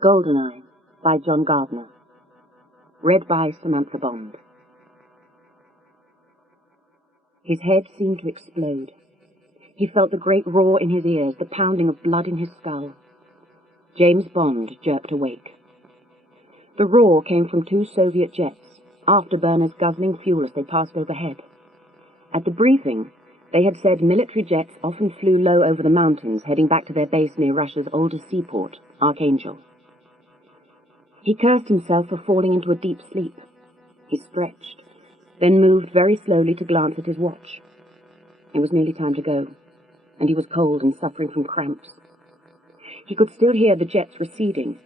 Goldeneye by John Gardner. Read by Samantha Bond. His head seemed to explode. He felt the great roar in his ears, the pounding of blood in his skull. James Bond jerked awake. The roar came from 2 Soviet jets, afterburners guzzling fuel as they passed overhead. At the briefing, they had said military jets often flew low over the mountains, heading back to their base near Russia's oldest seaport, Archangel. He cursed himself for falling into a deep sleep. He stretched, then moved very slowly to glance at his watch. It was nearly time to go, and he was cold and suffering from cramps. He could still hear the jets receding,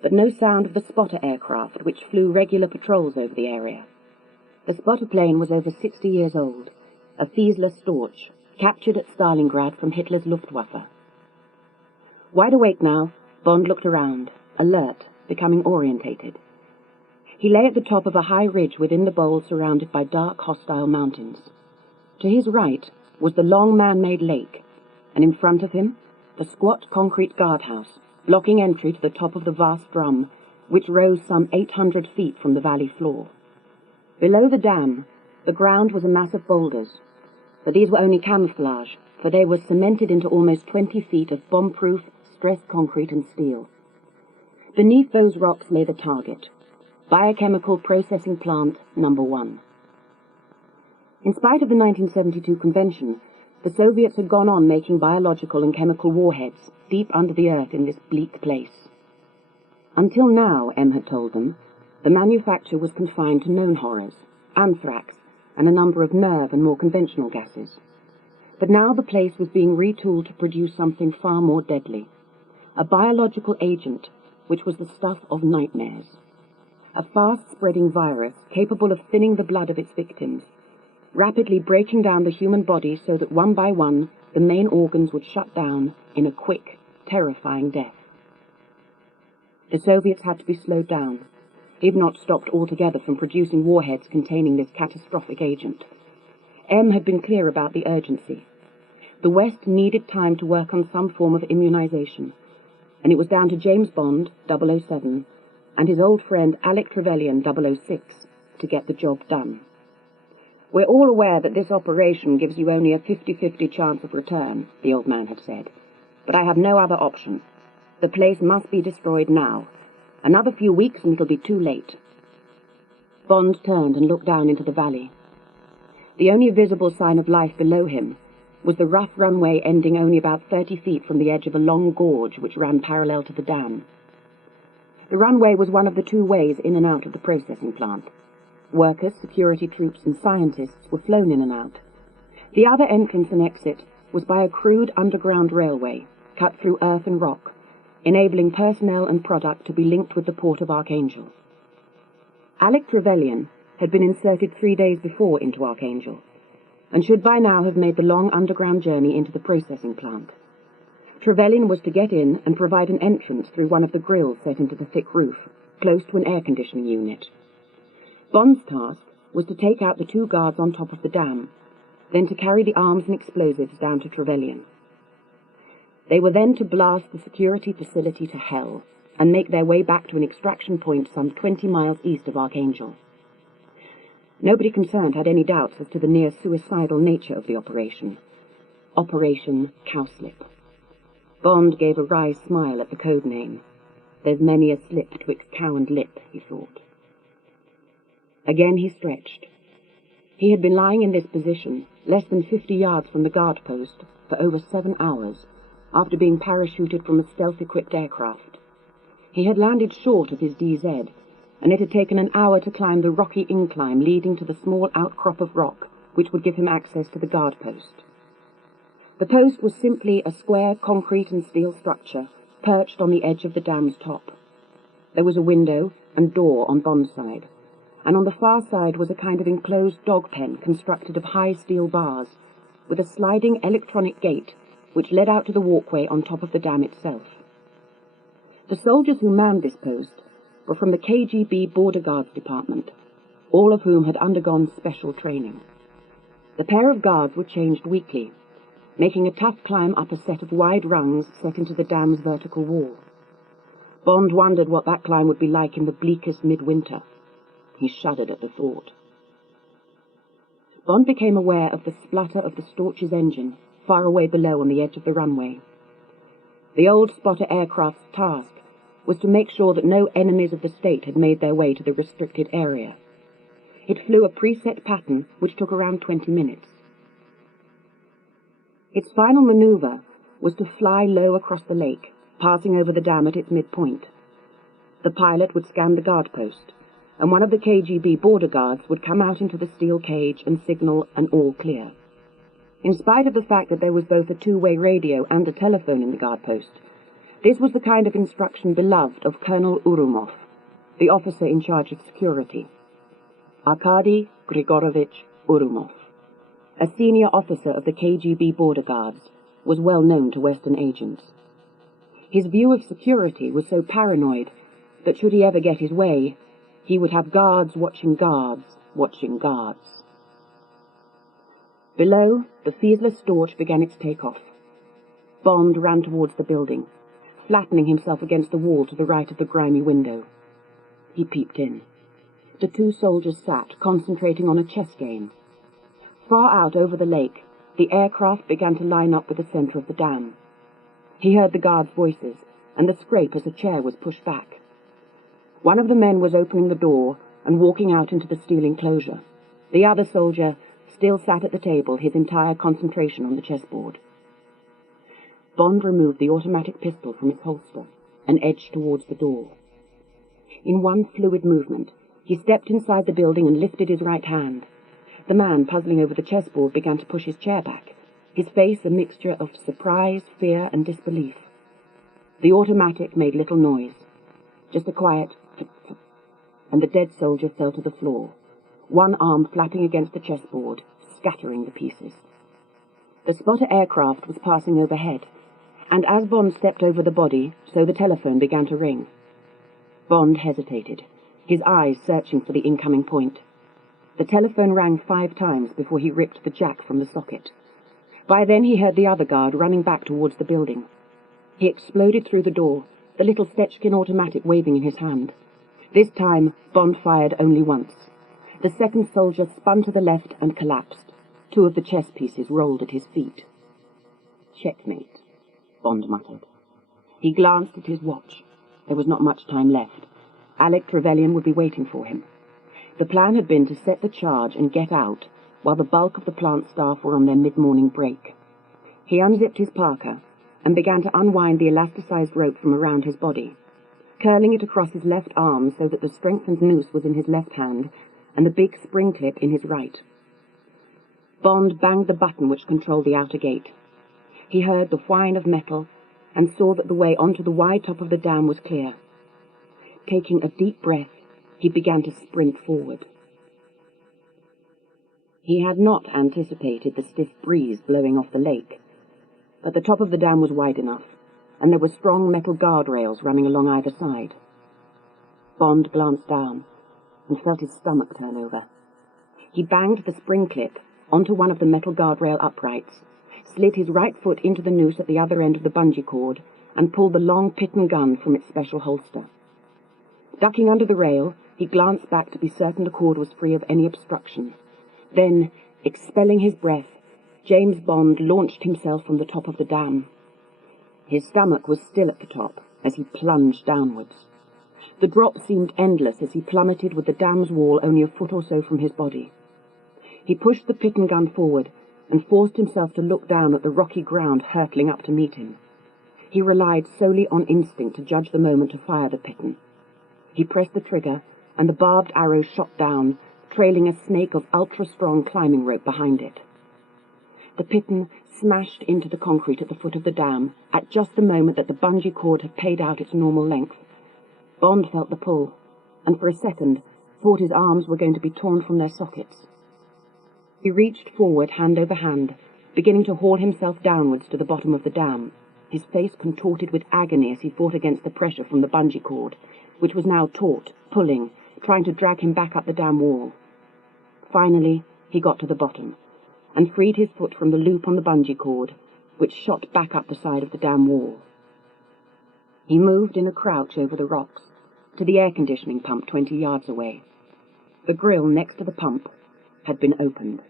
but no sound of the spotter aircraft, which flew regular patrols over the area. The spotter plane was over 60 years old, a Fiesler Storch, captured at Stalingrad from Hitler's Luftwaffe. Wide awake now, Bond looked around, alert, becoming orientated. He lay at the top of a high ridge within the bowl surrounded by dark, hostile mountains. To his right was the long man-made lake, and in front of him, the squat concrete guardhouse, blocking entry to the top of the vast drum, which rose some 800 feet from the valley floor. Below the dam, the ground was a mass of boulders, but these were only camouflage, for they were cemented into almost 20 feet of bomb-proof, stressed concrete and steel. Beneath those rocks lay the target, Biochemical Processing Plant No. 1. In spite of the 1972 convention, the Soviets had gone on making biological and chemical warheads deep under the earth in this bleak place. Until now, M had told them, the manufacture was confined to known horrors, anthrax, and a number of nerve and more conventional gases. But now the place was being retooled to produce something far more deadly, a biological agent which was the stuff of nightmares. A fast-spreading virus capable of thinning the blood of its victims, rapidly breaking down the human body so that one by one the main organs would shut down in a quick, terrifying death. The Soviets had to be slowed down, if not stopped altogether from producing warheads containing this catastrophic agent. M had been clear about the urgency. The West needed time to work on some form of immunization, and it was down to James Bond, 007, and his old friend Alec Trevelyan, 006, to get the job done. "We're all aware that this operation gives you only a 50-50 chance of return," the old man had said, "but I have no other option. The place must be destroyed now. Another few weeks and it'll be too late." Bond turned and looked down into the valley. The only visible sign of life below him was the rough runway ending only about 30 feet from the edge of a long gorge which ran parallel to the dam. The runway was one of the 2 ways in and out of the processing plant. Workers, security troops, and scientists were flown in and out. The other entrance and exit was by a crude underground railway, cut through earth and rock, enabling personnel and product to be linked with the port of Archangel. Alec Trevelyan had been inserted 3 days before into Archangel, and should by now have made the long underground journey into the processing plant. Trevelyan was to get in and provide an entrance through one of the grills set into the thick roof, close to an air conditioning unit. Bond's task was to take out the 2 guards on top of the dam, then to carry the arms and explosives down to Trevelyan. They were then to blast the security facility to hell and make their way back to an extraction point some 20 miles east of Archangel. Nobody concerned had any doubts as to the near-suicidal nature of the operation. Operation Cowslip. Bond gave a wry smile at the code name. "There's many a slip twixt cow and lip," he thought. Again he stretched. He had been lying in this position, less than 50 yards from the guard post, for over 7 hours, after being parachuted from a stealth-equipped aircraft. He had landed short of his DZ, and it had taken an hour to climb the rocky incline leading to the small outcrop of rock which would give him access to the guard post. The post was simply a square concrete and steel structure perched on the edge of the dam's top. There was a window and door on Bond's side, and on the far side was a kind of enclosed dog pen constructed of high steel bars, with a sliding electronic gate which led out to the walkway on top of the dam itself. The soldiers who manned this post were from the KGB Border Guards Department, all of whom had undergone special training. The pair of guards were changed weekly, making a tough climb up a set of wide rungs set into the dam's vertical wall. Bond wondered what that climb would be like in the bleakest midwinter. He shuddered at the thought. Bond became aware of the splutter of the Storch's engine far away below on the edge of the runway. The old spotter aircraft's task was to make sure that no enemies of the state had made their way to the restricted area. It flew a preset pattern which took around 20 minutes. Its final maneuver was to fly low across the lake, passing over the dam at its midpoint. The pilot would scan the guard post, and one of the KGB border guards would come out into the steel cage and signal an all clear. In spite of the fact that there was both a two-way radio and a telephone in the guard post, this was the kind of instruction beloved of Colonel Urumov, the officer in charge of security. Arkady Grigorovich Urumov, a senior officer of the KGB border guards, was well known to Western agents. His view of security was so paranoid that should he ever get his way, he would have guards watching guards watching guards. Below, the Fiesler Storch began its takeoff. Bond ran towards the building, flattening himself against the wall to the right of the grimy window. He peeped in. The two soldiers sat, concentrating on a chess game. Far out over the lake, the aircraft began to line up with the center of the dam. He heard the guards' voices, and the scrape as a chair was pushed back. One of the men was opening the door and walking out into the steel enclosure. The other soldier still sat at the table, his entire concentration on the chessboard. Bond removed the automatic pistol from its holster and edged towards the door. In one fluid movement, he stepped inside the building and lifted his right hand. The man, puzzling over the chessboard, began to push his chair back, his face a mixture of surprise, fear, and disbelief. The automatic made little noise, just a quiet "tut-tut," and the dead soldier fell to the floor, one arm flapping against the chessboard, scattering the pieces. The spotter aircraft was passing overhead, and as Bond stepped over the body, so the telephone began to ring. Bond hesitated, his eyes searching for the incoming point. The telephone rang 5 times before he ripped the jack from the socket. By then he heard the other guard running back towards the building. He exploded through the door, the little Stechkin automatic waving in his hand. This time, Bond fired only once. The second soldier spun to the left and collapsed. 2 of the chess pieces rolled at his feet. "Checkmate," Bond muttered. He glanced at his watch. There was not much time left. Alec Trevelyan would be waiting for him. The plan had been to set the charge and get out while the bulk of the plant staff were on their mid-morning break. He unzipped his parka and began to unwind the elasticized rope from around his body, curling it across his left arm so that the strengthened noose was in his left hand and the big spring clip in his right. Bond banged the button which controlled the outer gate. He heard the whine of metal and saw that the way onto the wide top of the dam was clear. Taking a deep breath, he began to sprint forward. He had not anticipated the stiff breeze blowing off the lake, but the top of the dam was wide enough, and there were strong metal guardrails running along either side. Bond glanced down and felt his stomach turn over. He banged the spring clip onto one of the metal guardrail uprights, slid his right foot into the noose at the other end of the bungee cord, and pulled the long Pitton gun from its special holster. Ducking under the rail, he glanced back to be certain the cord was free of any obstruction. Then, expelling his breath, James Bond launched himself from the top of the dam. His stomach was still at the top as he plunged downwards. The drop seemed endless as he plummeted with the dam's wall only a foot or so from his body. He pushed the Pitton gun forward and forced himself to look down at the rocky ground hurtling up to meet him. He relied solely on instinct to judge the moment to fire the Pitton. He pressed the trigger, and the barbed arrow shot down, trailing a snake of ultra-strong climbing rope behind it. The Pitton smashed into the concrete at the foot of the dam at just the moment that the bungee cord had paid out its normal length. Bond felt the pull, and for a second thought his arms were going to be torn from their sockets. He reached forward hand over hand, beginning to haul himself downwards to the bottom of the dam, his face contorted with agony as he fought against the pressure from the bungee cord, which was now taut, pulling, trying to drag him back up the dam wall. Finally, he got to the bottom, and freed his foot from the loop on the bungee cord, which shot back up the side of the dam wall. He moved in a crouch over the rocks, to the air conditioning pump 20 yards away. The grill next to the pump had been opened.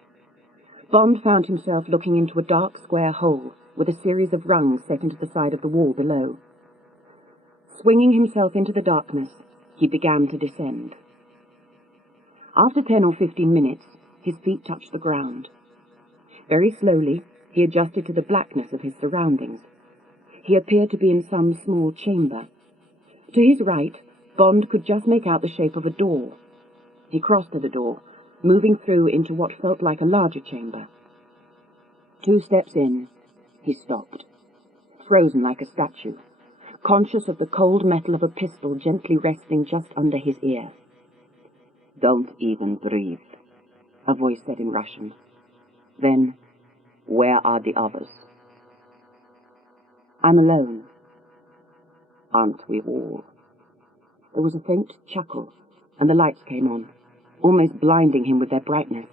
Bond found himself looking into a dark square hole with a series of rungs set into the side of the wall below. Swinging himself into the darkness, he began to descend. After 10 or 15 minutes, his feet touched the ground. Very slowly, he adjusted to the blackness of his surroundings. He appeared to be in some small chamber. To his right, Bond could just make out the shape of a door. He crossed to the door, moving through into what felt like a larger chamber. 2 steps in, he stopped, frozen like a statue, conscious of the cold metal of a pistol gently resting just under his ear. "Don't even breathe," a voice said in Russian. Then, "Where are the others?" "I'm alone." "Aren't we all?" There was a faint chuckle, and the lights came on, almost blinding him with their brightness.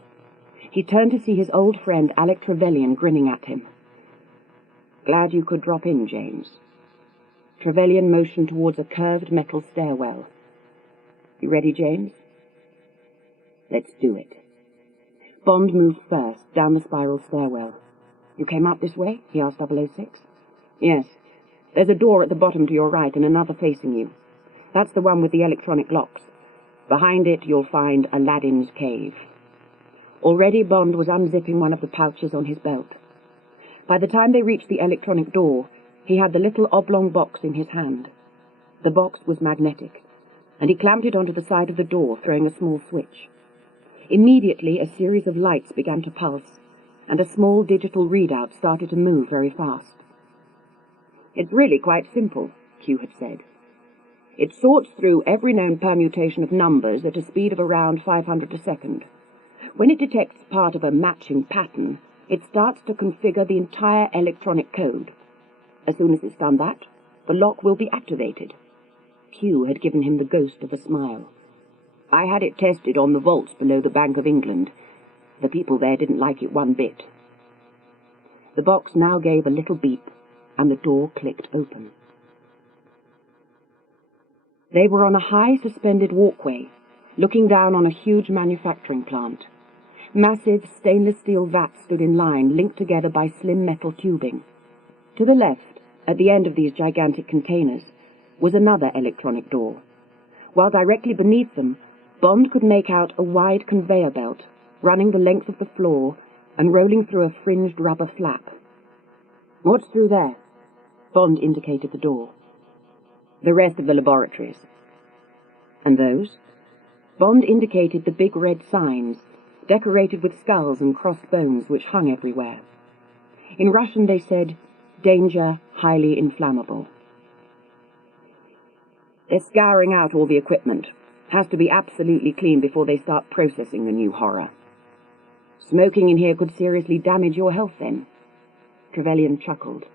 He turned to see his old friend Alec Trevelyan grinning at him. "Glad you could drop in, James." Trevelyan motioned towards a curved metal stairwell. "You ready, James?" "Let's do it." Bond moved first, down the spiral stairwell. "You came up this way?" he asked 006. "Yes. There's a door at the bottom to your right and another facing you. That's the one with the electronic locks. Behind it you'll find Aladdin's cave." Already Bond was unzipping one of the pouches on his belt. By the time they reached the electronic door, he had the little oblong box in his hand. The box was magnetic, and he clamped it onto the side of the door, throwing a small switch. Immediately, a series of lights began to pulse, and a small digital readout started to move very fast. "It's really quite simple," Q had said. "It sorts through every known permutation of numbers at a speed of around 500 a second. When it detects part of a matching pattern, it starts to configure the entire electronic code. As soon as it's done that, the lock will be activated." Q had given him the ghost of a smile. "I had it tested on the vaults below the Bank of England. The people there didn't like it one bit." The box now gave a little beep, and the door clicked open. They were on a high suspended walkway, looking down on a huge manufacturing plant. Massive stainless steel vats stood in line, linked together by slim metal tubing. To the left, at the end of these gigantic containers, was another electronic door, while directly beneath them, Bond could make out a wide conveyor belt, running the length of the floor and rolling through a fringed rubber flap. "What's through there?" Bond indicated the door. "The rest of the laboratories." "And those?" Bond indicated the big red signs, decorated with skulls and crossed bones, which hung everywhere. In Russian they said, "Danger, highly inflammable." "They're scouring out all the equipment. Has to be absolutely clean before they start processing the new horror." "Smoking in here could seriously damage your health, then?" Trevelyan chuckled.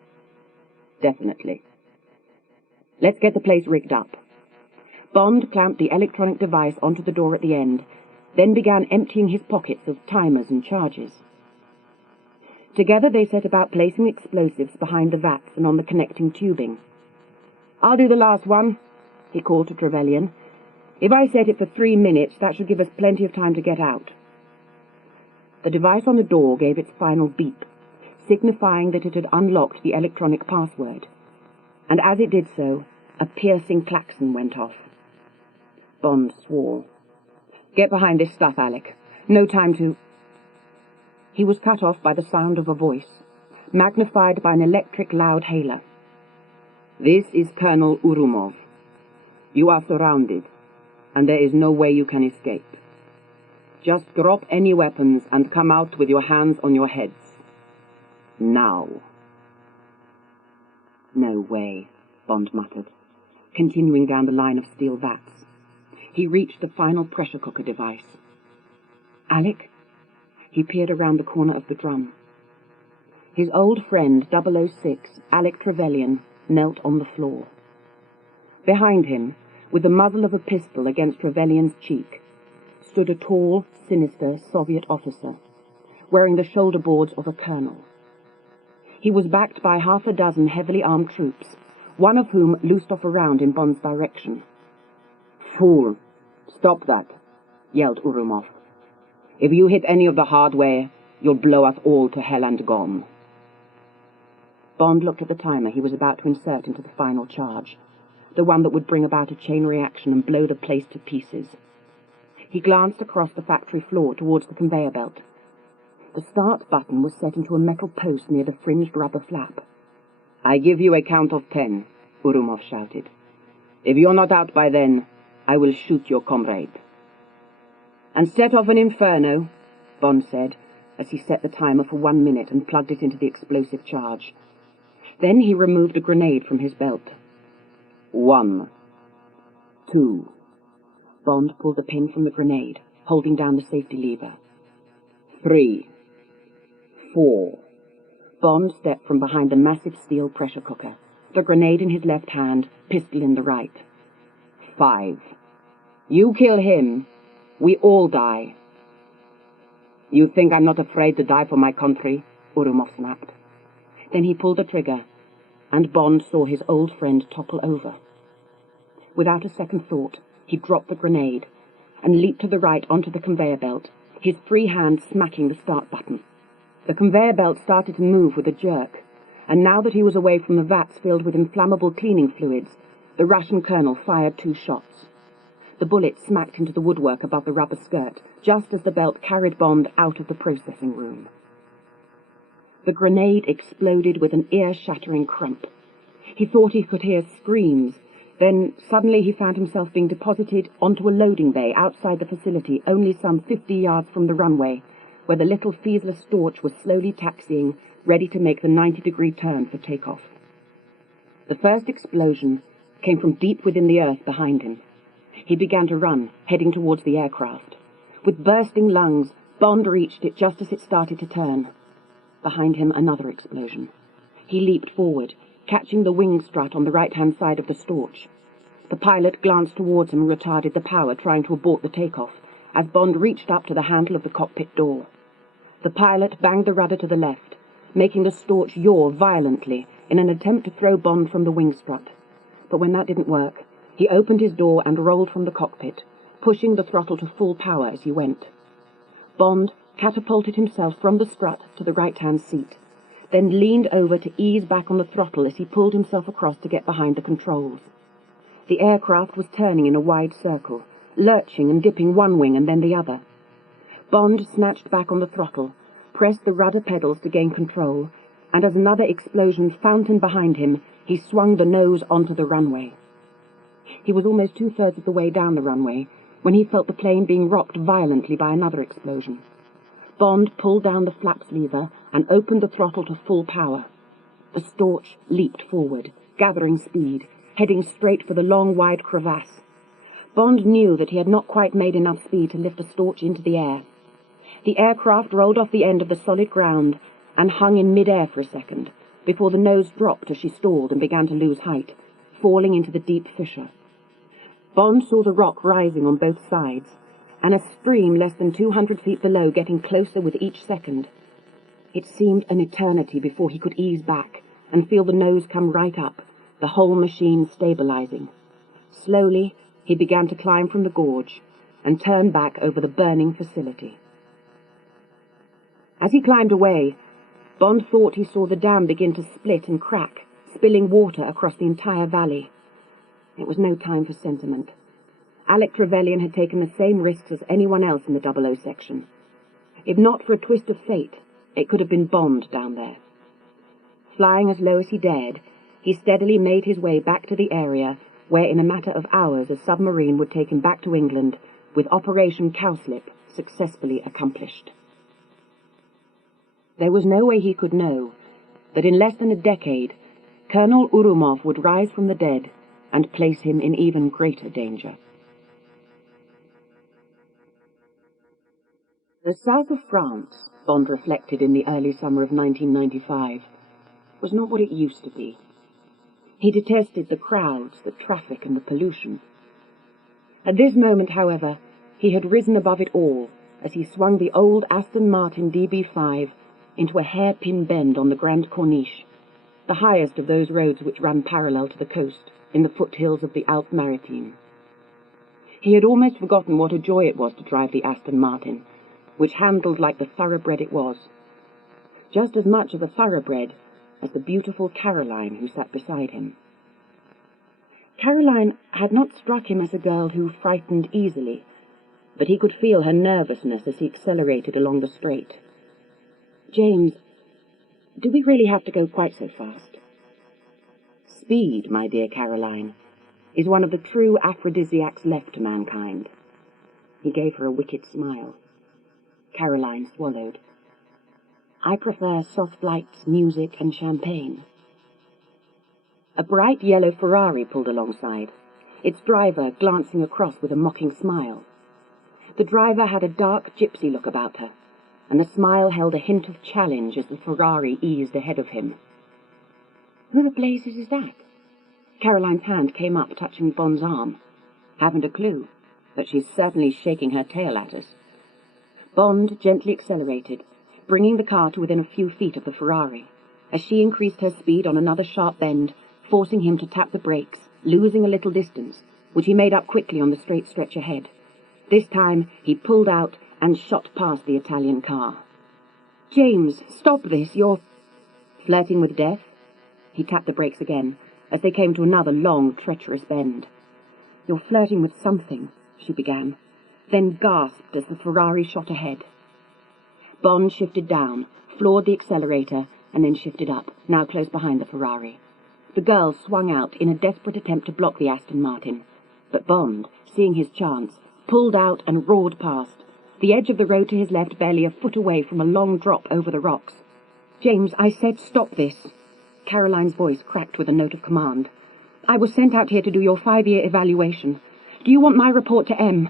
"Definitely. Let's get the place rigged up." Bond clamped the electronic device onto the door at the end, then began emptying his pockets of timers and charges. Together they set about placing explosives behind the vats and on the connecting tubing. "I'll do the last one," he called to Trevelyan. "If I set it for 3 minutes, that should give us plenty of time to get out." The device on the door gave its final beep, signifying that it had unlocked the electronic password. And as it did so, a piercing klaxon went off. Bond swore. "Get behind this stuff, Alec. No time to—" He was cut off by the sound of a voice, magnified by an electric loudhailer. "This is Colonel Urumov. You are surrounded, and there is no way you can escape. Just drop any weapons and come out with your hands on your heads. Now." "No way," Bond muttered, continuing down the line of steel vats. He reached the final pressure cooker device. "Alec?" He peered around the corner of the drum. His old friend 006, Alec Trevelyan, knelt on the floor. Behind him, with the muzzle of a pistol against Trevelyan's cheek, stood a tall, sinister Soviet officer, wearing the shoulder boards of a colonel. He was backed by half a dozen heavily armed troops, one of whom loosed off a round in Bond's direction. "Fool! Stop that!" yelled Urumov. "If you hit any of the hardware, you'll blow us all to hell and gone." Bond looked at the timer he was about to insert into the final charge, the one that would bring about a chain reaction and blow the place to pieces. He glanced across the factory floor towards the conveyor belt. The start button was set into a metal post near the fringed rubber flap. "I give you a count of 10, Urumov shouted. "If you're not out by then, I will shoot your comrade." "And set off an inferno," Bond said, as he set the timer for 1 minute and plugged it into the explosive charge. Then he removed a grenade from his belt. 1, 2. Bond pulled the pin from the grenade, holding down the safety lever. 3, 4. Bond stepped from behind the massive steel pressure cooker, the grenade in his left hand, pistol in the right. 5. "You kill him, we all die." "You think I'm not afraid to die for my country?" Urumov snapped. Then he pulled the trigger, and Bond saw his old friend topple over. Without a second thought, he dropped the grenade and leaped to the right onto the conveyor belt, his free hand smacking the start button. The conveyor belt started to move with a jerk, and now that he was away from the vats filled with inflammable cleaning fluids, the Russian colonel fired 2 shots. The bullet smacked into the woodwork above the rubber skirt, just as the belt carried Bond out of the processing room. The grenade exploded with an ear-shattering crump. He thought he could hear screams. Then suddenly he found himself being deposited onto a loading bay outside the facility, only some 50 yards from the runway, where the little Fiesler Storch was slowly taxiing, ready to make the 90-degree turn for takeoff. The first explosion came from deep within the earth behind him. He began to run, heading towards the aircraft. With bursting lungs, Bond reached it just as it started to turn. Behind him, another explosion. He leaped forward, catching the wing strut on the right-hand side of the Storch. The pilot glanced towards him and retarded the power, trying to abort the takeoff, as Bond reached up to the handle of the cockpit door. The pilot banged the rudder to the left, making the Storch yaw violently in an attempt to throw Bond from the wing strut. But when that didn't work, he opened his door and rolled from the cockpit, pushing the throttle to full power as he went. Bond catapulted himself from the strut to the right-hand seat, then leaned over to ease back on the throttle as he pulled himself across to get behind the controls. The aircraft was turning in a wide circle, lurching and dipping one wing and then the other. Bond snatched back on the throttle, pressed the rudder pedals to gain control, and as another explosion fountained behind him, he swung the nose onto the runway. He was almost 2/3 of the way down the runway when he felt the plane being rocked violently by another explosion. Bond pulled down the flaps lever and opened the throttle to full power. The Storch leaped forward, gathering speed, heading straight for the long, wide crevasse. Bond knew that he had not quite made enough speed to lift the Storch into the air. The aircraft rolled off the end of the solid ground and hung in mid-air for a second, before the nose dropped as she stalled and began to lose height, falling into the deep fissure. Bond saw the rock rising on both sides, and a stream less than 200 feet below getting closer with each second. It seemed an eternity before he could ease back and feel the nose come right up, the whole machine stabilizing. Slowly, he began to climb from the gorge and turn back over the burning facility. As he climbed away, Bond thought he saw the dam begin to split and crack, spilling water across the entire valley. It was no time for sentiment. Alec Trevelyan had taken the same risks as anyone else in the 00 section. If not for a twist of fate, it could have been Bond down there. Flying as low as he dared, he steadily made his way back to the area where in a matter of hours a submarine would take him back to England, with Operation Cowslip successfully accomplished. There was no way he could know that in less than a decade, Colonel Urumov would rise from the dead and place him in even greater danger. The south of France, Bond reflected in the early summer of 1995, was not what it used to be. He detested the crowds, the traffic, and the pollution. At this moment, however, he had risen above it all as he swung the old Aston Martin DB5 into a hairpin bend on the Grande Corniche. the highest of those roads which ran parallel to the coast, in the foothills of the Alpes Maritimes. He had almost forgotten what a joy it was to drive the Aston Martin, which handled like the thoroughbred it was. Just as much of a thoroughbred as the beautiful Caroline who sat beside him. Caroline had not struck him as a girl who frightened easily, but he could feel her nervousness as he accelerated along the straight. "James, do we really have to go quite so fast?" "Speed, my dear Caroline, is one of the true aphrodisiacs left to mankind." He gave her a wicked smile. Caroline swallowed. "I prefer soft lights, music, and champagne." A bright yellow Ferrari pulled alongside, its driver glancing across with a mocking smile. The driver had a dark gypsy look about her, and the smile held a hint of challenge as the Ferrari eased ahead of him. "Who the blazes is that?" Caroline's hand came up, touching Bond's arm. "Haven't a clue, but she's certainly shaking her tail at us." Bond gently accelerated, bringing the car to within a few feet of the Ferrari, as she increased her speed on another sharp bend, forcing him to tap the brakes, losing a little distance, which he made up quickly on the straight stretch ahead. This time he pulled out and shot past the Italian car. "James, stop this, you're—" "Flirting with death?" He tapped the brakes again, as they came to another long, treacherous bend. "You're flirting with something," she began, then gasped as the Ferrari shot ahead. Bond shifted down, floored the accelerator, and then shifted up, now close behind the Ferrari. The girl swung out in a desperate attempt to block the Aston Martin, but Bond, seeing his chance, pulled out and roared past, the edge of the road to his left barely a foot away from a long drop over the rocks. "James, I said stop this." Caroline's voice cracked with a note of command. "I was sent out here to do your 5-year evaluation. Do you want my report to M?"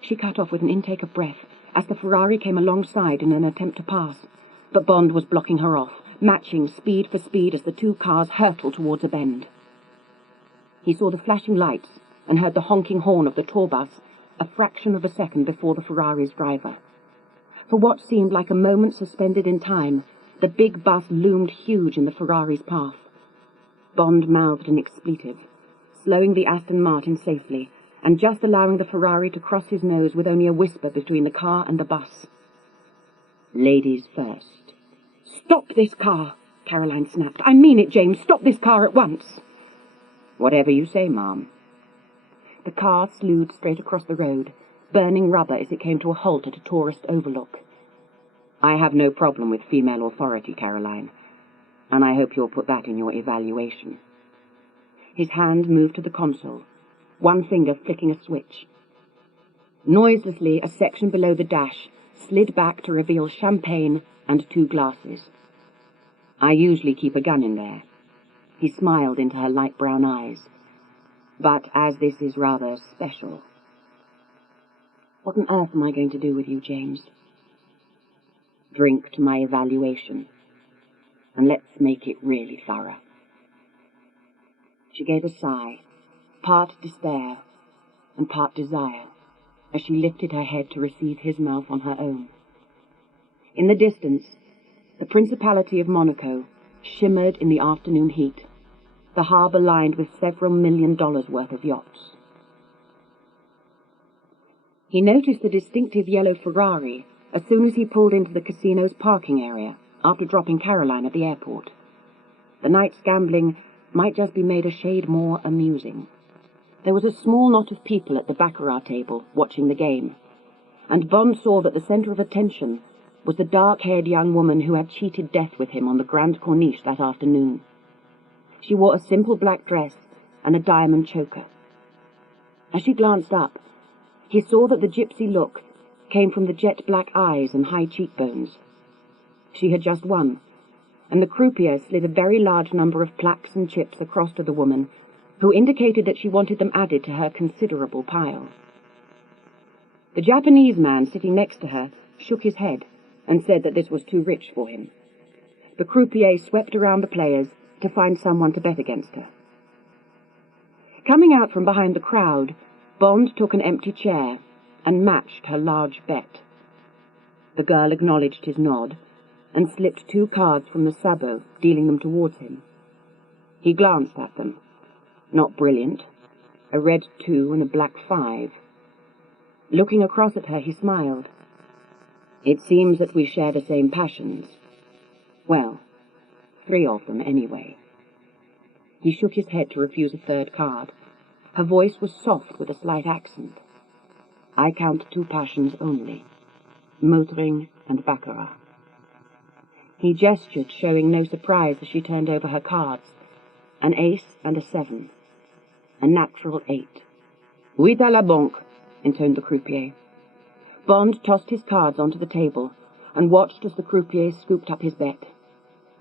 She cut off with an intake of breath as the Ferrari came alongside in an attempt to pass, but Bond was blocking her off, matching speed for speed as the two cars hurtled towards a bend. He saw the flashing lights and heard the honking horn of the tour bus a fraction of a second before the Ferrari's driver. For what seemed like a moment suspended in time, the big bus loomed huge in the Ferrari's path. Bond mouthed an expletive, slowing the Aston Martin safely, and just allowing the Ferrari to cross his nose with only a whisper between the car and the bus. "Ladies first." "Stop this car!" Caroline snapped. "I mean it, James. Stop this car at once." "Whatever you say, ma'am." The car slewed straight across the road, burning rubber as it came to a halt at a tourist overlook. "I have no problem with female authority, Caroline, and I hope you'll put that in your evaluation." His hand moved to the console, one finger flicking a switch. Noiselessly, a section below the dash slid back to reveal champagne and 2 glasses. "I usually keep a gun in there." He smiled into her light brown eyes. "But as this is rather special—" "What on earth am I going to do with you, James?" "Drink to my evaluation, and let's make it really thorough." She gave a sigh, part despair and part desire, as she lifted her head to receive his mouth on her own. In the distance, the Principality of Monaco shimmered in the afternoon heat, the harbour lined with several $1 million worth of yachts. He noticed the distinctive yellow Ferrari as soon as he pulled into the casino's parking area after dropping Caroline at the airport. The night's gambling might just be made a shade more amusing. There was a small knot of people at the baccarat table watching the game, and Bond saw that the centre of attention was the dark-haired young woman who had cheated death with him on the Grand Corniche that afternoon. She wore a simple black dress and a diamond choker. As she glanced up, he saw that the gypsy look came from the jet-black eyes and high cheekbones. She had just won, and the croupier slid a very large number of plaques and chips across to the woman, who indicated that she wanted them added to her considerable pile. The Japanese man sitting next to her shook his head and said that this was too rich for him. The croupier swept around the players to find someone to bet against her. Coming out from behind the crowd, Bond took an empty chair and matched her large bet. The girl acknowledged his nod, and slipped 2 cards from the sabot, dealing them towards him. He glanced at them. Not brilliant. A red 2 and a black 5. Looking across at her, he smiled. It seems that we share the same passions. Well, 3 of them, anyway. He shook his head to refuse a 3rd card. Her voice was soft with a slight accent. I count 2 passions only, motoring and baccarat. He gestured, showing no surprise as she turned over her cards. An ace and a 7. A natural 8. "Huit à la banque," intoned the croupier. Bond tossed his cards onto the table and watched as the croupier scooped up his bet.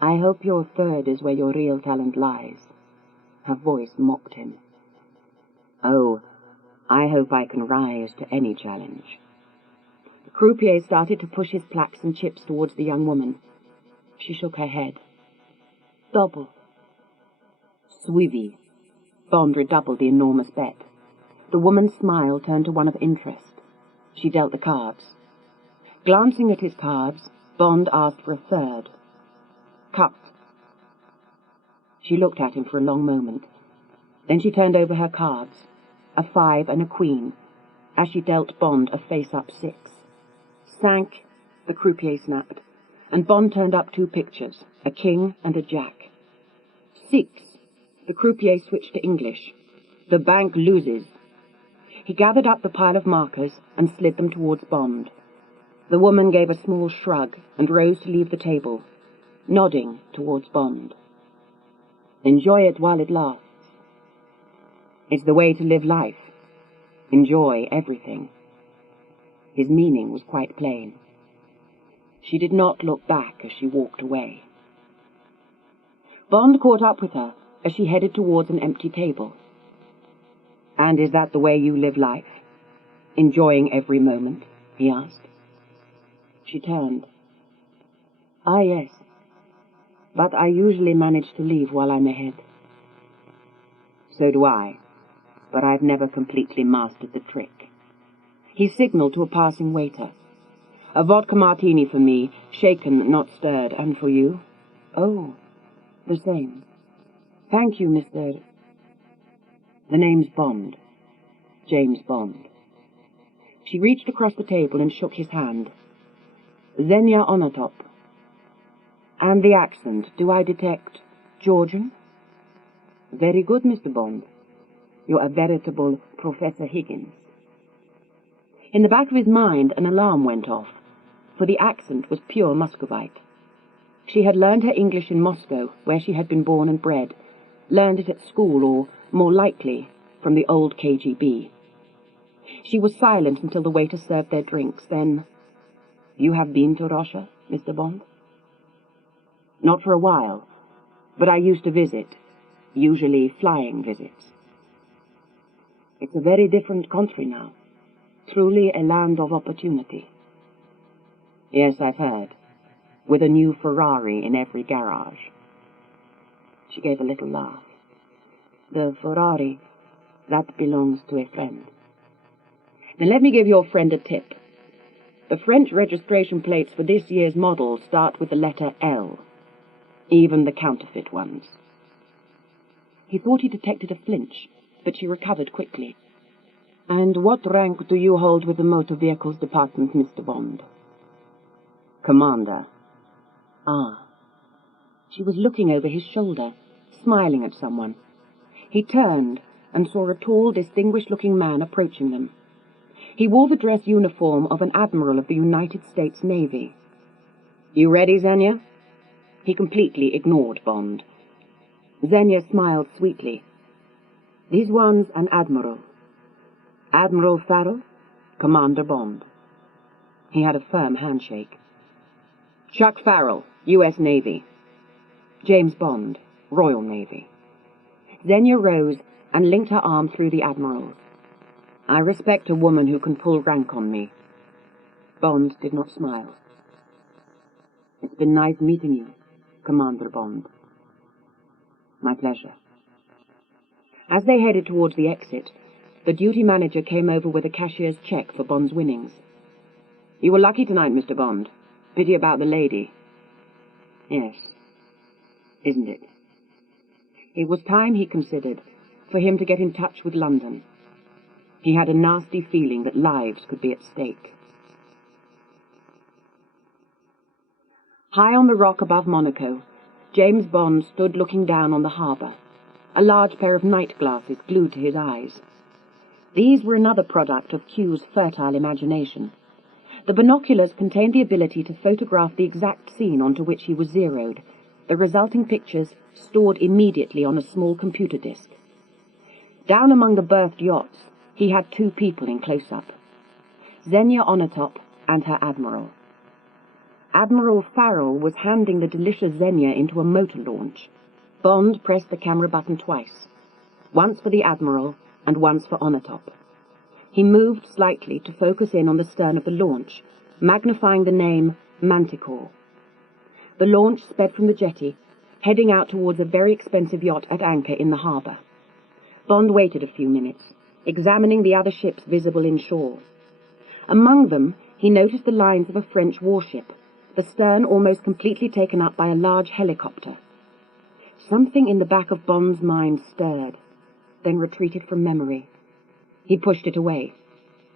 "I hope your 3rd is where your real talent lies." Her voice mocked him. "Oh, I hope I can rise to any challenge." The croupier started to push his plaques and chips towards the young woman. She shook her head. "Double." "Suivi." Bond redoubled the enormous bet. The woman's smile turned to one of interest. She dealt the cards. Glancing at his cards, Bond asked for a 3rd. "Cut." She looked at him for a long moment. Then she turned over her cards, a 5 and a queen, as she dealt Bond a face-up 6. "Cinq," the croupier snapped, and Bond turned up 2 pictures, a king and a jack. "Six," the croupier switched to English. "The bank loses." He gathered up the pile of markers and slid them towards Bond. The woman gave a small shrug and rose to leave the table, nodding towards Bond. "Enjoy it while it lasts." It's the way to live life. Enjoy everything. His meaning was quite plain. She did not look back as she walked away. Bond caught up with her as she headed towards an empty table. "And is that the way you live life? Enjoying every moment?" he asked. She turned. "Ah, yes. But I usually manage to leave while I'm ahead." "So do I, but I've never completely mastered the trick." He signaled to a passing waiter. "A vodka martini for me, shaken, not stirred, and for you?" "Oh, the same. Thank you, Mr. "The name's Bond. James Bond." She reached across the table and shook his hand. "Xenia on top." "And the accent, do I detect Georgian?" "Very good, Mr. Bond. You're a veritable Professor Higgins." In the back of his mind, an alarm went off, for the accent was pure Muscovite. She had learned her English in Moscow, where she had been born and bred, learned it at school, or, more likely, from the old KGB. She was silent until the waiter served their drinks, then, "You have been to Russia, Mr. Bond?" "Not for a while, but I used to visit, usually flying visits." "It's a very different country now. Truly a land of opportunity." "Yes, I've heard. With a new Ferrari in every garage." She gave a little laugh. "The Ferrari, that belongs to a friend." "Then let me give your friend a tip. The French registration plates for this year's models start with the letter L, even the counterfeit ones." He thought he detected a flinch, but she recovered quickly. "And what rank do you hold with the Motor Vehicles Department, Mr. Bond?" "Commander." "Ah." She was looking over his shoulder, smiling at someone. He turned and saw a tall, distinguished-looking man approaching them. He wore the dress uniform of an admiral of the United States Navy. "You ready, Xenia?" He completely ignored Bond. Xenia smiled sweetly. "This one's an admiral. Admiral Farrell, Commander Bond." He had a firm handshake. "Chuck Farrell, U.S. Navy." "James Bond, Royal Navy." Xenia rose and linked her arm through the admiral's. "I respect a woman who can pull rank on me." Bond did not smile. "It's been nice meeting you, Commander Bond." "My pleasure." As they headed towards the exit, the duty manager came over with a cashier's check for Bond's winnings. "You were lucky tonight, Mr. Bond. Pity about the lady." Yes. Isn't it? It was time, he considered, for him to get in touch with London. He had a nasty feeling that lives could be at stake. High on the rock above Monaco, James Bond stood looking down on the harbour, a large pair of night glasses glued to his eyes. These were another product of Q's fertile imagination. The binoculars contained the ability to photograph the exact scene onto which he was zeroed, the resulting pictures stored immediately on a small computer disk. Down among the berthed yachts, he had two people in close-up, Xenia Onatop and her admiral. Admiral Farrell was handing the delicious Xenia into a motor launch. Bond pressed the camera button twice, once for the admiral and once for Onatop. He moved slightly to focus in on the stern of the launch, magnifying the name Manticore. The launch sped from the jetty, heading out towards a very expensive yacht at anchor in the harbour. Bond waited a few minutes, examining the other ships visible inshore. Among them, he noticed the lines of a French warship, the stern almost completely taken up by a large helicopter. Something in the back of Bond's mind stirred, then retreated from memory. He pushed it away.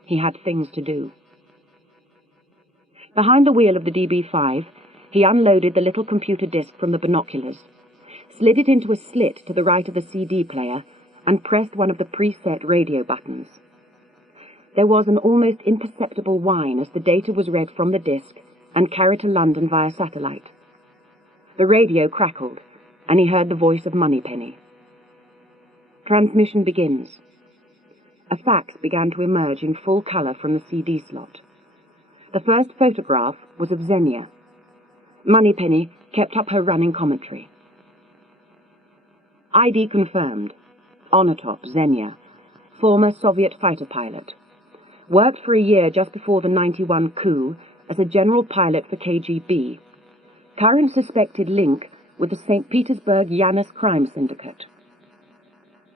He had things to do. Behind the wheel of the DB-5, he unloaded the little computer disk from the binoculars, slid it into a slit to the right of the CD player, and pressed one of the preset radio buttons. There was an almost imperceptible whine as the data was read from the disk and carried to London via satellite. The radio crackled, and he heard the voice of Moneypenny. Transmission begins. A fax began to emerge in full colour from the CD slot. The first photograph was of Xenia. Moneypenny kept up her running commentary. ID confirmed. Onatop, Xenia, former Soviet fighter pilot. Worked for a year just before the 91 coup as a general pilot for KGB. Current suspected link with the St. Petersburg Janus crime syndicate.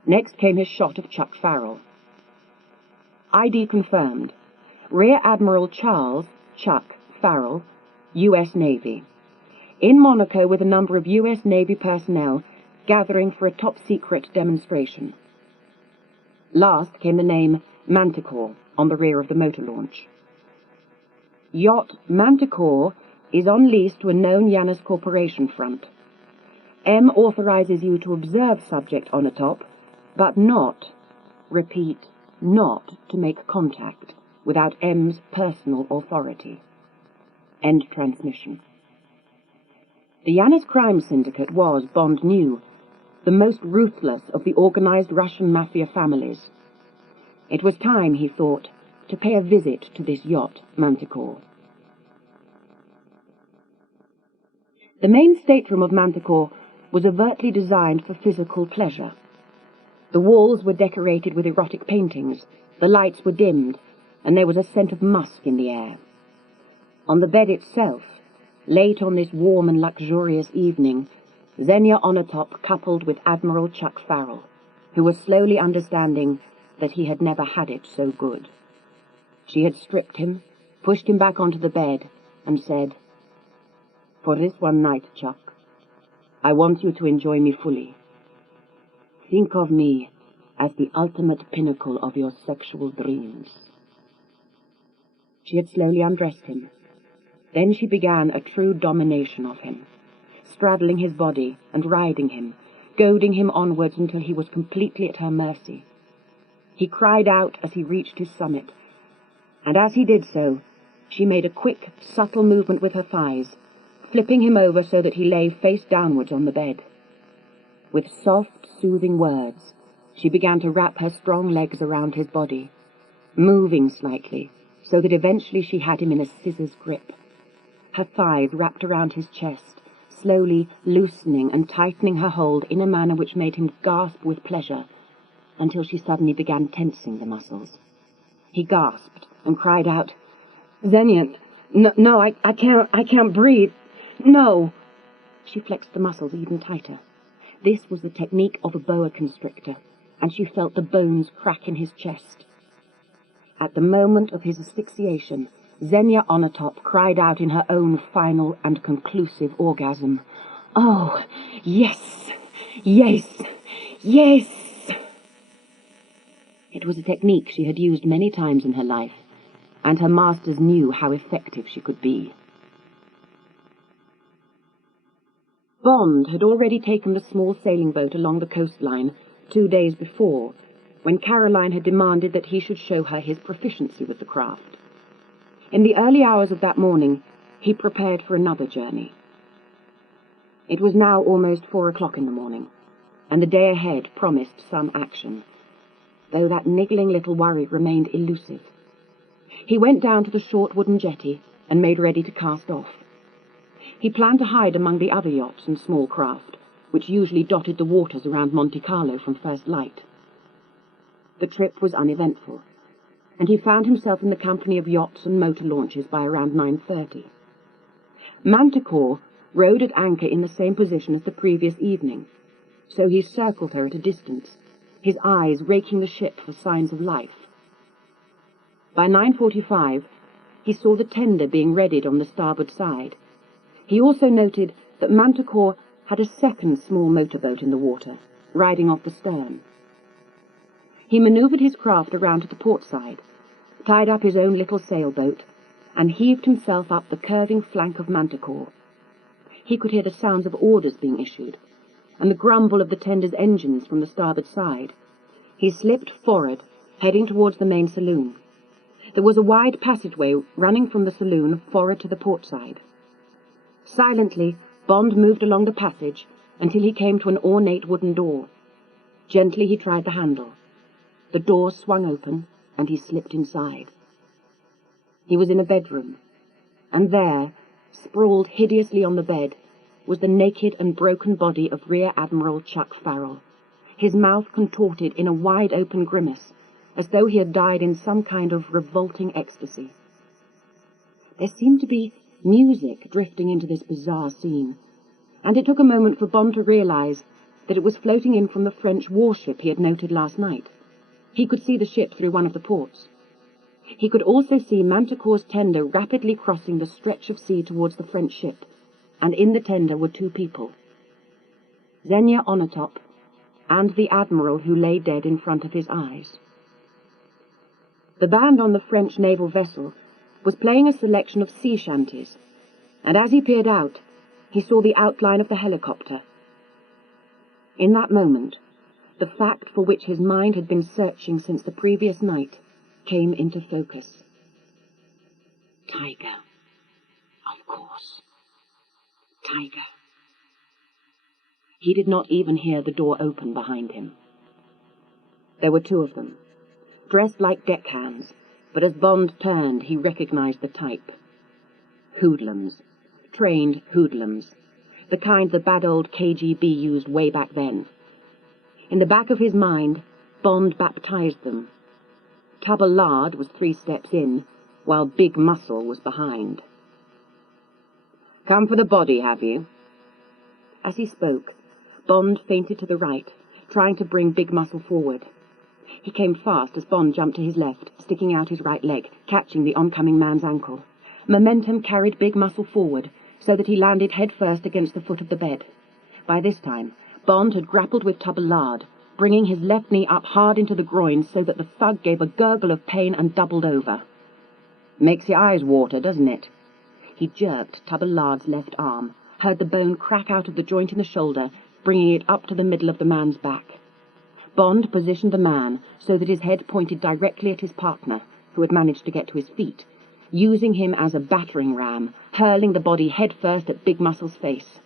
Next came his shot of Chuck Farrell. ID confirmed. Rear Admiral Charles, Chuck, Farrell, U.S. Navy. In Monaco with a number of U.S. Navy personnel gathering for a top-secret demonstration. Last came the name Manticore on the rear of the motor launch. Yacht Manticore is on lease to a known Janus Corporation front. M authorizes you to observe subject Onatop, but not, repeat, not to make contact without M's personal authority. End transmission. The Janus crime syndicate was, Bond knew, the most ruthless of the organized Russian mafia families. It was time, he thought, to pay a visit to this yacht, Manticore. The main stateroom of Manticore was overtly designed for physical pleasure. The walls were decorated with erotic paintings, the lights were dimmed, and there was a scent of musk in the air. On the bed itself, late on this warm and luxurious evening, Xenia Onatop coupled with Admiral Chuck Farrell, who was slowly understanding that he had never had it so good. She had stripped him, pushed him back onto the bed, and said, "For this one night, Chuck, I want you to enjoy me fully. Think of me as the ultimate pinnacle of your sexual dreams." She had slowly undressed him. Then she began a true domination of him, straddling his body and riding him, goading him onwards until he was completely at her mercy. He cried out as he reached his summit, and as he did so, she made a quick, subtle movement with her thighs, flipping him over so that he lay face downwards on the bed. With soft, soothing words, she began to wrap her strong legs around his body, moving slightly, so that eventually she had him in a scissors grip. Her thighs wrapped around his chest, slowly loosening and tightening her hold in a manner which made him gasp with pleasure, until she suddenly began tensing the muscles. He gasped and cried out, "Xenia, no, I can't breathe. No!" She flexed the muscles even tighter. This was the technique of a boa constrictor, and she felt the bones crack in his chest. At the moment of his asphyxiation, Xenia Onatop cried out in her own final and conclusive orgasm, Oh, yes, yes, yes! It was a technique she had used many times in her life, and her masters knew how effective she could be. Bond had already taken the small sailing boat along the coastline 2 days before, when Caroline had demanded that he should show her his proficiency with the craft. In the early hours of that morning, he prepared for another journey. It was now almost 4 o'clock in the morning, and the day ahead promised some action, though that niggling little worry remained elusive. He went down to the short wooden jetty and made ready to cast off. He planned to hide among the other yachts and small craft, which usually dotted the waters around Monte Carlo from first light. The trip was uneventful, and he found himself in the company of yachts and motor launches by around 9:30. Manticore rode at anchor in the same position as the previous evening, so he circled her at a distance, his eyes raking the ship for signs of life. By 9:45, he saw the tender being readied on the starboard side. He also noted that Manticore had a second small motorboat in the water, riding off the stern. He manoeuvred his craft around to the port side, tied up his own little sailboat, and heaved himself up the curving flank of Manticore. He could hear the sounds of orders being issued, and the grumble of the tender's engines from the starboard side. He slipped forward, heading towards the main saloon. There was a wide passageway running from the saloon forward to the port side. Silently, Bond moved along the passage until he came to an ornate wooden door. Gently he tried the handle. The door swung open, and he slipped inside. He was in a bedroom, and there, sprawled hideously on the bed, was the naked and broken body of Rear Admiral Chuck Farrell, his mouth contorted in a wide-open grimace, as though he had died in some kind of revolting ecstasy. There seemed to be music drifting into this bizarre scene, and it took a moment for Bond to realize that it was floating in from the French warship he had noted last night. He could see the ship through one of the ports. He could also see Manticore's tender rapidly crossing the stretch of sea towards the French ship, and in the tender were 2 people, Xenia on atop, and the Admiral who lay dead in front of his eyes. The band on the French naval vessel was playing a selection of sea shanties, and as he peered out, he saw the outline of the helicopter. In that moment, the fact for which his mind had been searching since the previous night came into focus. Tiger. Of course. Tiger. He did not even hear the door open behind him. There were 2 of them, dressed like deckhands, but as Bond turned, he recognized the type. Hoodlums. Trained hoodlums. The kind the bad old KGB used way back then. In the back of his mind, Bond baptized them. Tubber Lard was 3 steps in, while Big Muscle was behind. "Come for the body, have you?" As he spoke, Bond feinted to the right, trying to bring Big Muscle forward. He came fast as Bond jumped to his left, sticking out his right leg, catching the oncoming man's ankle. Momentum carried Big Muscle forward, so that he landed head-first against the foot of the bed. By this time, Bond had grappled with Tubber Lard, bringing his left knee up hard into the groin so that the thug gave a gurgle of pain and doubled over. "Makes your eyes water, doesn't it?" He jerked Tubber Lard's left arm, heard the bone crack out of the joint in the shoulder, bringing it up to the middle of the man's back. Bond positioned the man so that his head pointed directly at his partner, who had managed to get to his feet, using him as a battering ram, hurling the body head-first at Big Muscle's face.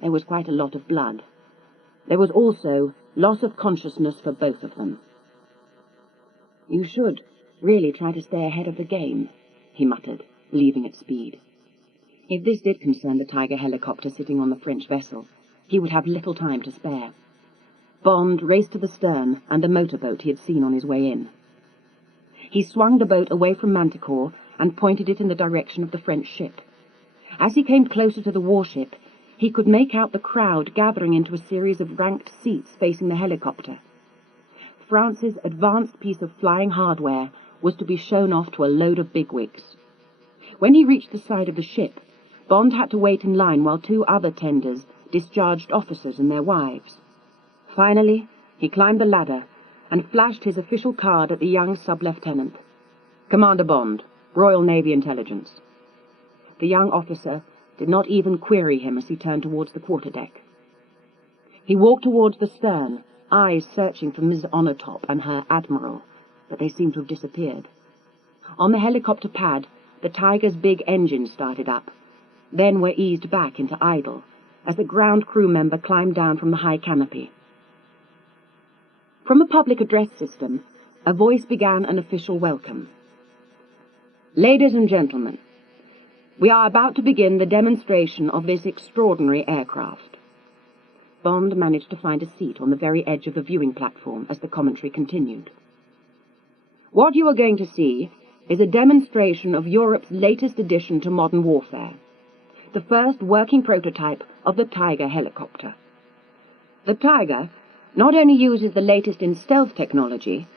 There was quite a lot of blood. There was also loss of consciousness for both of them. "You should really try to stay ahead of the game," he muttered, leaving at speed. If this did concern the Tiger helicopter sitting on the French vessel, he would have little time to spare. Bond raced to the stern and the motorboat he had seen on his way in. He swung the boat away from Manticore and pointed it in the direction of the French ship. As he came closer to the warship, he could make out the crowd gathering into a series of ranked seats facing the helicopter. France's advanced piece of flying hardware was to be shown off to a load of bigwigs. When he reached the side of the ship, Bond had to wait in line while 2 other tenders discharged officers and their wives. Finally, he climbed the ladder and flashed his official card at the young sub-lieutenant. "Commander Bond, Royal Navy Intelligence." The young officer did not even query him as he turned towards the quarterdeck. He walked towards the stern, eyes searching for Miss Onatop and her admiral, but they seemed to have disappeared. On the helicopter pad, the Tiger's big engines started up, then were eased back into idle, as the ground crew member climbed down from the high canopy. From the public address system, a voice began an official welcome. "Ladies and gentlemen, we are about to begin the demonstration of this extraordinary aircraft." Bond managed to find a seat on the very edge of the viewing platform as the commentary continued. "What you are going to see is a demonstration of Europe's latest addition to modern warfare, the first working prototype of the Tiger helicopter. The Tiger not only uses the latest in stealth technology,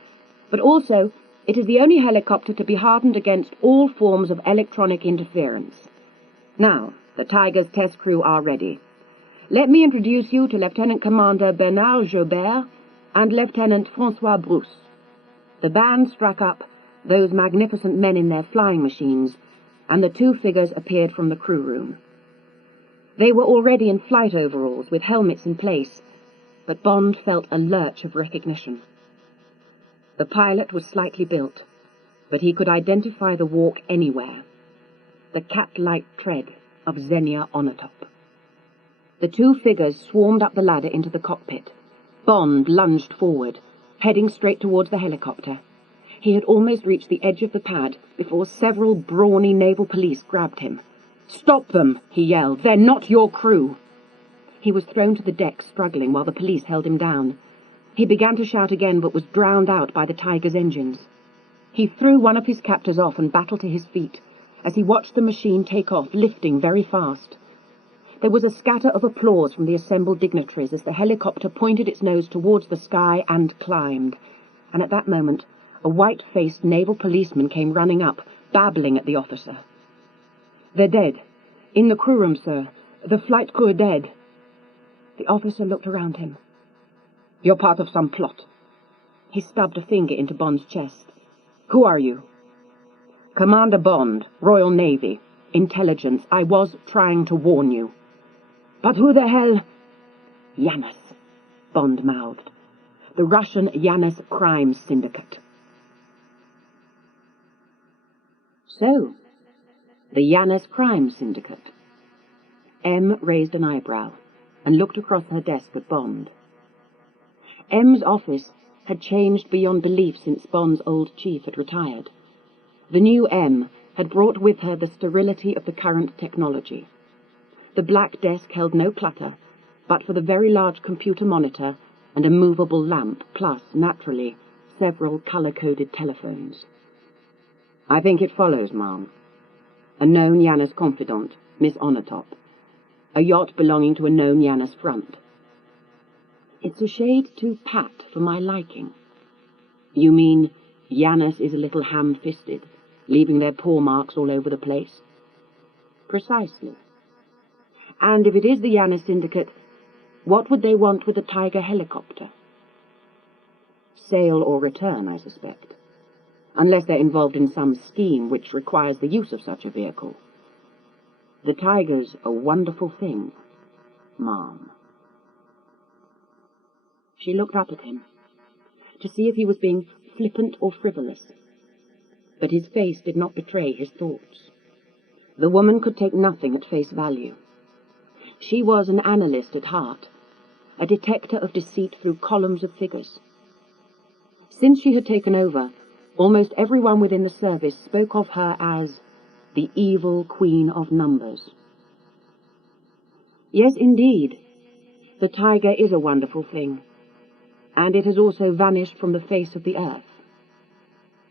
but also it is the only helicopter to be hardened against all forms of electronic interference. Now, the Tiger's test crew are ready. Let me introduce you to Lieutenant Commander Bernard Jobert and Lieutenant François Brousse." The band struck up, those magnificent men in their flying machines, and the two figures appeared from the crew room. They were already in flight overalls with helmets in place, but Bond felt a lurch of recognition. The pilot was slightly built, but he could identify the walk anywhere, the cat-like tread of Xenia Onatop. The two figures swarmed up the ladder into the cockpit. Bond lunged forward, heading straight towards the helicopter. He had almost reached the edge of the pad before several brawny naval police grabbed him. "Stop them!" he yelled. "They're not your crew!" He was thrown to the deck, struggling, while the police held him down. He began to shout again, but was drowned out by the Tiger's engines. He threw one of his captors off and battled to his feet as he watched the machine take off, lifting very fast. There was a scatter of applause from the assembled dignitaries as the helicopter pointed its nose towards the sky and climbed, and at that moment a white-faced naval policeman came running up, babbling at the officer. "They're dead. In the crew room, sir. The flight crew are dead." The officer looked around him. "You're part of some plot." He stubbed a finger into Bond's chest. "Who are you?" "Commander Bond, Royal Navy. Intelligence. I was trying to warn you." "But who the hell—" "Janus," Bond mouthed. "The Russian Janus crime syndicate." So, the Janus crime syndicate. M raised an eyebrow and looked across her desk at Bond. M's office had changed beyond belief since Bond's old chief had retired. The new M had brought with her the sterility of the current technology. The black desk held no clutter, but for the very large computer monitor and a movable lamp, plus, naturally, several colour-coded telephones. "I think it follows, ma'am. A known Janus confidant, Miss Onatop. A yacht belonging to a known Janus front." "It's a shade too pat for my liking." "You mean Janus is a little ham-fisted, leaving their paw marks all over the place?" "Precisely. And if it is the Janus syndicate, what would they want with a Tiger helicopter?" "Sale or return, I suspect. Unless they're involved in some scheme which requires the use of such a vehicle. The Tiger's a wonderful thing, ma'am." She looked up at him, to see if he was being flippant or frivolous, but his face did not betray his thoughts. The woman could take nothing at face value. She was an analyst at heart, a detector of deceit through columns of figures. Since she had taken over, almost everyone within the service spoke of her as the evil queen of numbers. Yes, indeed, the Tiger is a wonderful thing, and it has also vanished from the face of the earth.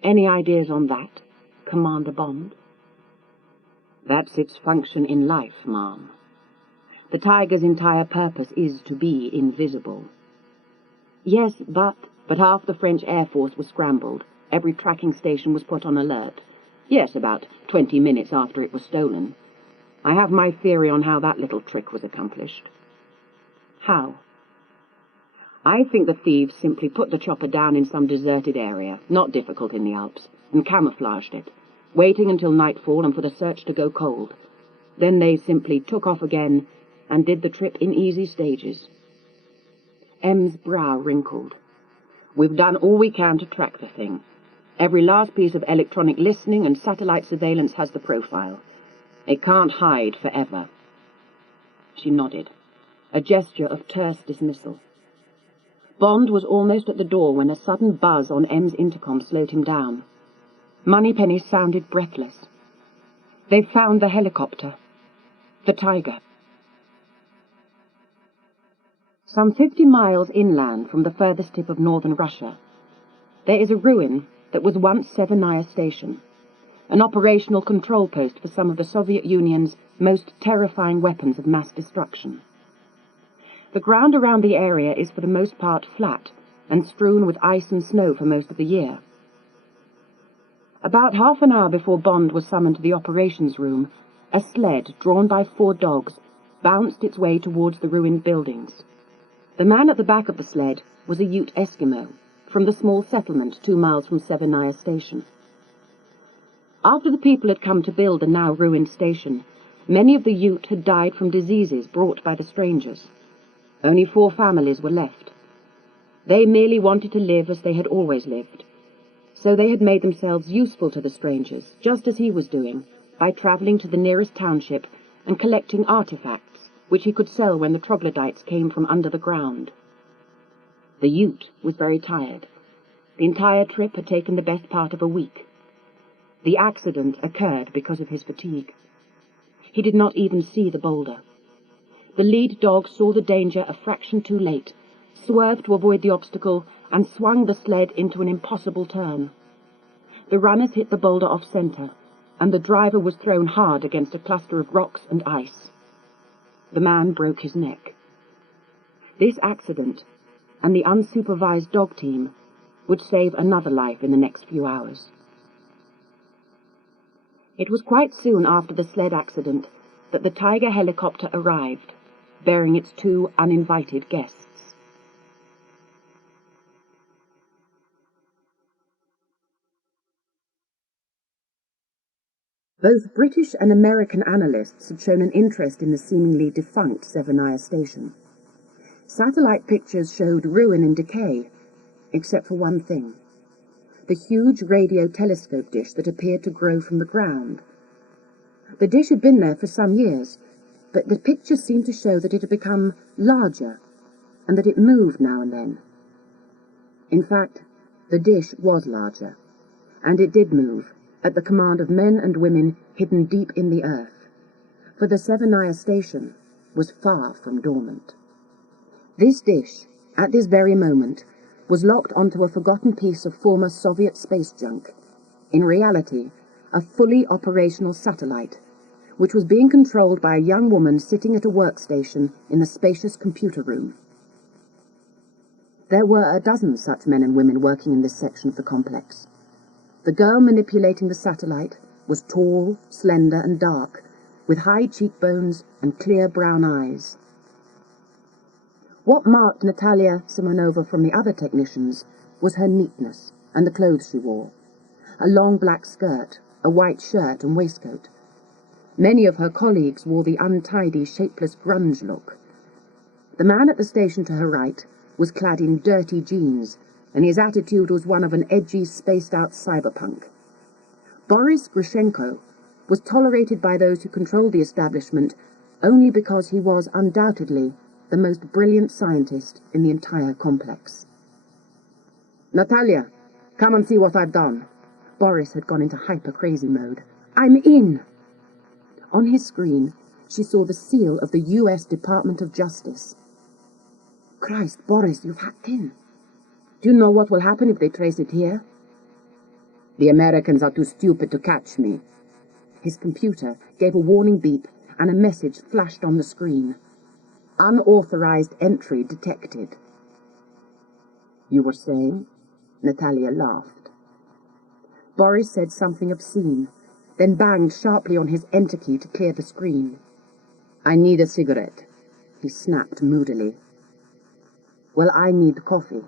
Any ideas on that, Commander Bond? That's its function in life, ma'am. The Tiger's entire purpose is to be invisible. Yes, but half the French Air Force was scrambled. Every tracking station was put on alert. Yes, about 20 minutes after it was stolen. I have my theory on how that little trick was accomplished. How? I think the thieves simply put the chopper down in some deserted area, not difficult in the Alps, and camouflaged it, waiting until nightfall and for the search to go cold. Then they simply took off again and did the trip in easy stages. M's brow wrinkled. We've done all we can to track the thing. Every last piece of electronic listening and satellite surveillance has the profile. It can't hide forever. She nodded, a gesture of terse dismissal. Bond was almost at the door when a sudden buzz on M's intercom slowed him down. Moneypenny sounded breathless. They've found the helicopter. The Tiger. Some 50 miles inland from the furthest tip of northern Russia, there is a ruin that was once Severnaya Station, an operational control post for some of the Soviet Union's most terrifying weapons of mass destruction. The ground around the area is for the most part flat and strewn with ice and snow for most of the year. About half an hour before Bond was summoned to the operations room, a sled drawn by 4 dogs bounced its way towards the ruined buildings. The man at the back of the sled was a Ute Eskimo from the small settlement 2 miles from Severnaya Station. After the people had come to build the now ruined station, many of the Ute had died from diseases brought by the strangers. Only 4 families were left. They merely wanted to live as they had always lived. So they had made themselves useful to the strangers, just as he was doing, by travelling to the nearest township and collecting artifacts, which he could sell when the troglodytes came from under the ground. The Ute was very tired. The entire trip had taken the best part of a week. The accident occurred because of his fatigue. He did not even see the boulder. The lead dog saw the danger a fraction too late, swerved to avoid the obstacle, and swung the sled into an impossible turn. The runners hit the boulder off-center, and the driver was thrown hard against a cluster of rocks and ice. The man broke his neck. This accident, and the unsupervised dog team, would save another life in the next few hours. It was quite soon after the sled accident that the Tiger helicopter arrived, bearing its 2 uninvited guests. Both British and American analysts had shown an interest in the seemingly defunct Severnaya Station. Satellite pictures showed ruin and decay, except for one thing: the huge radio telescope dish that appeared to grow from the ground. The dish had been there for some years, but the pictures seemed to show that it had become larger, and that it moved now and then. In fact, the dish was larger, and it did move, at the command of men and women hidden deep in the earth, for the Severnaya Station was far from dormant. This dish, at this very moment, was locked onto a forgotten piece of former Soviet space junk, in reality a fully operational satellite, which was being controlled by a young woman sitting at a workstation in the spacious computer room. There were a dozen such men and women working in this section of the complex. The girl manipulating the satellite was tall, slender, and dark, with high cheekbones and clear brown eyes. What marked Natalya Simonova from the other technicians was her neatness and the clothes she wore: a long black skirt, a white shirt and waistcoat. Many of her colleagues wore the untidy, shapeless grunge look. The man at the station to her right was clad in dirty jeans, and his attitude was one of an edgy, spaced-out cyberpunk. Boris Grushenko was tolerated by those who controlled the establishment only because he was undoubtedly the most brilliant scientist in the entire complex. "Natalya, come and see what I've done." Boris had gone into hyper-crazy mode. "I'm in!" On his screen, she saw the seal of the U.S. Department of Justice. "Christ, Boris, you've hacked in. Do you know what will happen if they trace it here?" "The Americans are too stupid to catch me." His computer gave a warning beep, and a message flashed on the screen. "Unauthorized entry detected." "You were saying?" Natalya laughed. Boris said something obscene, then banged sharply on his enter key to clear the screen. "I need a cigarette," he snapped moodily. Well, I need coffee.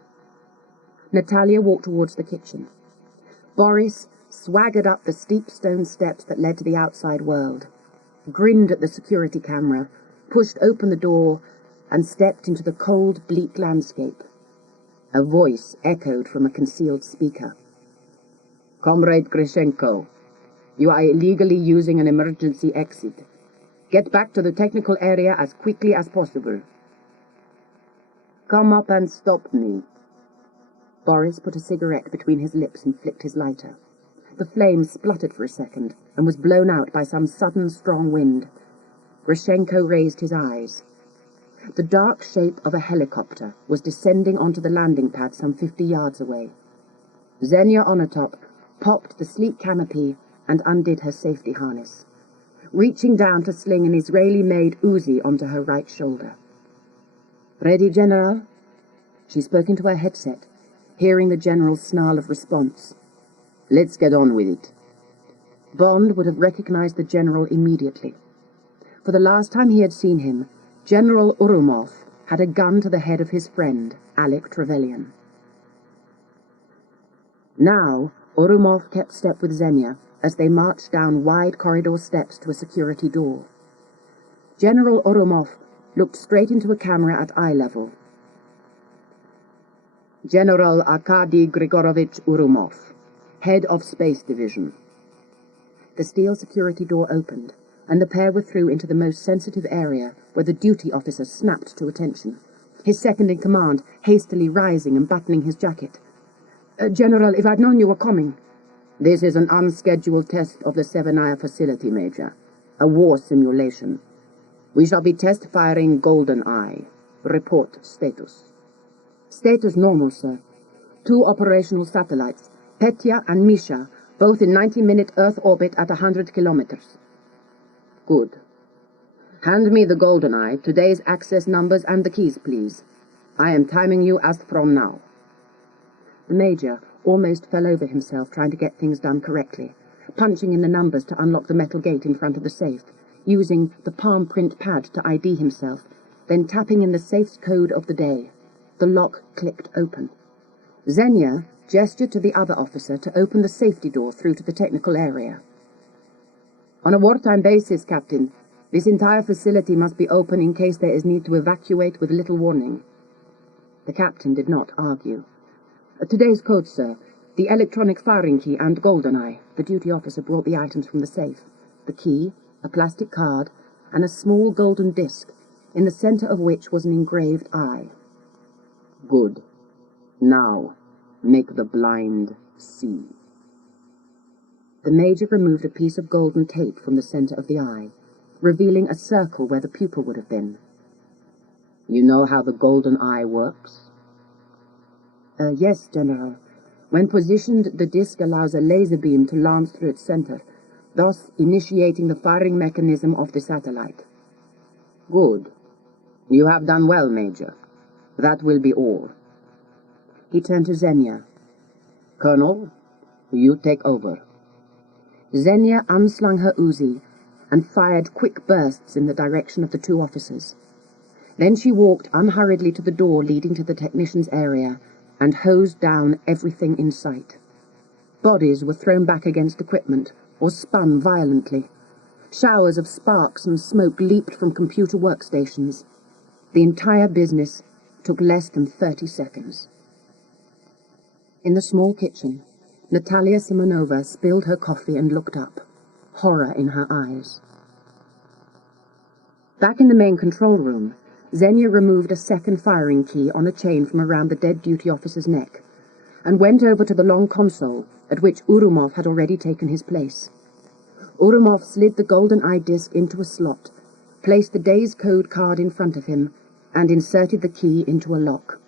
Natalya walked towards the kitchen. Boris swaggered up the steep stone steps that led to the outside world, grinned at the security camera, pushed open the door, and stepped into the cold, bleak landscape. A voice echoed from a concealed speaker. Comrade Grishenko, you are illegally using an emergency exit. Get back to the technical area as quickly as possible. Come up and stop me. Boris put a cigarette between his lips and flicked his lighter. The flame spluttered for a second and was blown out by some sudden strong wind. Grishenko raised his eyes. The dark shape of a helicopter was descending onto the landing pad some 50 yards away. Xenia on atop popped the sleek canopy and undid her safety harness, reaching down to sling an Israeli-made Uzi onto her right shoulder. "Ready, General?" She spoke into her headset, hearing the general's snarl of response. "Let's get on with it." Bond would have recognized the general immediately. For the last time he had seen him, General Urumov had a gun to the head of his friend, Alec Trevelyan. Now, Urumov kept step with Xenia as they marched down wide corridor steps to a security door. General Urumov looked straight into a camera at eye level. General Arkady Grigorovich Urumov, head of Space Division. The steel security door opened, and the pair were through into the most sensitive area, where the duty officer snapped to attention, his second-in-command hastily rising and buttoning his jacket. "General, if I'd known you were coming—" "This is an unscheduled test of the Severnaya facility, Major. A war simulation. We shall be test-firing Goldeneye. Report status." "Status normal, sir. 2 operational satellites, Petya and Misha, both in 90-minute Earth orbit at 100 kilometers. "Good. Hand me the Goldeneye, today's access numbers and the keys, please. I am timing you as from now." The Major almost fell over himself trying to get things done correctly, punching in the numbers to unlock the metal gate in front of the safe, using the palm print pad to ID himself, then tapping in the safe's code of the day. The lock clicked open. Xenia gestured to the other officer to open the safety door through to the technical area. "On a wartime basis, Captain, this entire facility must be open in case there is need to evacuate with little warning." The captain did not argue. "Today's code, sir. The electronic firing key and Goldeneye." The duty officer brought the items from the safe. The key, a plastic card, and a small golden disc, in the center of which was an engraved eye. "Good. Now, make the blind see." The Major removed a piece of golden tape from the center of the eye, revealing a circle where the pupil would have been. "You know how the golden eye works?" Yes, General. When positioned, the disc allows a laser beam to lance through its center, thus initiating the firing mechanism of the satellite." "Good. You have done well, Major. That will be all." He turned to Xenia. "Colonel, you take over." Xenia unslung her Uzi and fired quick bursts in the direction of the 2 officers. Then she walked unhurriedly to the door leading to the technician's area and hosed down everything in sight. Bodies were thrown back against equipment or spun violently. Showers of sparks and smoke leaped from computer workstations. The entire business took less than 30 seconds. In the small kitchen, Natalya Simonova spilled her coffee and looked up, horror in her eyes. Back in the main control room, Xenia removed a second firing key on a chain from around the dead duty officer's neck, and went over to the long console, at which Urumov had already taken his place. Urumov slid the Goldeneye disc into a slot, placed the day's code card in front of him, and inserted the key into a lock.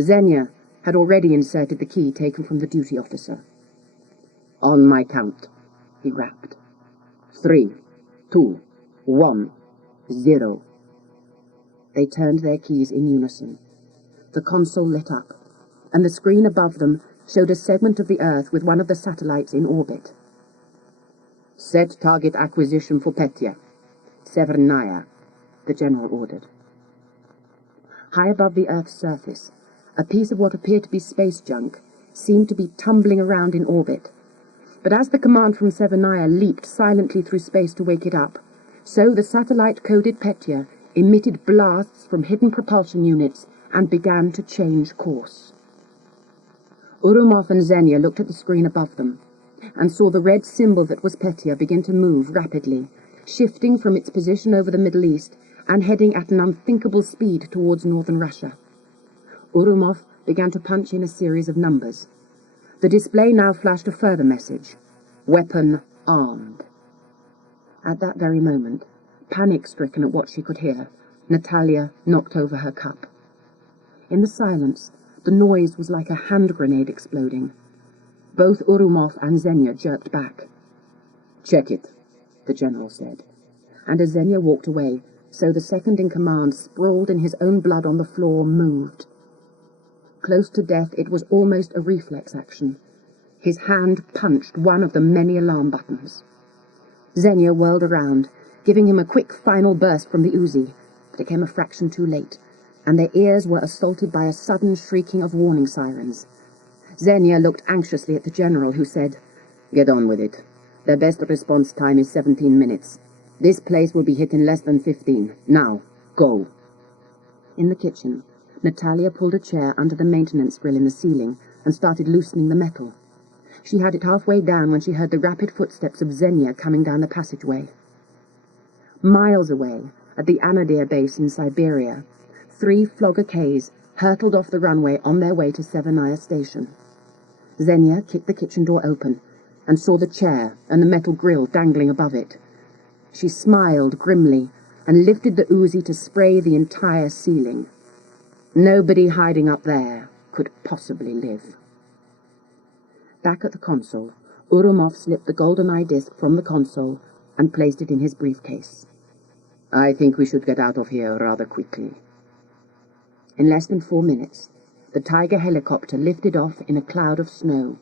Xenia had already inserted the key taken from the duty officer. "On my count," he rapped. 3, 2, 1, 0. They turned their keys in unison. The console lit up, and the screen above them showed a segment of the Earth with one of the satellites in orbit. "Set target acquisition for Petya. Severnaya," the general ordered. High above the Earth's surface, a piece of what appeared to be space junk seemed to be tumbling around in orbit. But as the command from Severnaya leaped silently through space to wake it up, so the satellite-coded Petya emitted blasts from hidden propulsion units and began to change course. Urumov and Xenia looked at the screen above them, and saw the red symbol that was Petya begin to move rapidly, shifting from its position over the Middle East and heading at an unthinkable speed towards northern Russia. Urumov began to punch in a series of numbers. The display now flashed a further message: weapon armed. At that very moment, panic-stricken at what she could hear, Natalya knocked over her cup. In the silence, the noise was like a hand grenade exploding. Both Urumov and Xenia jerked back. "Check it," the general said, and as Xenia walked away, so the second-in-command, sprawled in his own blood on the floor, moved. Close to death, it was almost a reflex action. His hand punched one of the many alarm buttons. Xenia whirled around, giving him a quick final burst from the Uzi, but it came a fraction too late, and their ears were assaulted by a sudden shrieking of warning sirens. Xenia looked anxiously at the general, who said, "Get on with it. Their best response time is 17 minutes. This place will be hit in less than 15. Now, go." In the kitchen, Natalya pulled a chair under the maintenance grill in the ceiling and started loosening the metal. She had it halfway down when she heard the rapid footsteps of Xenia coming down the passageway. Miles away, at the Anadyr base in Siberia, 3 Flogger Ks hurtled off the runway on their way to Severnaya station. Xenia kicked the kitchen door open and saw the chair and the metal grill dangling above it. She smiled grimly and lifted the Uzi to spray the entire ceiling. Nobody hiding up there could possibly live. Back at the console, Urumov slipped the Goldeneye disc from the console and placed it in his briefcase. "I think we should get out of here rather quickly." In less than 4 minutes, the Tiger helicopter lifted off in a cloud of snow.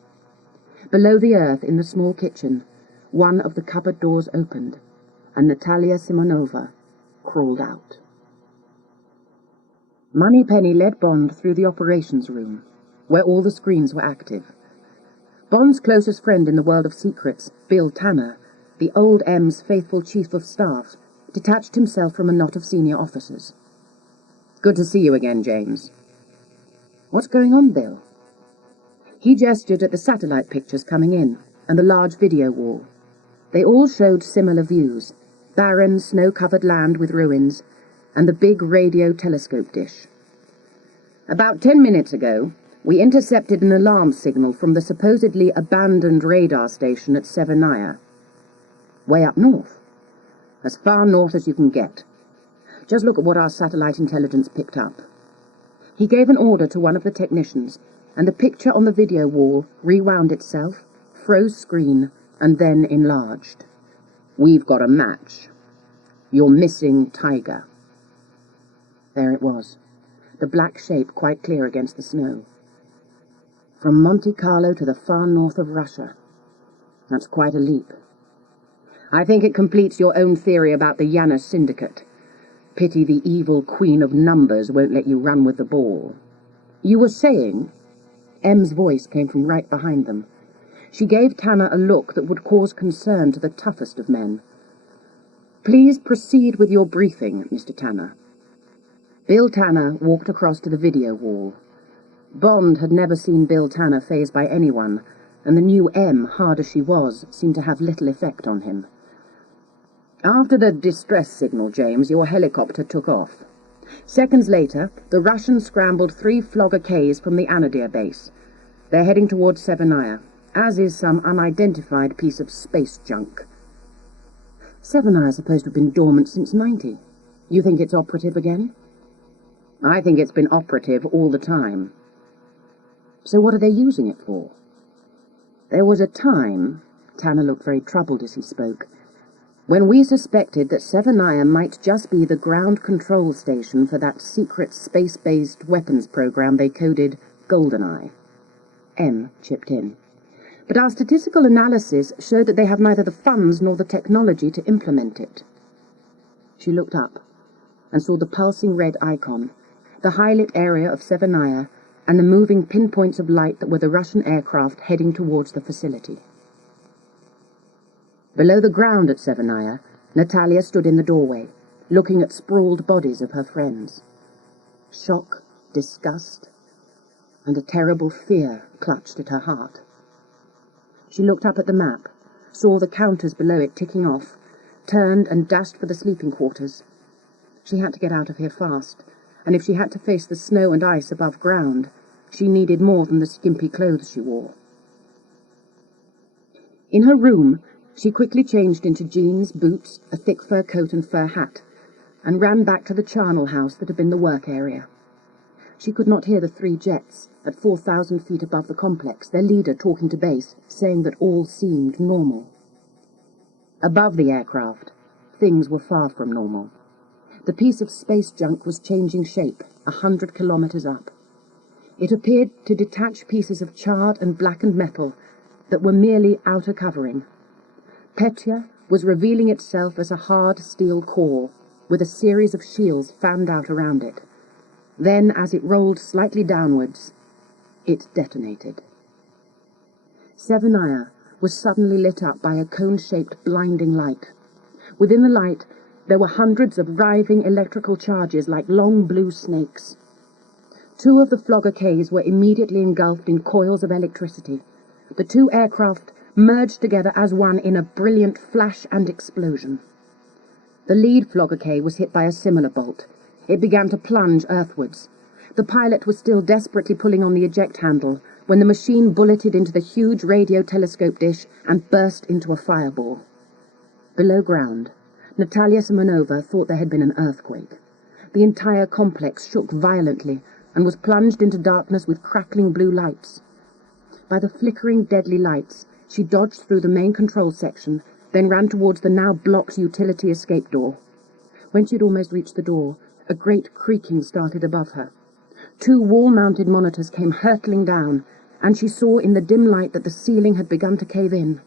Below the earth, in the small kitchen, one of the cupboard doors opened, and Natalya Simonova crawled out. Moneypenny led Bond through the operations room, where all the screens were active. Bond's closest friend in the world of secrets, Bill Tanner, the old M's faithful chief of staff, detached himself from a knot of senior officers. "Good to see you again, James." "What's going on, Bill?" He gestured at the satellite pictures coming in, and the large video wall. They all showed similar views: barren, snow-covered land with ruins, and the big radio telescope dish. "About 10 minutes ago, we intercepted an alarm signal from the supposedly abandoned radar station at Severnaya." "Way up north?" "As far north as you can get. Just look at what our satellite intelligence picked up." He gave an order to one of the technicians, and the picture on the video wall rewound itself, froze screen, and then enlarged. "We've got a match. You're missing Tiger." There it was, the black shape quite clear against the snow. From Monte Carlo to the far north of Russia. That's quite a leap. "I think it completes your own theory about the Janus syndicate. Pity the evil queen of numbers won't let you run with the ball." "You were saying—" M's voice came from right behind them. She gave Tanner a look that would cause concern to the toughest of men. "Please proceed with your briefing, Mr. Tanner." Bill Tanner walked across to the video wall. Bond had never seen Bill Tanner fazed by anyone, and the new M, hard as she was, seemed to have little effect on him. "After the distress signal, James, your helicopter took off. Seconds later, the Russians scrambled 3 Flogger Ks from the Anadyr base. They're heading towards Severnaya, as is some unidentified piece of space junk." "Severnaya is supposed to have been dormant since '90. You think it's operative again?" "I think it's been operative all the time." "So what are they using it for?" "There was a time," Tanner looked very troubled as he spoke, "when we suspected that Severnaya might just be the ground control station for that secret space-based weapons program they coded Goldeneye." M chipped in. "But our statistical analysis showed that they have neither the funds nor the technology to implement it." She looked up and saw the pulsing red icon, the high-lit area of Severnaya, and the moving pinpoints of light that were the Russian aircraft heading towards the facility. Below the ground at Severnaya, Natalya stood in the doorway, looking at sprawled bodies of her friends. Shock, disgust, and a terrible fear clutched at her heart. She looked up at the map, saw the counters below it ticking off, turned and dashed for the sleeping quarters. She had to get out of here fast, and if she had to face the snow and ice above ground, she needed more than the skimpy clothes she wore. In her room, she quickly changed into jeans, boots, a thick fur coat and fur hat, and ran back to the charnel house that had been the work area. She could not hear the 3 jets at 4,000 feet above the complex, their leader talking to base, saying that all seemed normal. Above the aircraft, things were far from normal. The piece of space junk was changing shape, 100 kilometers up. It appeared to detach pieces of charred and blackened metal that were merely outer covering. Petya was revealing itself as a hard steel core, with a series of shields fanned out around it. Then, as it rolled slightly downwards, it detonated. Severnaya was suddenly lit up by a cone-shaped blinding light. Within the light, there were hundreds of writhing electrical charges like long blue snakes. 2 of the flogger Ks were immediately engulfed in coils of electricity. The 2 aircraft merged together as one in a brilliant flash and explosion. The lead flogger K was hit by a similar bolt. It began to plunge earthwards. The pilot was still desperately pulling on the eject handle when the machine bulleted into the huge radio telescope dish and burst into a fireball. Below ground, Natalya Simonova thought there had been an earthquake. The entire complex shook violently and was plunged into darkness with crackling blue lights. By the flickering, deadly lights, she dodged through the main control section, then ran towards the now blocked utility escape door. When she had almost reached the door, a great creaking started above her. 2 wall-mounted monitors came hurtling down, and she saw in the dim light that the ceiling had begun to cave in.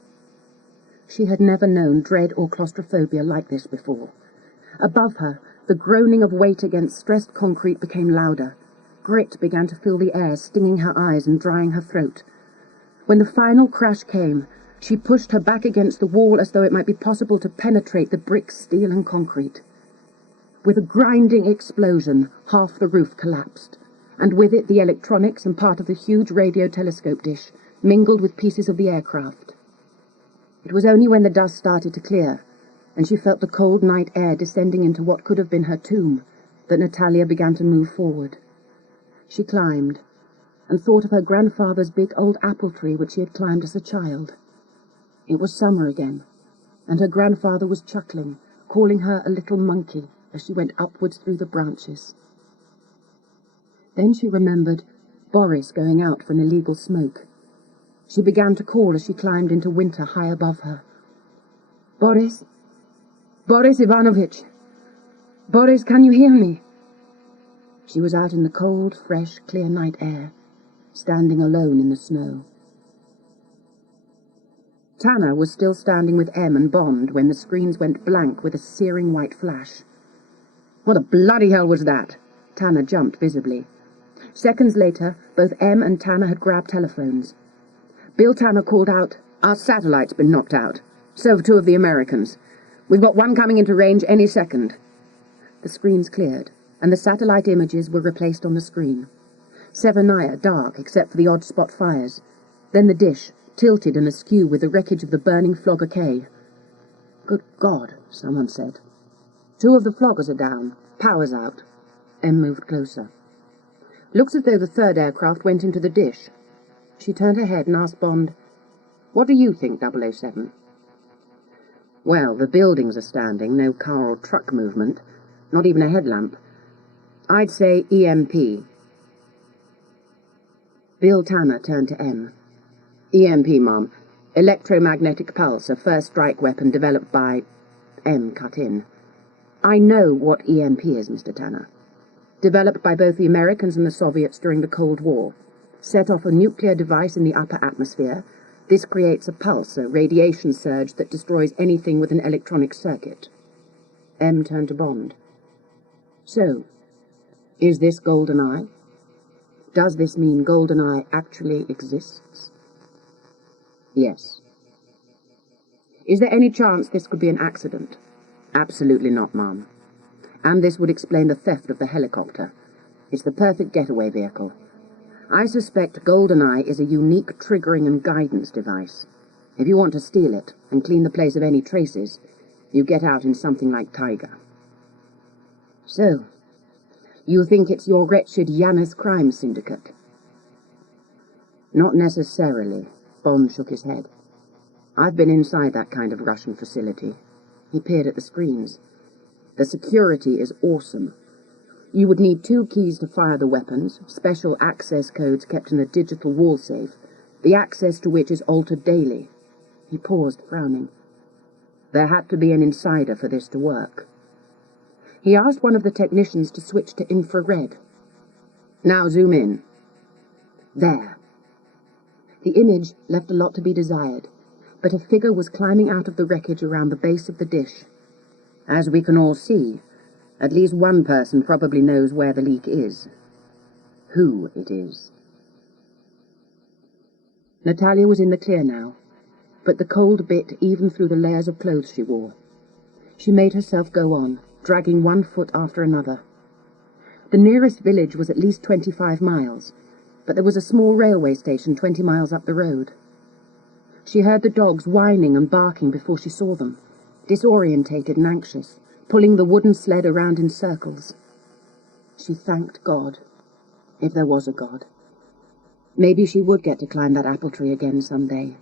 She had never known dread or claustrophobia like this before. Above her, the groaning of weight against stressed concrete became louder. Grit began to fill the air, stinging her eyes and drying her throat. When the final crash came, she pushed her back against the wall as though it might be possible to penetrate the bricks, steel and concrete. With a grinding explosion, half the roof collapsed, and with it the electronics and part of the huge radio telescope dish, mingled with pieces of the aircraft. It was only when the dust started to clear, and she felt the cold night air descending into what could have been her tomb, that Natalya began to move forward. She climbed, and thought of her grandfather's big old apple tree which she had climbed as a child. It was summer again, and her grandfather was chuckling, calling her a little monkey as she went upwards through the branches. Then she remembered Boris going out for an illegal smoke. She began to call as she climbed into winter high above her. "Boris? Boris Ivanovich! Boris, can you hear me?" She was out in the cold, fresh, clear night air, standing alone in the snow. Tanner was still standing with M and Bond when the screens went blank with a searing white flash. "What the bloody hell was that?" Tanner jumped visibly. Seconds later, both M and Tanner had grabbed telephones. Bill Tanner called out, "Our satellite's been knocked out. So have 2 of the Americans. We've got one coming into range any second." The screens cleared, and the satellite images were replaced on the screen. Severnaya dark except for the odd spot fires. Then the dish, tilted and askew with the wreckage of the burning flogger K. "Good God," someone said. 2 of the floggers are down. Power's out." M moved closer. "Looks as though the 3rd aircraft went into the dish." She turned her head and asked Bond, "What do you think, 007? "Well, the buildings are standing, no car or truck movement, not even a headlamp. I'd say EMP. Bill Tanner turned to M. "EMP, Mom. Electromagnetic pulse, a first strike weapon developed by..." M cut in. "I know what EMP is, Mr. Tanner. Developed by both the Americans and the Soviets during the Cold War. Set off a nuclear device in the upper atmosphere. This creates a pulse, a radiation surge that destroys anything with an electronic circuit." M turned to Bond. "So, Is this Goldeneye? Does this mean Goldeneye actually exists? Yes. Is there any chance this could be an accident? Absolutely not, ma'am. And this would explain the theft of the helicopter. It's the perfect getaway vehicle. I suspect Goldeneye is a unique triggering and guidance device. If you want to steal it and clean the place of any traces, you get out in something like Tiger. So, you think it's your wretched Janus crime syndicate? Not necessarily. Bond shook his head. I've been inside that kind of Russian facility. He peered at the screens. The security is awesome. You would need 2 keys to fire the weapons, special access codes kept in a digital wall safe, the access to which is altered daily. He paused, frowning. There had to be an insider for this to work. He asked one of the technicians to switch to infrared. Now zoom in. There. The image left a lot to be desired, but a figure was climbing out of the wreckage around the base of the dish. As we can all see, at least one person probably knows where the leak is. Who it is. Natalya was in the clear now, but the cold bit even through the layers of clothes she wore. She made herself go on, dragging one foot after another. The nearest village was at least 25 miles, but there was a small railway station 20 miles up the road. She heard the dogs whining and barking before she saw them, disorientated and anxious, pulling the wooden sled around in circles. She thanked God, if there was a God. Maybe she would get to climb that apple tree again someday.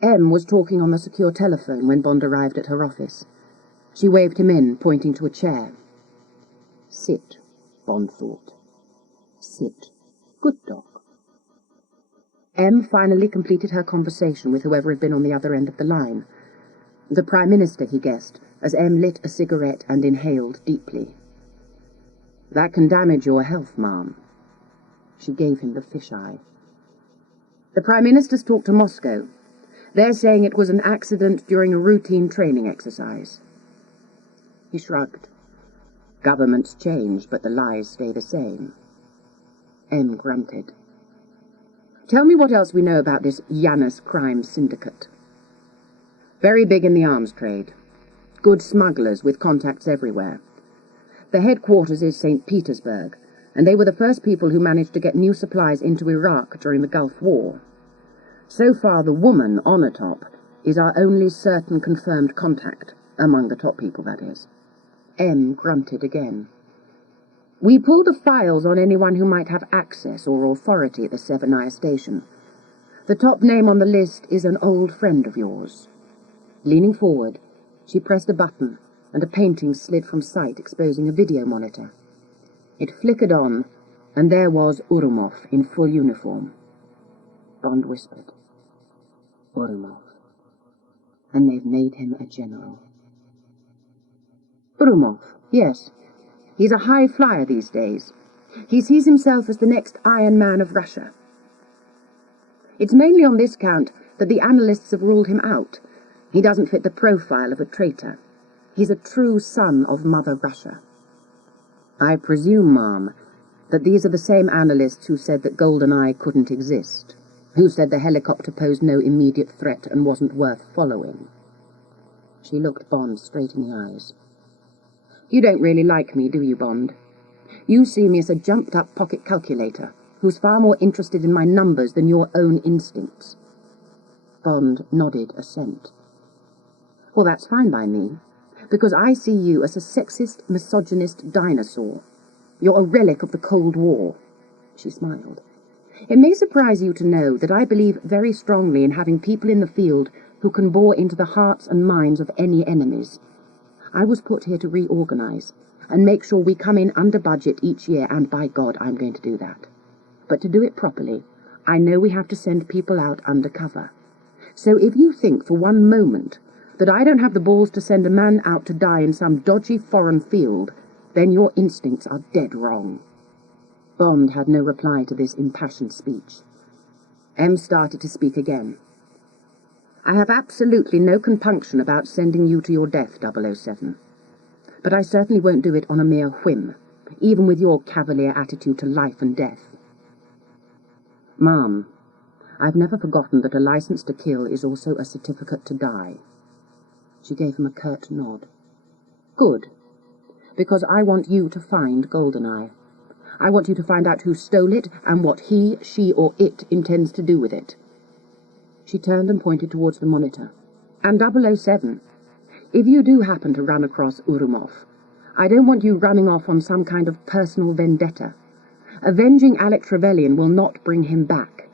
M was talking on the secure telephone when Bond arrived at her office. She waved him in, pointing to a chair. Sit, Bond thought. Sit. Good dog. M finally completed her conversation with whoever had been on the other end of the line. The Prime Minister, he guessed, as M lit a cigarette and inhaled deeply. That can damage your health, ma'am. She gave him the fisheye. The Prime Minister's talked to Moscow. They're saying it was an accident during a routine training exercise. He shrugged. Governments change, but the lies stay the same. M grunted. Tell me what else we know about this Janus crime syndicate. Very big in the arms trade. Good smugglers with contacts everywhere. The headquarters is St. Petersburg, and they were the first people who managed to get new supplies into Iraq during the Gulf War. So far, the woman on the top is our only certain confirmed contact, among the top people, that is. M grunted again. We pulled the files on anyone who might have access or authority at the Severnaya station. The top name on the list is an old friend of yours. Leaning forward, she pressed a button, and a painting slid from sight, exposing a video monitor. It flickered on, and there was Urumov in full uniform. Bond whispered. Urumov. And they've made him a general. Urumov, yes. He's a high flyer these days. He sees himself as the next Iron Man of Russia. It's mainly on this count that the analysts have ruled him out. He doesn't fit the profile of a traitor. He's a true son of Mother Russia. I presume, ma'am, that these are the same analysts who said that Goldeneye couldn't exist, who said the helicopter posed no immediate threat and wasn't worth following. She looked Bond straight in the eyes. You don't really like me, do you, Bond? You see me as a jumped-up pocket calculator, who's far more interested in my numbers than your own instincts. Bond nodded assent. Well, that's fine by me, because I see you as a sexist, misogynist dinosaur. You're a relic of the Cold War. She smiled. It may surprise you to know that I believe very strongly in having people in the field who can bore into the hearts and minds of any enemies. I was put here to reorganize and make sure we come in under budget each year, and by God, I'm going to do that. But to do it properly, I know we have to send people out undercover. So if you think for one moment that I don't have the balls to send a man out to die in some dodgy foreign field, then your instincts are dead wrong. Bond had no reply to this impassioned speech. M started to speak again. I have absolutely no compunction about sending you to your death, 007. But I certainly won't do it on a mere whim, even with your cavalier attitude to life and death. Ma'am, I've never forgotten that a license to kill is also a certificate to die. She gave him a curt nod. Good, because I want you to find Goldeneye. I want you to find out who stole it and what he, she, or it intends to do with it. She turned and pointed towards the monitor. And 007, if you do happen to run across Urumov, I don't want you running off on some kind of personal vendetta. Avenging Alec Trevelyan will not bring him back.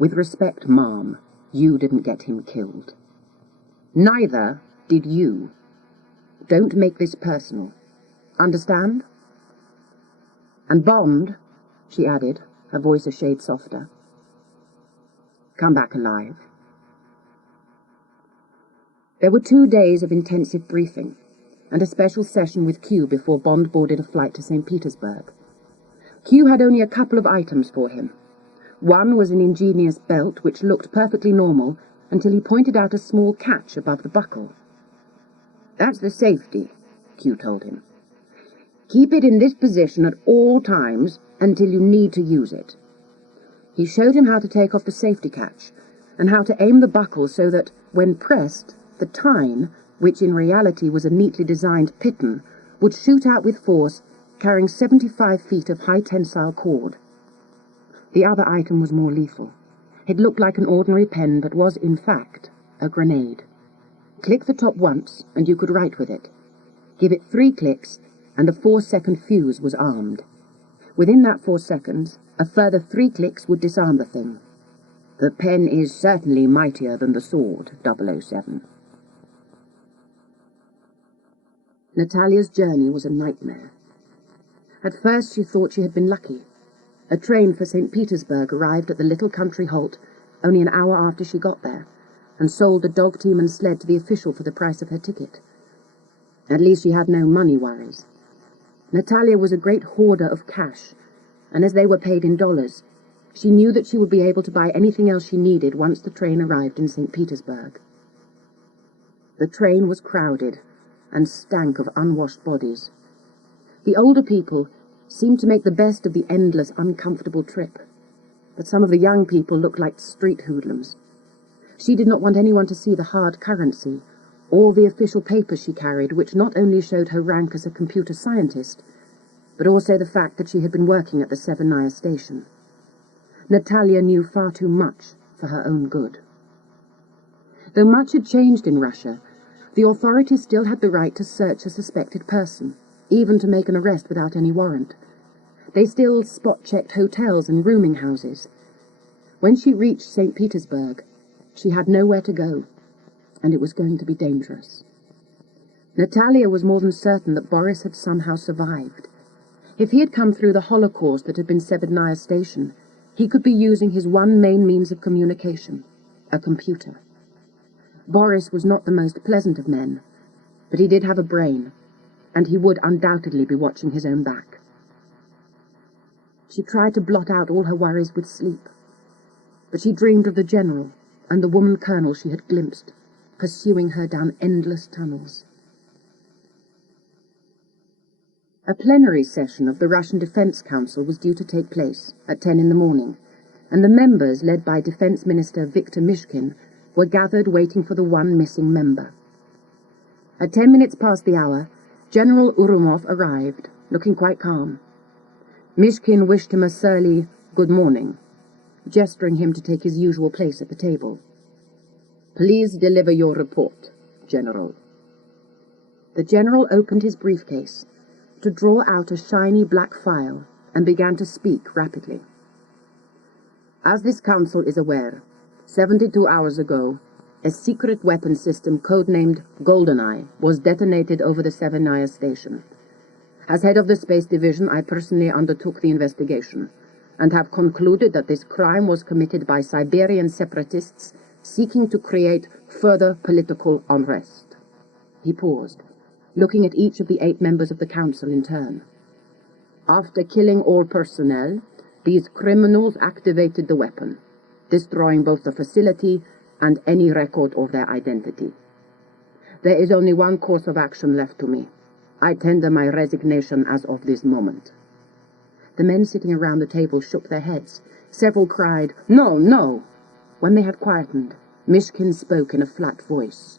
With respect, ma'am, you didn't get him killed. Neither did you. Don't make this personal. Understand? And Bond, she added, her voice a shade softer, come back alive. There were 2 days of intensive briefing, and a special session with Q before Bond boarded a flight to St. Petersburg. Q had only a couple of items for him. One was an ingenious belt which looked perfectly normal until he pointed out a small catch above the buckle. That's the safety, Q told him. Keep it in this position at all times until you need to use it. He showed him how to take off the safety catch, and how to aim the buckle so that, when pressed, the tine, which in reality was a neatly designed piton, would shoot out with force, carrying 75 feet of high-tensile cord. The other item was more lethal. It looked like an ordinary pen, but was, in fact, a grenade. Click the top once, and you could write with it. Give it 3 clicks, and a 4-second fuse was armed. Within that 4 seconds, a further 3 clicks would disarm the thing. The pen is certainly mightier than the sword, 007. Natalya's journey was a nightmare. At first she thought she had been lucky. A train for St. Petersburg arrived at the little country halt only an hour after she got there, and sold the dog team and sled to the official for the price of her ticket. At least she had no money worries. Natalya was a great hoarder of cash, and as they were paid in dollars, she knew that she would be able to buy anything else she needed once the train arrived in St. Petersburg. The train was crowded and stank of unwashed bodies. The older people seemed to make the best of the endless, uncomfortable trip, but some of the young people looked like street hoodlums. She did not want anyone to see the hard currency, or the official papers she carried, which not only showed her rank as a computer scientist, but also the fact that she had been working at the Severnaya station. Natalya knew far too much for her own good. Though much had changed in Russia, the authorities still had the right to search a suspected person, even to make an arrest without any warrant. They still spot-checked hotels and rooming houses. When she reached St. Petersburg, she had nowhere to go, and it was going to be dangerous. Natalya was more than certain that Boris had somehow survived. If he had come through the holocaust that had been Severnaya station, he could be using his one main means of communication, a computer. Boris was not the most pleasant of men, but he did have a brain, and he would undoubtedly be watching his own back. She tried to blot out all her worries with sleep, but she dreamed of the general and the woman colonel she had glimpsed, pursuing her down endless tunnels. A plenary session of the Russian Defense Council was due to take place at 10 in the morning, and the members, led by Defense Minister Viktor Mishkin, were gathered waiting for the one missing member. At 10 minutes past the hour, General Urumov arrived, looking quite calm. Mishkin wished him a surly good morning, gesturing him to take his usual place at the table. "Please deliver your report, General." The general opened his briefcase to draw out a shiny black file and began to speak rapidly. "As this council is aware, 72 hours ago, a secret weapon system codenamed Goldeneye was detonated over the Severnaya station. As head of the Space Division, I personally undertook the investigation, and have concluded that this crime was committed by Siberian separatists seeking to create further political unrest." He paused, looking at each of the 8 members of the council in turn. "After killing all personnel, these criminals activated the weapon, destroying both the facility and any record of their identity. There is only one course of action left to me: I tender my resignation as of this moment." The men sitting around the table shook their heads. Several cried, "No, no!" When they had quietened, Mishkin spoke in a flat voice.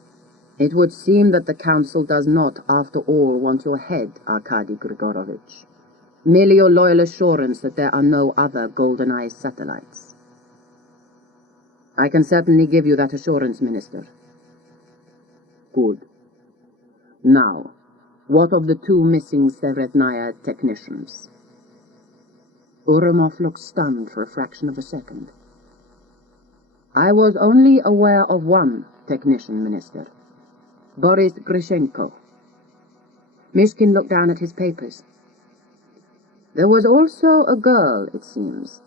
"It would seem that the council does not, after all, want your head, Arkady Grigorovich. Merely your loyal assurance that there are no other Goldeneye satellites." "I can certainly give you that assurance, Minister." "Good. Now, what of the 2 missing Severnaya technicians?" Urumov looked stunned for a fraction of a second. "I was only aware of 1 technician, Minister. Boris Grishenko." Mishkin looked down at his papers. "There was also a girl, it seems.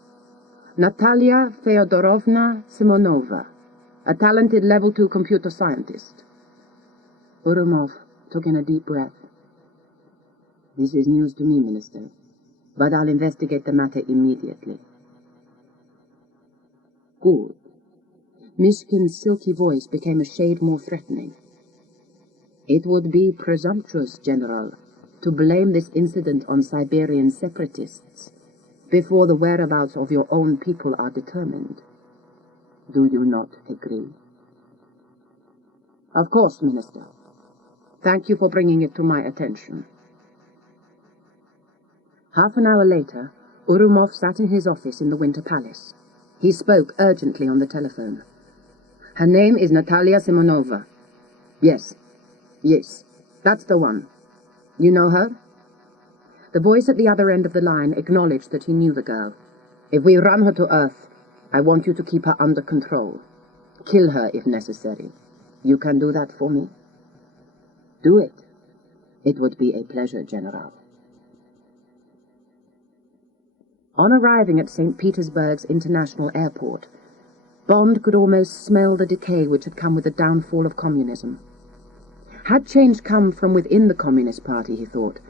Natalya Feodorovna Simonova, a talented level 2 computer scientist." Urumov took in a deep breath. "This is news to me, Minister, but I'll investigate the matter immediately." "Good." Mishkin's silky voice became a shade more threatening. "It would be presumptuous, General, to blame this incident on Siberian separatists before the whereabouts of your own people are determined. Do you not agree?" "Of course, Minister. Thank you for bringing it to my attention." Half an hour later, Urumov sat in his office in the Winter Palace. He spoke urgently on the telephone. "Her name is Natalya Simonova." Yes, that's the one. You know her?" The voice at the other end of the line acknowledged that he knew the girl. "If we run her to earth, I want you to keep her under control. Kill her if necessary. You can do that for me?" "Do it. It would be a pleasure, General." On arriving at St. Petersburg's International Airport, Bond could almost smell the decay which had come with the downfall of communism. Had change come from within the Communist Party, he thought,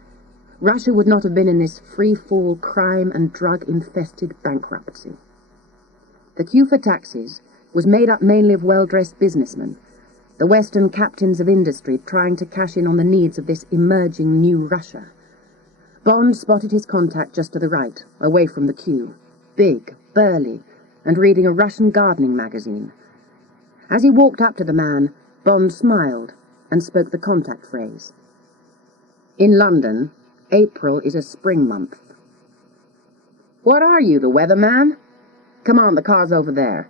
Russia would not have been in this free-fall, crime and drug-infested bankruptcy. The queue for taxis was made up mainly of well-dressed businessmen, the Western captains of industry trying to cash in on the needs of this emerging new Russia. Bond spotted his contact just to the right, away from the queue, big, burly, and reading a Russian gardening magazine. As he walked up to the man, Bond smiled and spoke the contact phrase. "In London, April is a spring month." "What are you, the weatherman? Come on, the car's over there."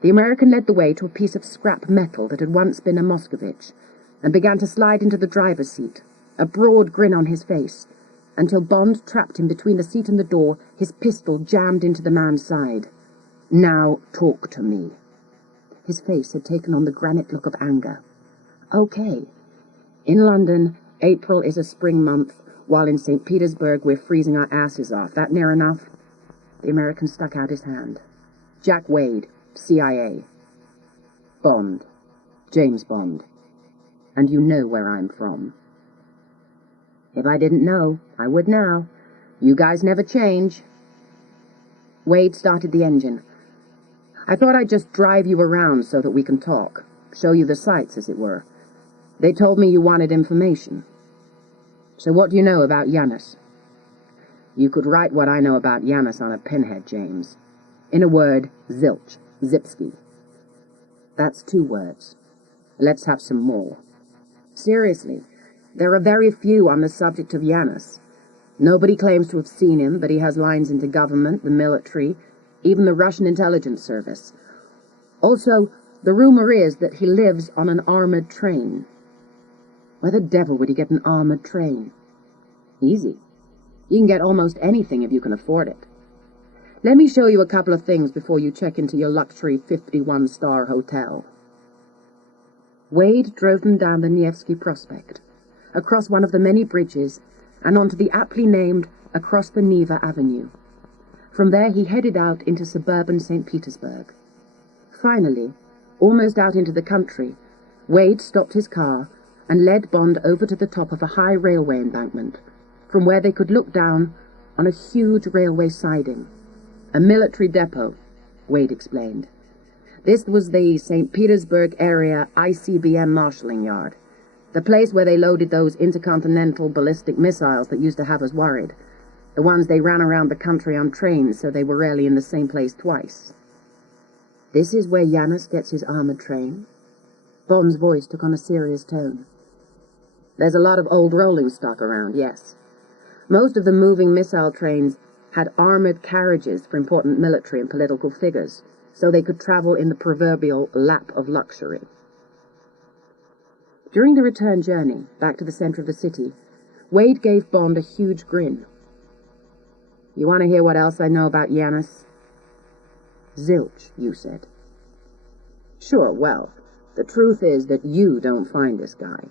The American led the way to a piece of scrap metal that had once been a Moscovich, and began to slide into the driver's seat, a broad grin on his face, until Bond trapped him between the seat and the door, his pistol jammed into the man's side. "Now talk to me." His face had taken on the granite look of anger. "Okay. In London, April is a spring month, while in St. Petersburg we're freezing our asses off. That near enough?" The American stuck out his hand. "Jack Wade, CIA. Bond. James Bond. And you know where I'm from." "If I didn't know, I would now. You guys never change." Wade started the engine. "I thought I'd just drive you around so that we can talk. Show you the sights, as it were. They told me you wanted information. So what do you know about Janus?" "You could write what I know about Janus on a pinhead, James. In a word, zilch, zipski." "That's 2 words. Let's have some more." Seriously, there are very few on the subject of Janus. Nobody claims to have seen him, but he has lines into government, the military, even the Russian intelligence service. Also, the rumor is that he lives on an armored train." "Where the devil would he get an armored train?" "Easy. You can get almost anything if you can afford it. Let me show you a couple of things before you check into your luxury 51-star hotel." Wade drove them down the Nevsky Prospect, across one of the many bridges, and onto the aptly named Across the Neva Avenue. From there he headed out into suburban St. Petersburg. Finally, almost out into the country, Wade stopped his car and led Bond over to the top of a high railway embankment, from where they could look down on a huge railway siding. "A military depot," Wade explained. This was the St. Petersburg area ICBM marshalling yard. The place where they loaded those intercontinental ballistic missiles that used to have us worried. The ones they ran around the country on trains so they were rarely in the same place twice. This is where Janus gets his armored train? Bond's voice took on a serious tone. There's a lot of old rolling stock around, yes. Most of the moving missile trains had armored carriages for important military and political figures, so they could travel in the proverbial lap of luxury. During the return journey, back to the center of the city, Wade gave Bond a huge grin. You want to hear what else I know about Janus? Zilch, you said. Sure, well, the truth is that you don't find this guy.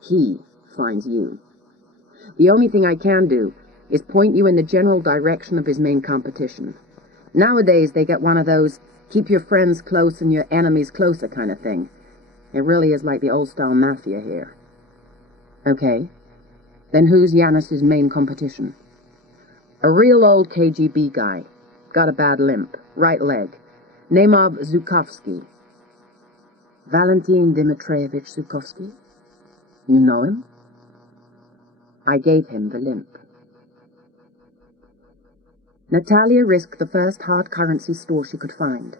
He finds you. The only thing I can do is point you in the general direction of his main competition. Nowadays, they get one of those keep your friends close and your enemies closer kind of thing. It really is like the old-style mafia here. Okay. Then who's Janus's main competition? A real old KGB guy. Got a bad limp. Right leg. Name of Zukovsky. Valentin Dmitrievich Zukovsky? You know him? I gave him the limp. Natalya risked the first hard currency store she could find.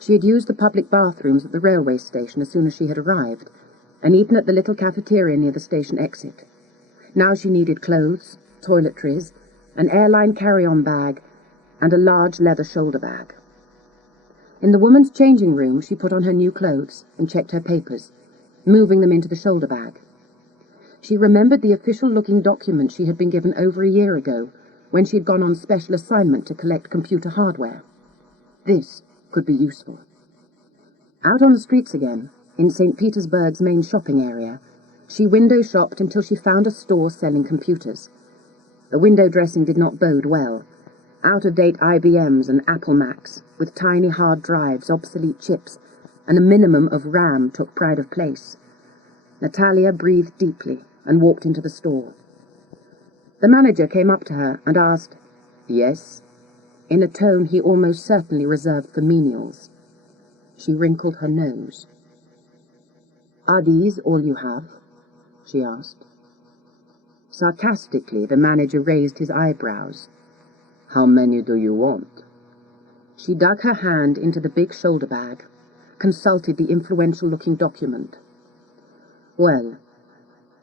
She had used the public bathrooms at the railway station as soon as she had arrived, and eaten at the little cafeteria near the station exit. Now she needed clothes, toiletries, an airline carry-on bag, and a large leather shoulder bag. In the woman's changing room, she put on her new clothes and checked her papers, moving them into the shoulder bag. She remembered the official-looking document she had been given over a year ago, when she had gone on special assignment to collect computer hardware. This could be useful. Out on the streets again, in St. Petersburg's main shopping area, she window-shopped until she found a store selling computers. The window dressing did not bode well. Out-of-date IBMs and Apple Macs, with tiny hard drives, obsolete chips, and a minimum of RAM took pride of place. Natalya breathed deeply and walked into the store. The manager came up to her and asked, "Yes?" in a tone he almost certainly reserved for menials. She wrinkled her nose. "Are these all you have?" she asked. Sarcastically, the manager raised his eyebrows. "How many do you want?" She dug her hand into the big shoulder bag, consulted the influential-looking document. "Well,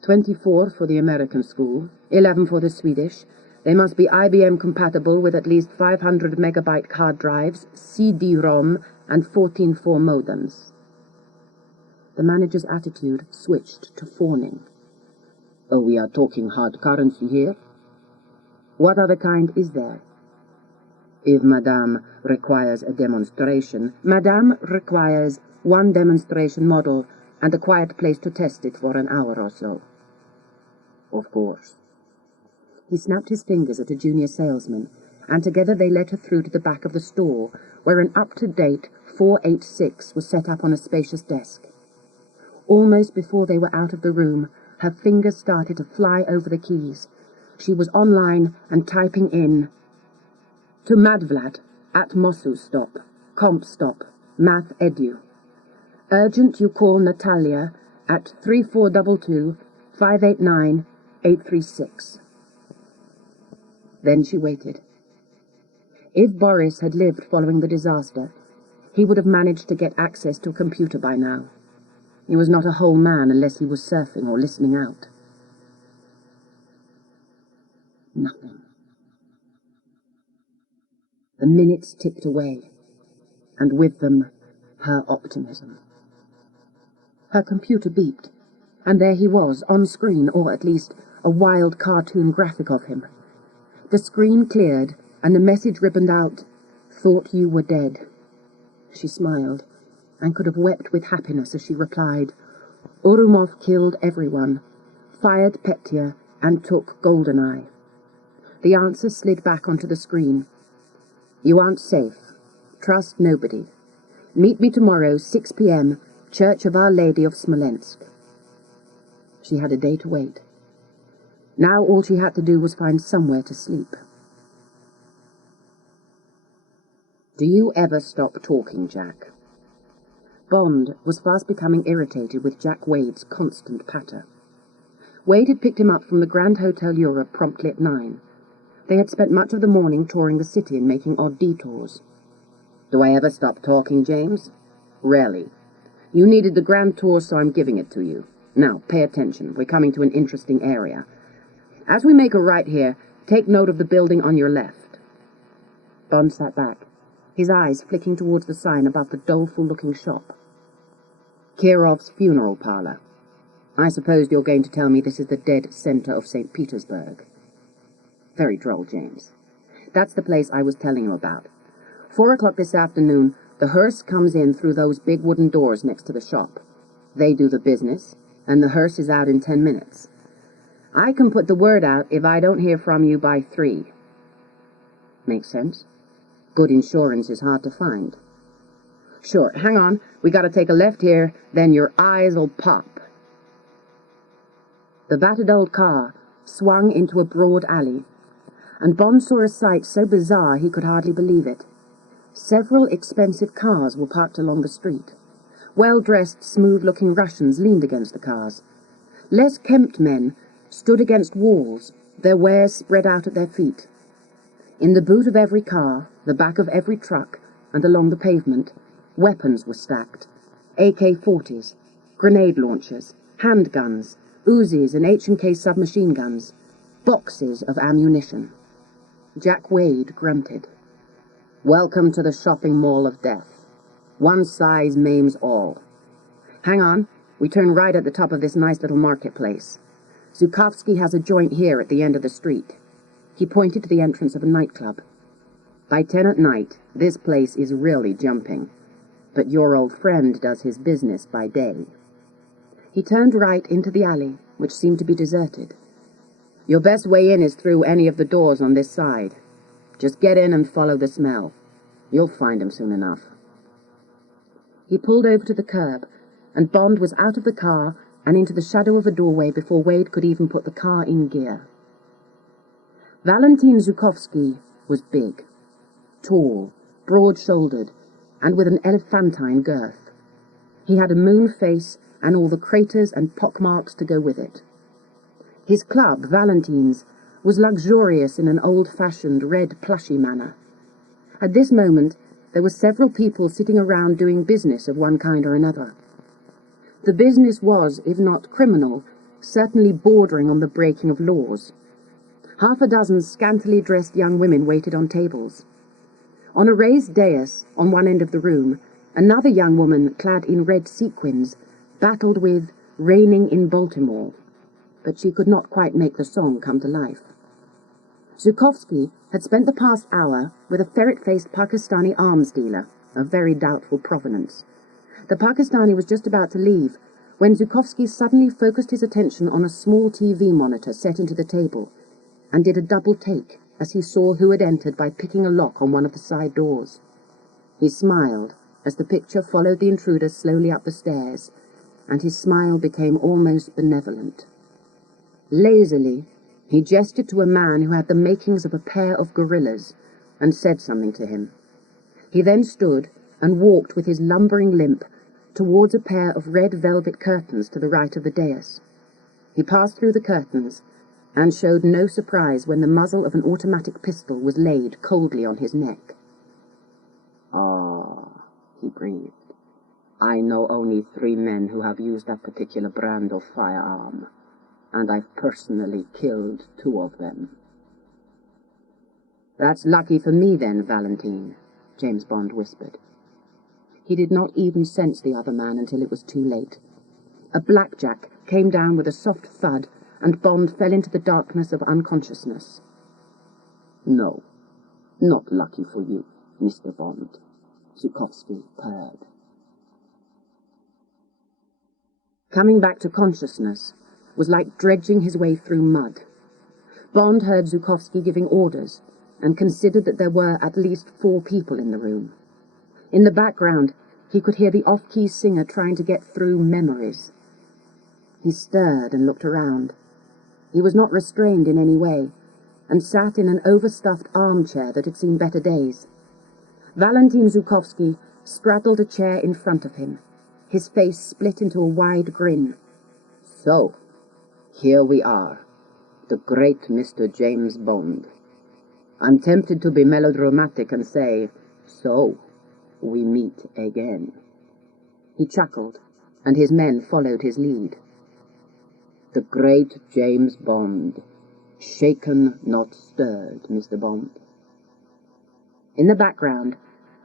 24 for the American school, 11 for the Swedish. They must be IBM compatible with at least 500 megabyte hard drives, CD-ROM, and 14.4 modems." The manager's attitude switched to fawning. "Oh, we are talking hard currency here?" "What other kind is there?" "If Madame requires a demonstration..." "Madame requires one demonstration model and a quiet place to test it for an hour or so." "Of course." He snapped his fingers at a junior salesman, and together they led her through to the back of the store, where an up-to-date 486 was set up on a spacious desk. Almost before they were out of the room, her fingers started to fly over the keys. She was online and typing in, "To Madvlad, at Mosu stop, comp stop, math edu. Urgent you call Natalya at 3422-589-836. Then she waited. If Boris had lived following the disaster, he would have managed to get access to a computer by now. He was not a whole man unless he was surfing or listening out. Nothing. The minutes ticked away, and with them, her optimism. Her computer beeped, and there he was, on screen, or at least a wild cartoon graphic of him. The screen cleared, and the message ribboned out, "Thought you were dead." She smiled, and could have wept with happiness as she replied, "Urumov killed everyone, fired Petya, and took Goldeneye." The answer slid back onto the screen. "You aren't safe. Trust nobody. Meet me tomorrow, 6 p.m., Church of Our Lady of Smolensk." She had a day to wait. Now all she had to do was find somewhere to sleep. "Do you ever stop talking, Jack?" Bond was fast becoming irritated with Jack Wade's constant patter. Wade had picked him up from the Grand Hotel Europe promptly at 9. They had spent much of the morning touring the city and making odd detours. Do I ever stop talking, James? Rarely. You needed the grand tour, so I'm giving it to you. Now, pay attention. We're coming to an interesting area. As we make a right here, take note of the building on your left. Bond sat back, his eyes flicking towards the sign above the doleful-looking shop. Kirov's funeral parlor. I suppose you're going to tell me this is the dead center of St. Petersburg. Very droll, James. That's the place I was telling you about. 4 o'clock this afternoon, the hearse comes in through those big wooden doors next to the shop. They do the business, and the hearse is out in 10 minutes. I can put the word out if I don't hear from you by 3. Makes sense? Good insurance is hard to find. Sure, hang on. We gotta take a left here, then your eyes'll pop. The battered old car swung into a broad alley, and Bond saw a sight so bizarre he could hardly believe it. Several expensive cars were parked along the street. Well-dressed, smooth-looking Russians leaned against the cars. Less kempt men stood against walls, their wares spread out at their feet. In the boot of every car, the back of every truck, and along the pavement, weapons were stacked. AK-40s, grenade launchers, handguns, Uzis and H&K submachine guns, boxes of ammunition. Jack Wade grunted. Welcome to the shopping mall of death. One size maims all. Hang on, we turn right at the top of this nice little marketplace. Zukovsky has a joint here at the end of the street. He pointed to the entrance of a nightclub. By 10 at night, this place is really jumping. But your old friend does his business by day. He turned right into the alley, which seemed to be deserted. Your best way in is through any of the doors on this side. Just get in and follow the smell. You'll find him soon enough. He pulled over to the curb, and Bond was out of the car and into the shadow of a doorway before Wade could even put the car in gear. Valentin Zukovsky was big, tall, broad-shouldered, and with an elephantine girth. He had a moon face and all the craters and pockmarks to go with it. His club, Valentin's, was luxurious in an old-fashioned red plushy manner. At this moment, there were several people sitting around doing business of one kind or another. The business was, if not criminal, certainly bordering on the breaking of laws. Half a dozen scantily dressed young women waited on tables. On a raised dais, on one end of the room, another young woman, clad in red sequins, battled with "Raining in Baltimore," but she could not quite make the song come to life. Zukovsky had spent the past hour with a ferret-faced Pakistani arms dealer of very doubtful provenance. The Pakistani was just about to leave when Zukovsky suddenly focused his attention on a small TV monitor set into the table and did a double take as he saw who had entered by picking a lock on one of the side doors. He smiled as the picture followed the intruder slowly up the stairs, and his smile became almost benevolent. Lazily, he gestured to a man who had the makings of a pair of gorillas and said something to him. He then stood and walked with his lumbering limp towards a pair of red velvet curtains to the right of the dais. He passed through the curtains and showed no surprise when the muzzle of an automatic pistol was laid coldly on his neck. "Ah," he breathed. "I know only 3 men who have used that particular brand of firearm, and I've personally killed 2 of them." "That's lucky for me, then, Valentin," James Bond whispered. He did not even sense the other man until it was too late. A blackjack came down with a soft thud, and Bond fell into the darkness of unconsciousness. "No, not lucky for you, Mr. Bond," Zukovsky purred. Coming back to consciousness was like dredging his way through mud. Bond heard Zukovsky giving orders and considered that there were at least 4 people in the room. In the background, he could hear the off-key singer trying to get through Memories. He stirred and looked around. He was not restrained in any way, and sat in an overstuffed armchair that had seen better days. Valentin Zukovsky straddled a chair in front of him, His face split into a wide grin. "So, here we are, the great Mr. James Bond. I'm tempted to be melodramatic and say, so, we meet again." He chuckled, and his men followed his lead. "The great James Bond. Shaken, not stirred, Mr. Bond." In the background,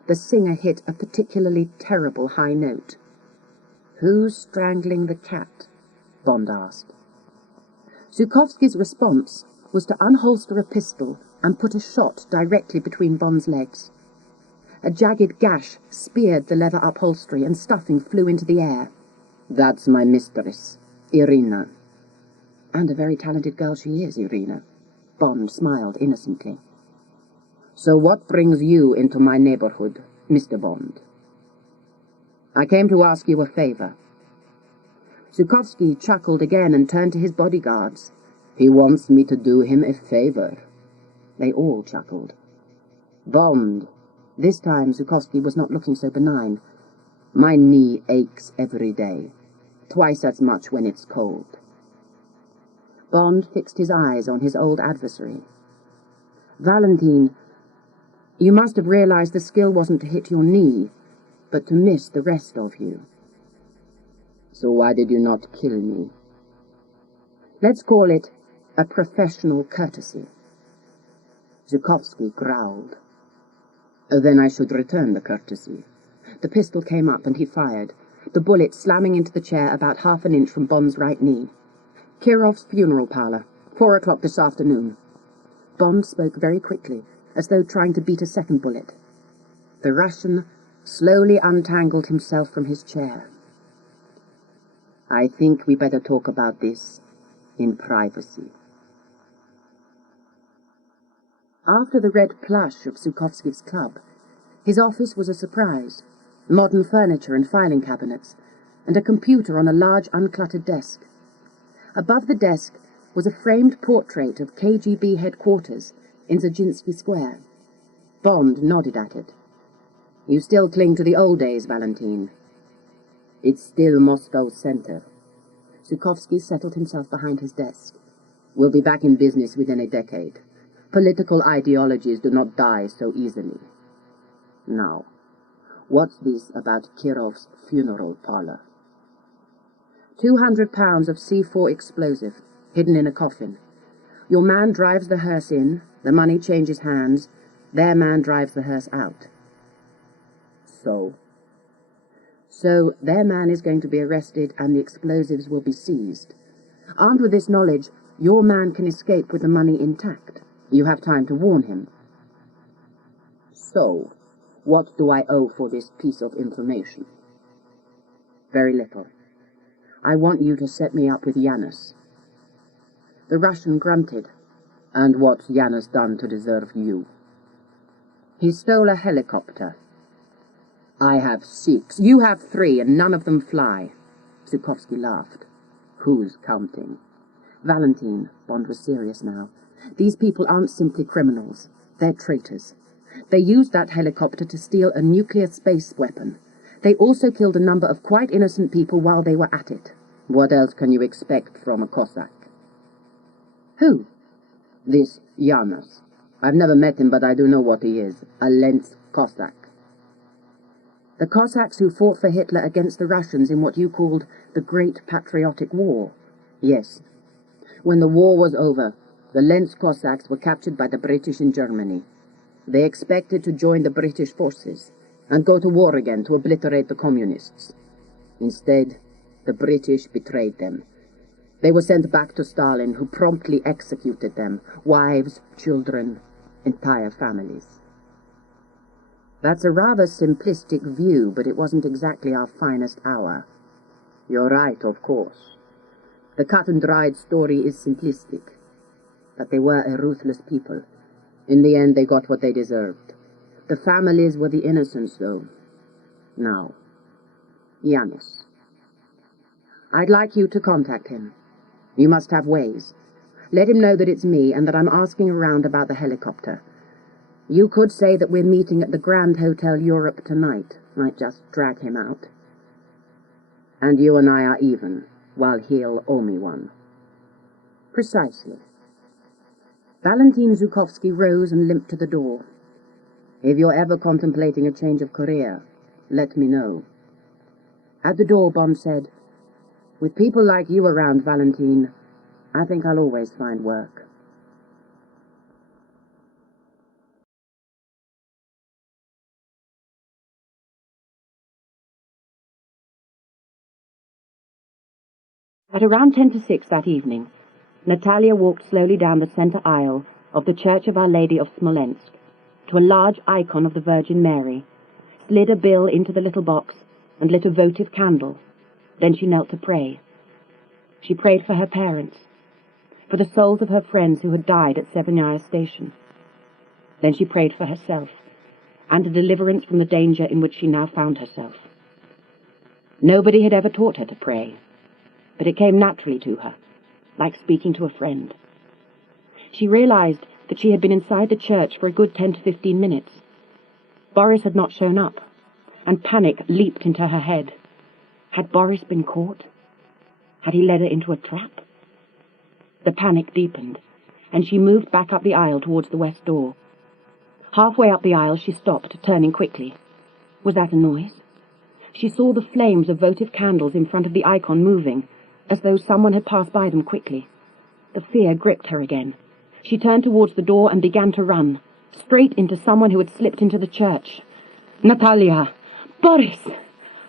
the singer hit a particularly terrible high note. "Who's strangling the cat?" Bond asked. Zukovsky's response was to unholster a pistol and put a shot directly between Bond's legs. A jagged gash speared the leather upholstery and stuffing flew into the air. "That's my mistress, Irina." "And a very talented girl she is, Irina." Bond smiled innocently. "So what brings you into my neighborhood, Mr. Bond?" "I came to ask you a favor." Zukovsky chuckled again and turned to his bodyguards. "He wants me to do him a favor." They all chuckled. "Bond." This time Zukovsky was not looking so benign. "My knee aches every day, twice as much when it's cold." Bond fixed his eyes on his old adversary. "Valentine, you must have realized the skill wasn't to hit your knee, but to miss the rest of you." "So why did you not kill me?" "Let's call it a professional courtesy." Zukovsky growled. "Then I should return the courtesy." The pistol came up and he fired, the bullet slamming into the chair about half an inch from Bond's right knee. "Kirov's funeral parlor, 4 o'clock this afternoon." Bond spoke very quickly, as though trying to beat a second bullet. The Russian slowly untangled himself from his chair. "I think we better talk about this in privacy." After the red plush of Zukovsky's club, his office was a surprise. Modern furniture and filing cabinets, and a computer on a large uncluttered desk. Above the desk was a framed portrait of KGB headquarters in Zajinsky Square. Bond nodded at it. "You still cling to the old days, Valentine." "It's still Moscow's center." Zukovsky settled himself behind his desk. "We'll be back in business within a decade. Political ideologies do not die so easily. Now, what's this about Kirov's funeral parlor?" 200 pounds of C4 explosive, hidden in a coffin. Your man drives the hearse in, the money changes hands, their man drives the hearse out. So their man is going to be arrested and the explosives will be seized. Armed with this knowledge, your man can escape with the money intact. You have time to warn him. So, what do I owe for this piece of information? Very little. I want you to set me up with Janus. The Russian grunted. And what's Janus done to deserve you? He stole a helicopter. I have 6. You have 3, and none of them fly. Zukovsky laughed. Who's counting? Valentine. Bond was serious now. These people aren't simply criminals. They're traitors. They used that helicopter to steal a nuclear space weapon. They also killed a number of quite innocent people while they were at it. What else can you expect from a Cossack? Who? This Janus. I've never met him, but I do know what he is. A Lentz Cossack. The Cossacks who fought for Hitler against the Russians in what you called the Great Patriotic War? Yes. When the war was over, the Lentz Cossacks were captured by the British in Germany. They expected to join the British forces and go to war again to obliterate the communists. Instead, the British betrayed them. They were sent back to Stalin, who promptly executed them, wives, children, entire families. That's a rather simplistic view, but it wasn't exactly our finest hour. You're right, of course. The cut-and-dried story is simplistic. But they were a ruthless people. In the end, they got what they deserved. The families were the innocents, though. Now, Janus. I'd like you to contact him. You must have ways. Let him know that it's me and that I'm asking around about the helicopter. You could say that we're meeting at the Grand Hotel Europe tonight. Might just drag him out. And you and I are even, while he'll owe me one. Precisely. Valentin Zukovsky rose and limped to the door. If you're ever contemplating a change of career, let me know. At the door, Bond said, with people like you around, Valentin, I think I'll always find work. At around 10 to 6 that evening, Natalya walked slowly down the center aisle of the Church of Our Lady of Smolensk to a large icon of the Virgin Mary, slid a bill into the little box, and lit a votive candle. Then she knelt to pray. She prayed for her parents, for the souls of her friends who had died at Severnaya station. Then she prayed for herself, and a deliverance from the danger in which she now found herself. Nobody had ever taught her to pray, but it came naturally to her, like speaking to a friend. She realized that she had been inside the church for a good 10 to 15 minutes. Boris had not shown up, and panic leaped into her head. Had Boris been caught? Had he led her into a trap? The panic deepened, and she moved back up the aisle towards the west door. Halfway up the aisle she stopped, turning quickly. Was that a noise? She saw the flames of votive candles in front of the icon moving, as though someone had passed by them quickly. The fear gripped her again. She turned towards the door and began to run, straight into someone who had slipped into the church. Natalya! Boris!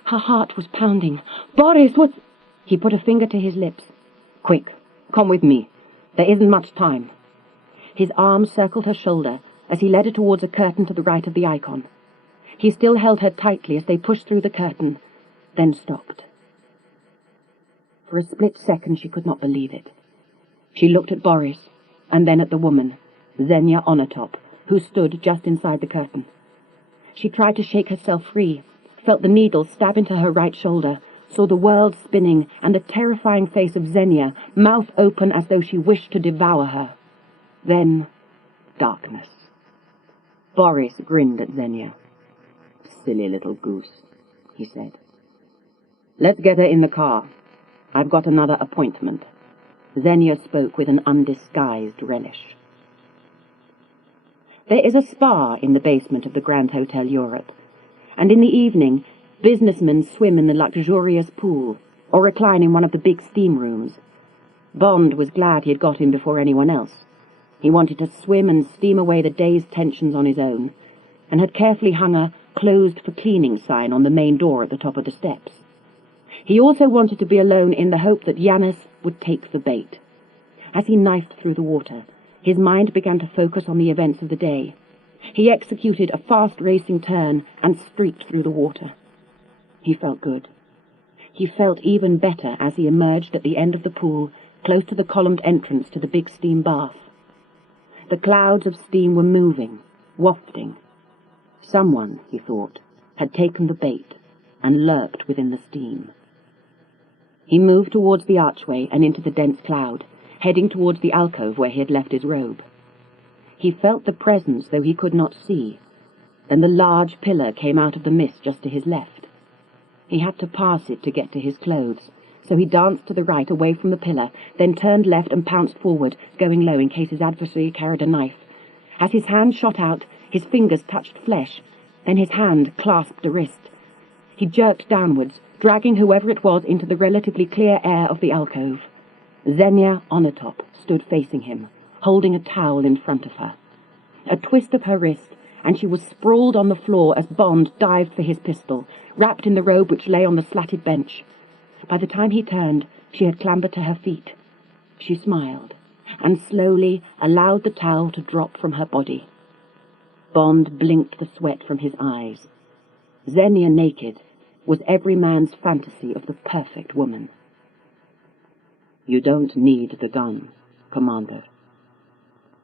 Her heart was pounding. Boris, what... He put a finger to his lips. Quick, come with me. There isn't much time. His arm circled her shoulder as he led her towards a curtain to the right of the icon. He still held her tightly as they pushed through the curtain, then stopped. For a split second she could not believe it. She looked at Boris, and then at the woman, Xenia Onatop, who stood just inside the curtain. She tried to shake herself free, felt the needle stab into her right shoulder, saw the world spinning and the terrifying face of Xenia, mouth open as though she wished to devour her. Then, darkness. Boris grinned at Xenia. Silly little goose, he said. Let's get her in the car. I've got another appointment. Xenia spoke with an undisguised relish. There is a spa in the basement of the Grand Hotel Europe, and in the evening, businessmen swim in the luxurious pool or recline in one of the big steam rooms. Bond was glad he had got in before anyone else. He wanted to swim and steam away the day's tensions on his own, and had carefully hung a "closed for cleaning" sign on the main door at the top of the steps. He also wanted to be alone in the hope that Janus would take the bait. As he knifed through the water, his mind began to focus on the events of the day. He executed a fast racing turn and streaked through the water. He felt good. He felt even better as he emerged at the end of the pool, close to the columned entrance to the big steam bath. The clouds of steam were moving, wafting. Someone, he thought, had taken the bait and lurked within the steam. He moved towards the archway and into the dense cloud, heading towards the alcove where he had left his robe. He felt the presence, though he could not see. Then the large pillar came out of the mist just to his left. He had to pass it to get to his clothes, so he danced to the right away from the pillar, then turned left and pounced forward, going low in case his adversary carried a knife. As his hand shot out, his fingers touched flesh, then his hand clasped a wrist. He jerked downwards, dragging whoever it was into the relatively clear air of the alcove. Xenia Onatop stood facing him, holding a towel in front of her. A twist of her wrist, and she was sprawled on the floor as Bond dived for his pistol, wrapped in the robe which lay on the slatted bench. By the time he turned, she had clambered to her feet. She smiled, and slowly allowed the towel to drop from her body. Bond blinked the sweat from his eyes. Xenia naked was every man's fantasy of the perfect woman. You don't need the gun, Commander.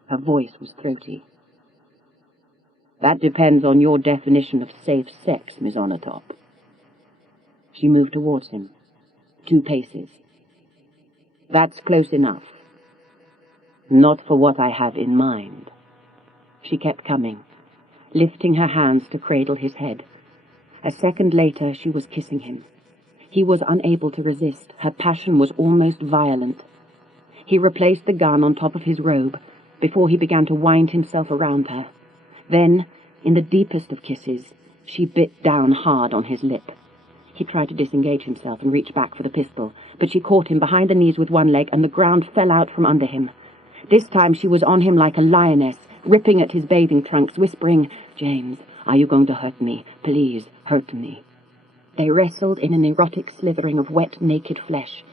Her voice was throaty. That depends on your definition of safe sex, Miss Onatop. She moved towards him. 2 paces. That's close enough. Not for what I have in mind. She kept coming, lifting her hands to cradle his head. A second later she was kissing him. He was unable to resist. Her passion was almost violent. He replaced the gun on top of his robe before he began to wind himself around her. Then, in the deepest of kisses, she bit down hard on his lip. He tried to disengage himself and reach back for the pistol, but she caught him behind the knees with one leg, and the ground fell out from under him. This time she was on him like a lioness, ripping at his bathing trunks, whispering, "James, are you going to hurt me? Please, hurt me." They wrestled in an erotic slithering of wet, naked flesh.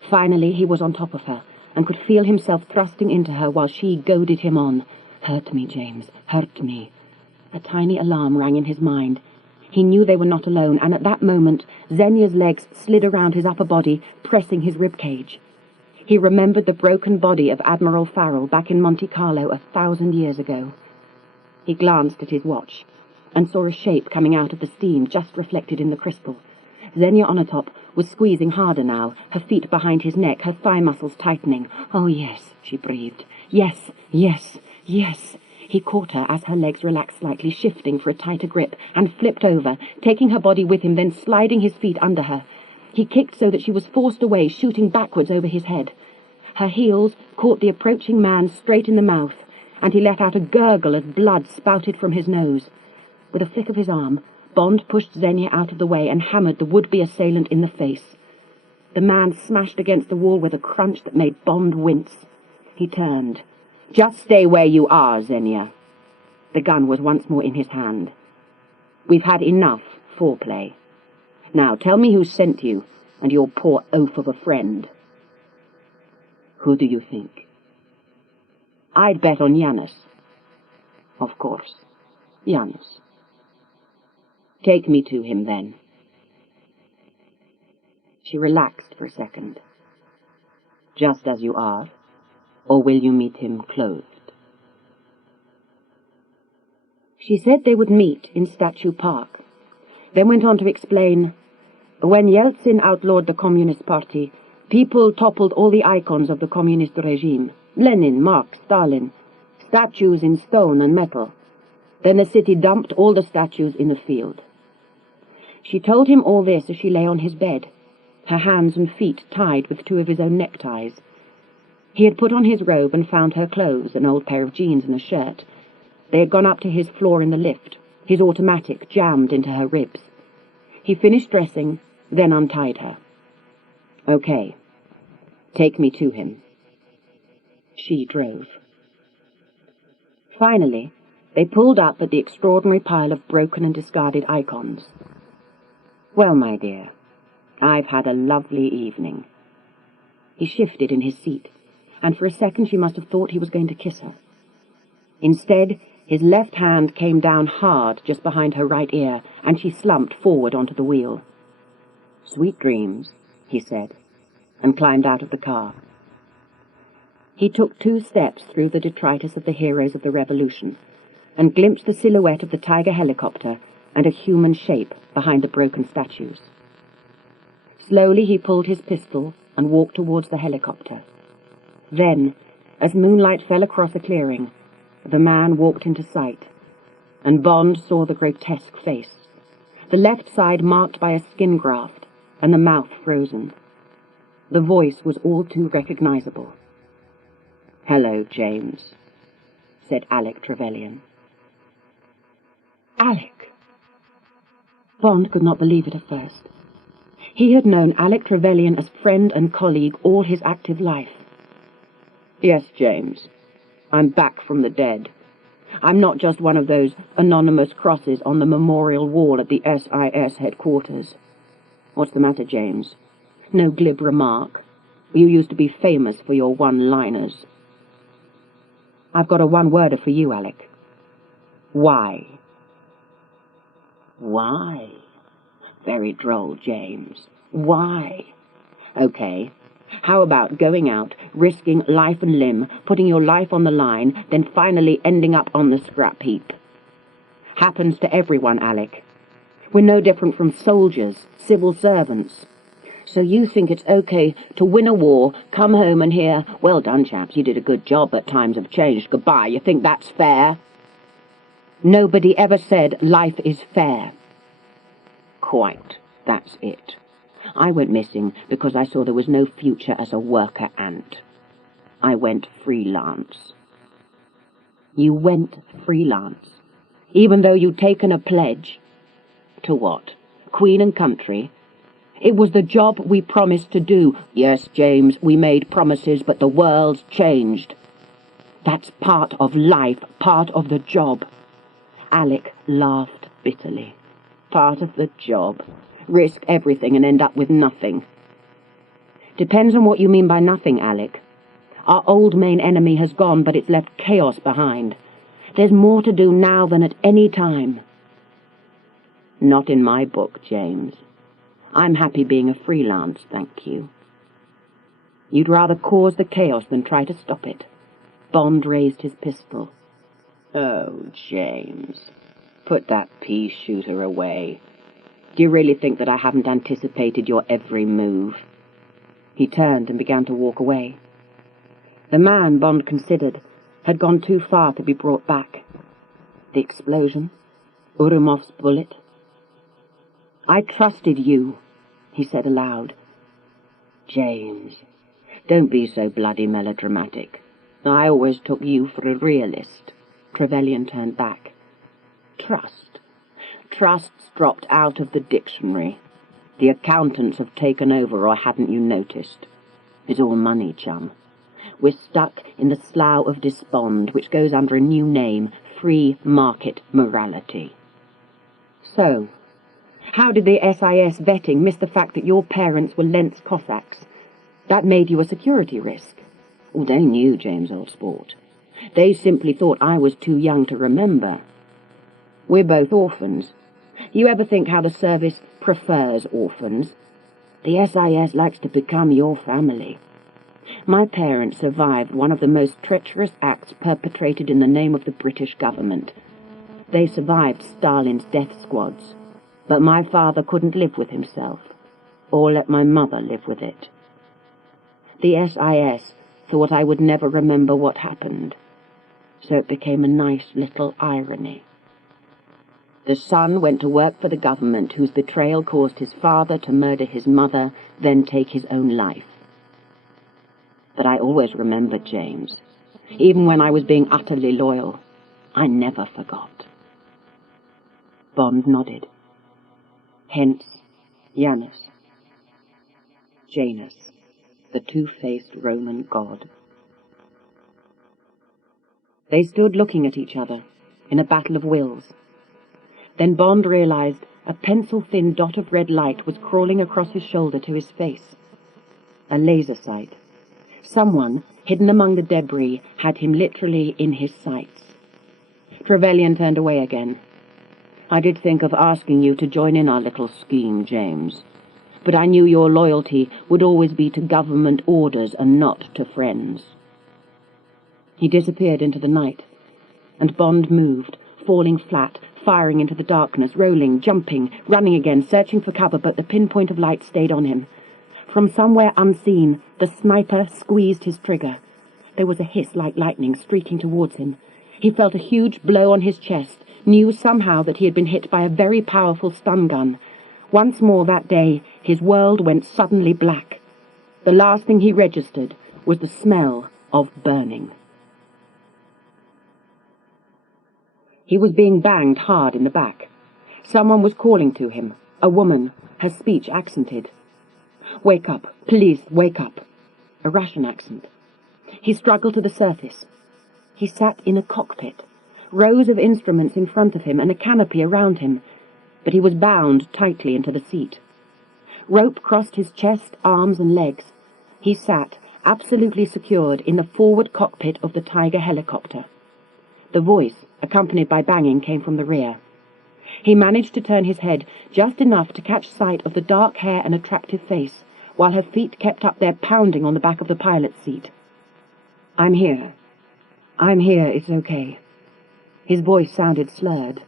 Finally he was on top of her, and could feel himself thrusting into her while she goaded him on. "Hurt me, James, hurt me." A tiny alarm rang in his mind. He knew they were not alone, and at that moment Xenia's legs slid around his upper body, pressing his ribcage. He remembered the broken body of Admiral Farrell back in Monte Carlo 1,000 years ago. He glanced at his watch, and saw a shape coming out of the steam just reflected in the crystal. Xenia Onatop was squeezing harder now, her feet behind his neck, her thigh muscles tightening. "Oh, yes," she breathed. "Yes, yes, yes." He caught her as her legs relaxed slightly, shifting for a tighter grip, and flipped over, taking her body with him, then sliding his feet under her. He kicked so that she was forced away, shooting backwards over his head. Her heels caught the approaching man straight in the mouth, and he let out a gurgle as blood spouted from his nose. With a flick of his arm, Bond pushed Xenia out of the way and hammered the would-be assailant in the face. The man smashed against the wall with a crunch that made Bond wince. He turned. "Just stay where you are, Xenia." The gun was once more in his hand. "We've had enough foreplay. Now tell me who sent you, and your poor oaf of a friend." "Who do you think?" "I'd bet on Janus." "Of course, Janus." "Take me to him, then." She relaxed for a second. "Just as you are, or will you meet him clothed?" She said they would meet in Statue Park, then went on to explain, "When Yeltsin outlawed the Communist Party, people toppled all the icons of the communist regime, Lenin, Marx, Stalin, statues in stone and metal. Then the city dumped all the statues in the field." She told him all this as she lay on his bed, her hands and feet tied with two of his own neckties. He had put on his robe and found her clothes, an old pair of jeans and a shirt. They had gone up to his floor in the lift, his automatic jammed into her ribs. He finished dressing, then untied her. "Okay, take me to him." She drove. Finally, they pulled up at the extraordinary pile of broken and discarded icons. "Well, my dear, I've had a lovely evening." He shifted in his seat, and for a second she must have thought he was going to kiss her. Instead, his left hand came down hard just behind her right ear, and she slumped forward onto the wheel. "Sweet dreams," he said, and climbed out of the car. He took 2 steps through the detritus of the heroes of the revolution, and glimpsed the silhouette of the Tiger helicopter and a human shape behind the broken statues. Slowly he pulled his pistol and walked towards the helicopter. Then, as moonlight fell across a clearing, the man walked into sight, and Bond saw the grotesque face, the left side marked by a skin graft, and the mouth frozen. The voice was all too recognizable. "Hello, James," said Alec Trevelyan. Alec! Bond could not believe it at first. He had known Alec Trevelyan as friend and colleague all his active life. "Yes, James. I'm back from the dead. I'm not just one of those anonymous crosses on the memorial wall at the SIS headquarters." "What's the matter, James?" "No glib remark. You used to be famous for your one-liners." "I've got a one-worder for you, Alec." "Why?" "Why? Very droll, James. Why? Okay. How about going out, risking life and limb, putting your life on the line, then finally ending up on the scrap heap? Happens to everyone, Alec. We're no different from soldiers, civil servants. So you think it's okay to win a war, come home and hear, 'Well done, chaps, you did a good job, but times have changed, goodbye.' You think that's fair?" "Nobody ever said life is fair." "Quite. That's it. I went missing because I saw there was no future as a worker ant. I went freelance. You went freelance, even though you'd taken a pledge. To what? Queen and country? It was the job we promised to do. Yes, James, we made promises, but the world's changed. That's part of life, part of the job. Alec laughed bitterly. Part of the job. Risk everything and end up with nothing. Depends on what you mean by nothing, Alec. Our old main enemy has gone, but it's left chaos behind. There's more to do now than at any time. Not in my book, James. I'm happy being a freelance, thank you. You'd rather cause the chaos than try to stop it. Bond raised his pistol. Oh, James, put that pea-shooter away. Do you really think that I haven't anticipated your every move? He turned and began to walk away. The man, Bond considered, had gone too far to be brought back. The explosion? Urumov's bullet? I trusted you, he said aloud. James, don't be so bloody melodramatic. I always took you for a realist. Trevelyan turned back. Trust. Trust's dropped out of the dictionary. The accountants have taken over, or hadn't you noticed? It's all money, chum. We're stuck in the slough of despond, which goes under a new name, free market morality. So, how did the SIS vetting miss the fact that your parents were Lentz Cossacks? That made you a security risk. Well, they knew, James, old sport. They simply thought I was too young to remember. We're both orphans. You ever think how the service prefers orphans? The SIS likes to become your family. My parents survived one of the most treacherous acts perpetrated in the name of the British government. They survived Stalin's death squads, but my father couldn't live with himself, or let my mother live with it. The SIS thought I would never remember what happened, so it became a nice little irony. The son went to work for the government, whose betrayal caused his father to murder his mother, then take his own life. But I always remembered, James. Even when I was being utterly loyal, I never forgot. Bond nodded. Hence, Janus. Janus, the two-faced Roman god. They stood looking at each other, in a battle of wills. Then Bond realized a pencil-thin dot of red light was crawling across his shoulder to his face. A laser sight. Someone, hidden among the debris, had him literally in his sights. Trevelyan turned away again. I did think of asking you to join in our little scheme, James, but I knew your loyalty would always be to government orders and not to friends. He disappeared into the night, and Bond moved, falling flat, firing into the darkness, rolling, jumping, running again, searching for cover, but the pinpoint of light stayed on him. From somewhere unseen, the sniper squeezed his trigger. There was a hiss like lightning streaking towards him. He felt a huge blow on his chest, knew somehow that he had been hit by a very powerful stun gun. Once more that day, his world went suddenly black. The last thing he registered was the smell of burning. He was being banged hard in the back. Someone was calling to him, a woman, her speech accented. "Wake up, please, wake up." A Russian accent. He struggled to the surface. He sat in a cockpit, rows of instruments in front of him and a canopy around him, but he was bound tightly into the seat. Rope crossed his chest, arms and legs. He sat, absolutely secured, in the forward cockpit of the Tiger helicopter. The voice, accompanied by banging, came from the rear. He managed to turn his head just enough to catch sight of the dark hair and attractive face, while her feet kept up their pounding on the back of the pilot's seat. "I'm here. I'm here, it's okay." His voice sounded slurred.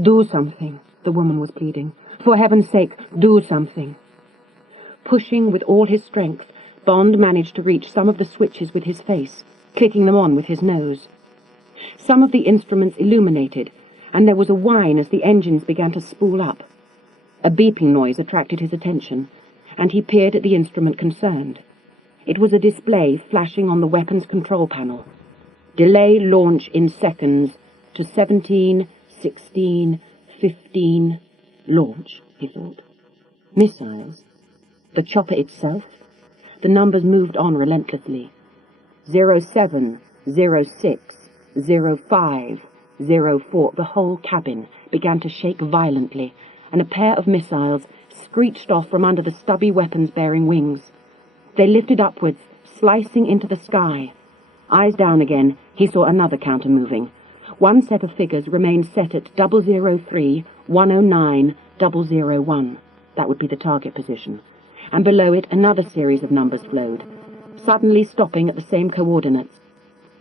"Do something," the woman was pleading. "For heaven's sake, do something." Pushing with all his strength, Bond managed to reach some of the switches with his face, clicking them on with his nose. Some of the instruments illuminated, and there was a whine as the engines began to spool up. A beeping noise attracted his attention, and he peered at the instrument concerned. It was a display flashing on the weapons control panel. Delay launch in seconds to 17, 16, 15... Launch, he thought. Missiles? The chopper itself? The numbers moved on relentlessly. 07, 06, 05, 04. The whole cabin began to shake violently, and a pair of missiles screeched off from under the stubby weapons-bearing wings. They lifted upwards, slicing into the sky. Eyes down again, he saw another counter moving. One set of figures remained set at 003, 109, 001. That would be the target position. And below it another series of numbers flowed, suddenly stopping at the same coordinates.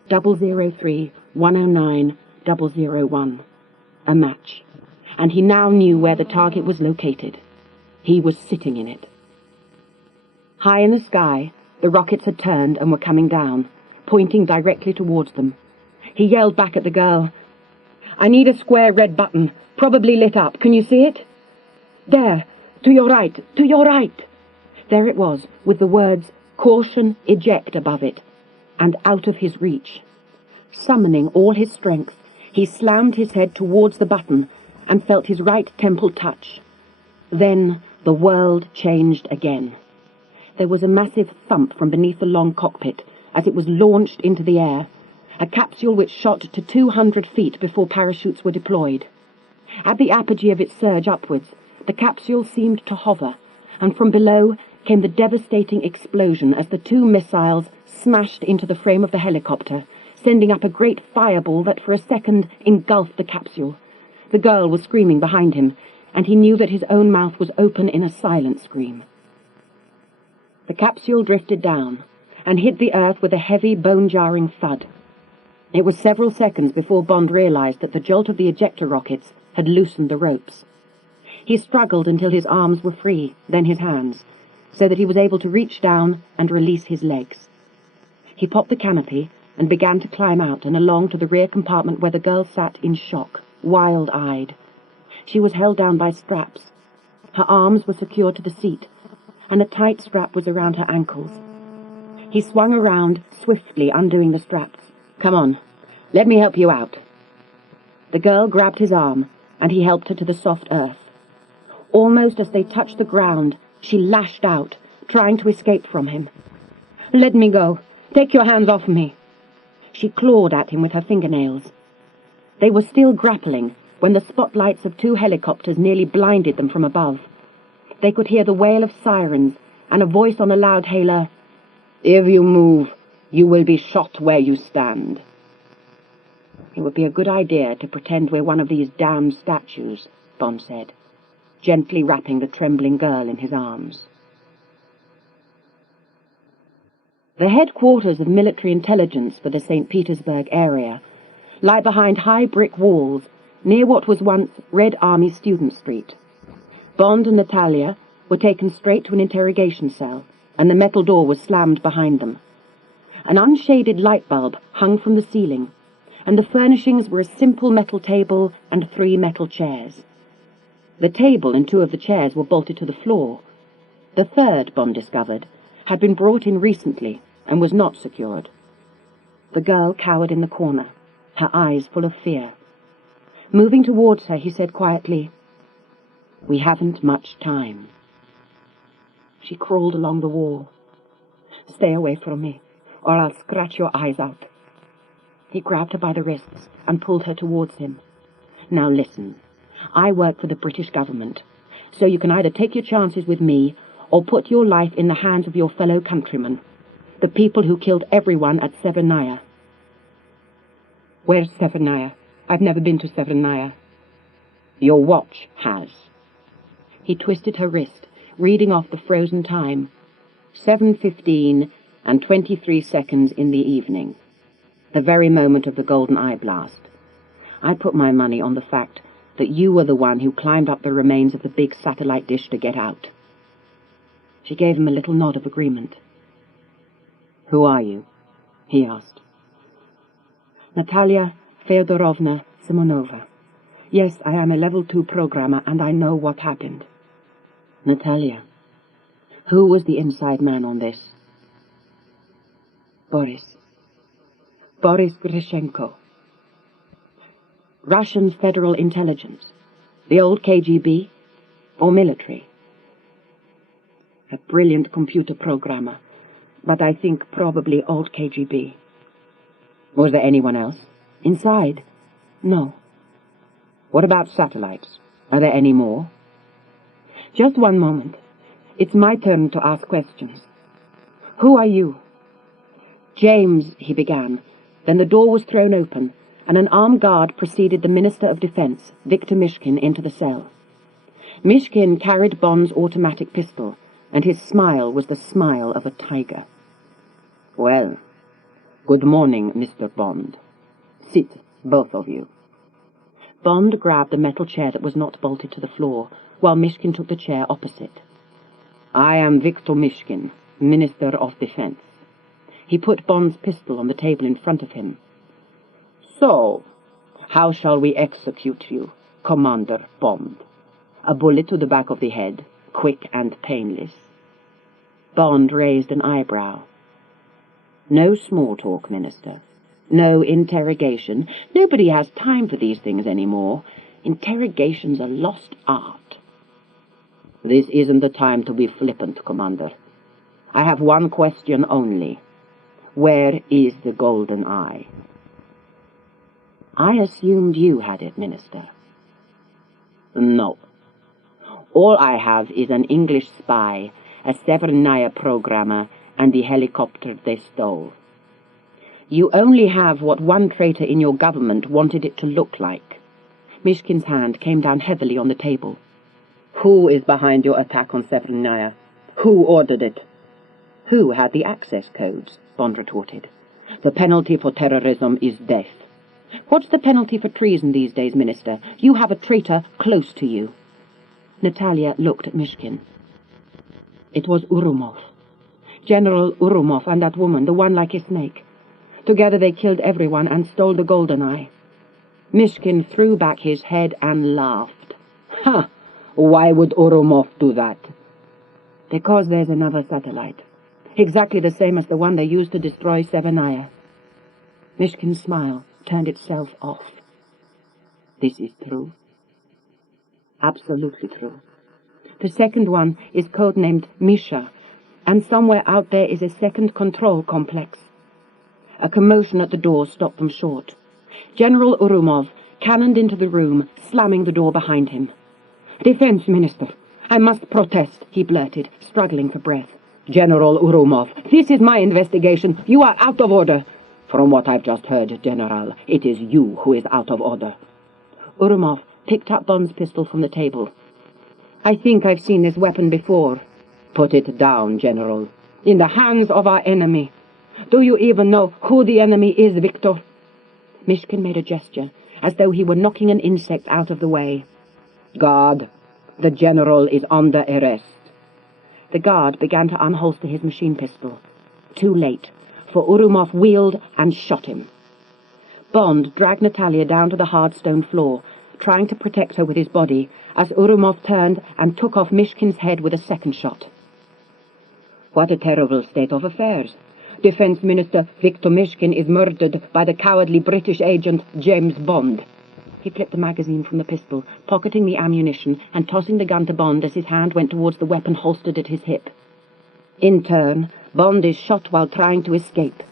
003, 109, 001. A match. And he now knew where the target was located. He was sitting in it. High in the sky, the rockets had turned and were coming down, pointing directly towards them. He yelled back at the girl. "I need a square red button, probably lit up. Can you see it?" "There, to your right, to your right." There it was, with the words, "Caution, eject" above it, and out of his reach. Summoning all his strength, he slammed his head towards the button and felt his right temple touch. Then the world changed again. There was a massive thump from beneath the long cockpit as it was launched into the air, a capsule which shot to 200 feet before parachutes were deployed. At the apogee of its surge upwards, the capsule seemed to hover, and from below came the devastating explosion as the two missiles smashed into the frame of the helicopter, sending up a great fireball that for a second engulfed the capsule. The girl was screaming behind him, and he knew that his own mouth was open in a silent scream. The capsule drifted down and hit the earth with a heavy, bone-jarring thud. It was several seconds before Bond realized that the jolt of the ejector rockets had loosened the ropes. He struggled until his arms were free, then his hands, so that he was able to reach down and release his legs. He popped the canopy and began to climb out and along to the rear compartment where the girl sat in shock, wild-eyed. She was held down by straps. Her arms were secured to the seat, and a tight strap was around her ankles. He swung around, swiftly undoing the straps. "Come on, let me help you out." The girl grabbed his arm, and he helped her to the soft earth. Almost as they touched the ground, she lashed out, trying to escape from him. "Let me go. Take your hands off me." She clawed at him with her fingernails. They were still grappling when the spotlights of two helicopters nearly blinded them from above. They could hear the wail of sirens and a voice on the loudhailer. "If you move, you will be shot where you stand." "It would be a good idea to pretend we're one of these damned statues," Bond said, gently wrapping the trembling girl in his arms. The headquarters of military intelligence for the St. Petersburg area lie behind high brick walls near what was once Red Army Student Street. Bond and Natalya were taken straight to an interrogation cell, and the metal door was slammed behind them. An unshaded light bulb hung from the ceiling, and the furnishings were a simple metal table and 3 metal chairs. The table and 2 of the chairs were bolted to the floor. The third, Bond discovered, had been brought in recently and was not secured. The girl cowered in the corner, her eyes full of fear. Moving towards her, he said quietly, "We haven't much time." She crawled along the wall. "Stay away from me, or I'll scratch your eyes out." He grabbed her by the wrists and pulled her towards him. "Now listen, I work for the British government, so you can either take your chances with me or put your life in the hands of your fellow countrymen, the people who killed everyone at Severnaya." "Where's Severnaya? I've never been to Severnaya." "Your watch has." He twisted her wrist, reading off the frozen time. 7:15 and 23 seconds in the evening. The very moment of the Goldeneye blast. I put my money on the fact that you were the one who climbed up the remains of the big satellite dish to get out. She gave him a little nod of agreement. "Who are you?" he asked. "Natalya Feodorovna Simonova. Yes, I am a level 2 programmer, and I know what happened." "Natalya, Who was the inside man on this? Boris Grishenko. Russian Federal Intelligence. The old KGB? Or military? A brilliant computer programmer, but I think probably old KGB. Was there anyone else? Inside? No. What about satellites? Are there any more? Just one moment. It's my turn to ask questions. Who are you? James, he began. Then the door was thrown open, and an armed guard preceded the Minister of Defense, Viktor Mishkin, into the cell. Mishkin carried Bond's automatic pistol, and his smile was the smile of a tiger. Well, good morning, Mr. Bond. Sit, both of you. Bond grabbed the metal chair that was not bolted to the floor, while Mishkin took the chair opposite. I am Viktor Mishkin, Minister of Defense. He put Bond's pistol on the table in front of him. So, how shall we execute you, Commander Bond? A bullet to the back of the head, quick and painless. Bond raised an eyebrow. No small talk, Minister. No interrogation. Nobody has time for these things anymore. Interrogation's a lost art. This isn't the time to be flippant, Commander. I have one question only. Where is the Goldeneye? I assumed you had it, Minister. No. All I have is an English spy, a Severnaya programmer, and the helicopter they stole. You only have what one traitor in your government wanted it to look like. Mishkin's hand came down heavily on the table. Who is behind your attack on Severnaya? Who ordered it? Who had the access codes? Bond retorted. The penalty for terrorism is death. What's the penalty for treason these days, Minister? You have a traitor close to you. Natalya looked at Mishkin. It was Urumov. General Urumov and that woman, the one like a snake. Together they killed everyone and stole the Goldeneye. Mishkin threw back his head and laughed. Ha! Why would Urumov do that? Because there's another satellite. Exactly the same as the one they used to destroy Severnaya. Mishkin's smile turned itself off. This is true. Absolutely true. The second one is codenamed Misha, and somewhere out there is a second control complex. A commotion at the door stopped them short. General Urumov cannoned into the room, slamming the door behind him. Defense Minister, I must protest, he blurted, struggling for breath. General Urumov, this is my investigation. You are out of order. From what I've just heard, General, it is you who is out of order. Urumov picked up Bond's pistol from the table. I think I've seen this weapon before. Put it down, General. In the hands of our enemy. Do you even know who the enemy is, Victor? Mishkin made a gesture, as though he were knocking an insect out of the way. Guard, the General is under arrest. The guard began to unholster his machine pistol. Too late, for Urumov wheeled and shot him. Bond dragged Natalya down to the hard stone floor, trying to protect her with his body, as Urumov turned and took off Mishkin's head with a second shot. What a terrible state of affairs. Defense Minister Viktor Mishkin is murdered by the cowardly British agent James Bond. He flipped the magazine from the pistol, pocketing the ammunition and tossing the gun to Bond as his hand went towards the weapon holstered at his hip. In turn, Bond is shot while trying to escape.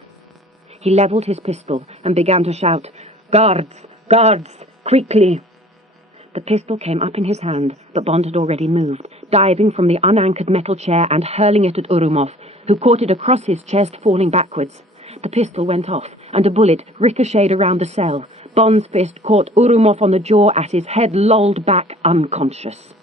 He levelled his pistol and began to shout, Guards! Guards! Quickly! The pistol came up in his hand, but Bond had already moved, diving from the unanchored metal chair and hurling it at Urumov, who caught it across his chest, falling backwards. The pistol went off, and a bullet ricocheted around the cell. Bond's fist caught Urumov on the jaw as his head lolled back unconscious.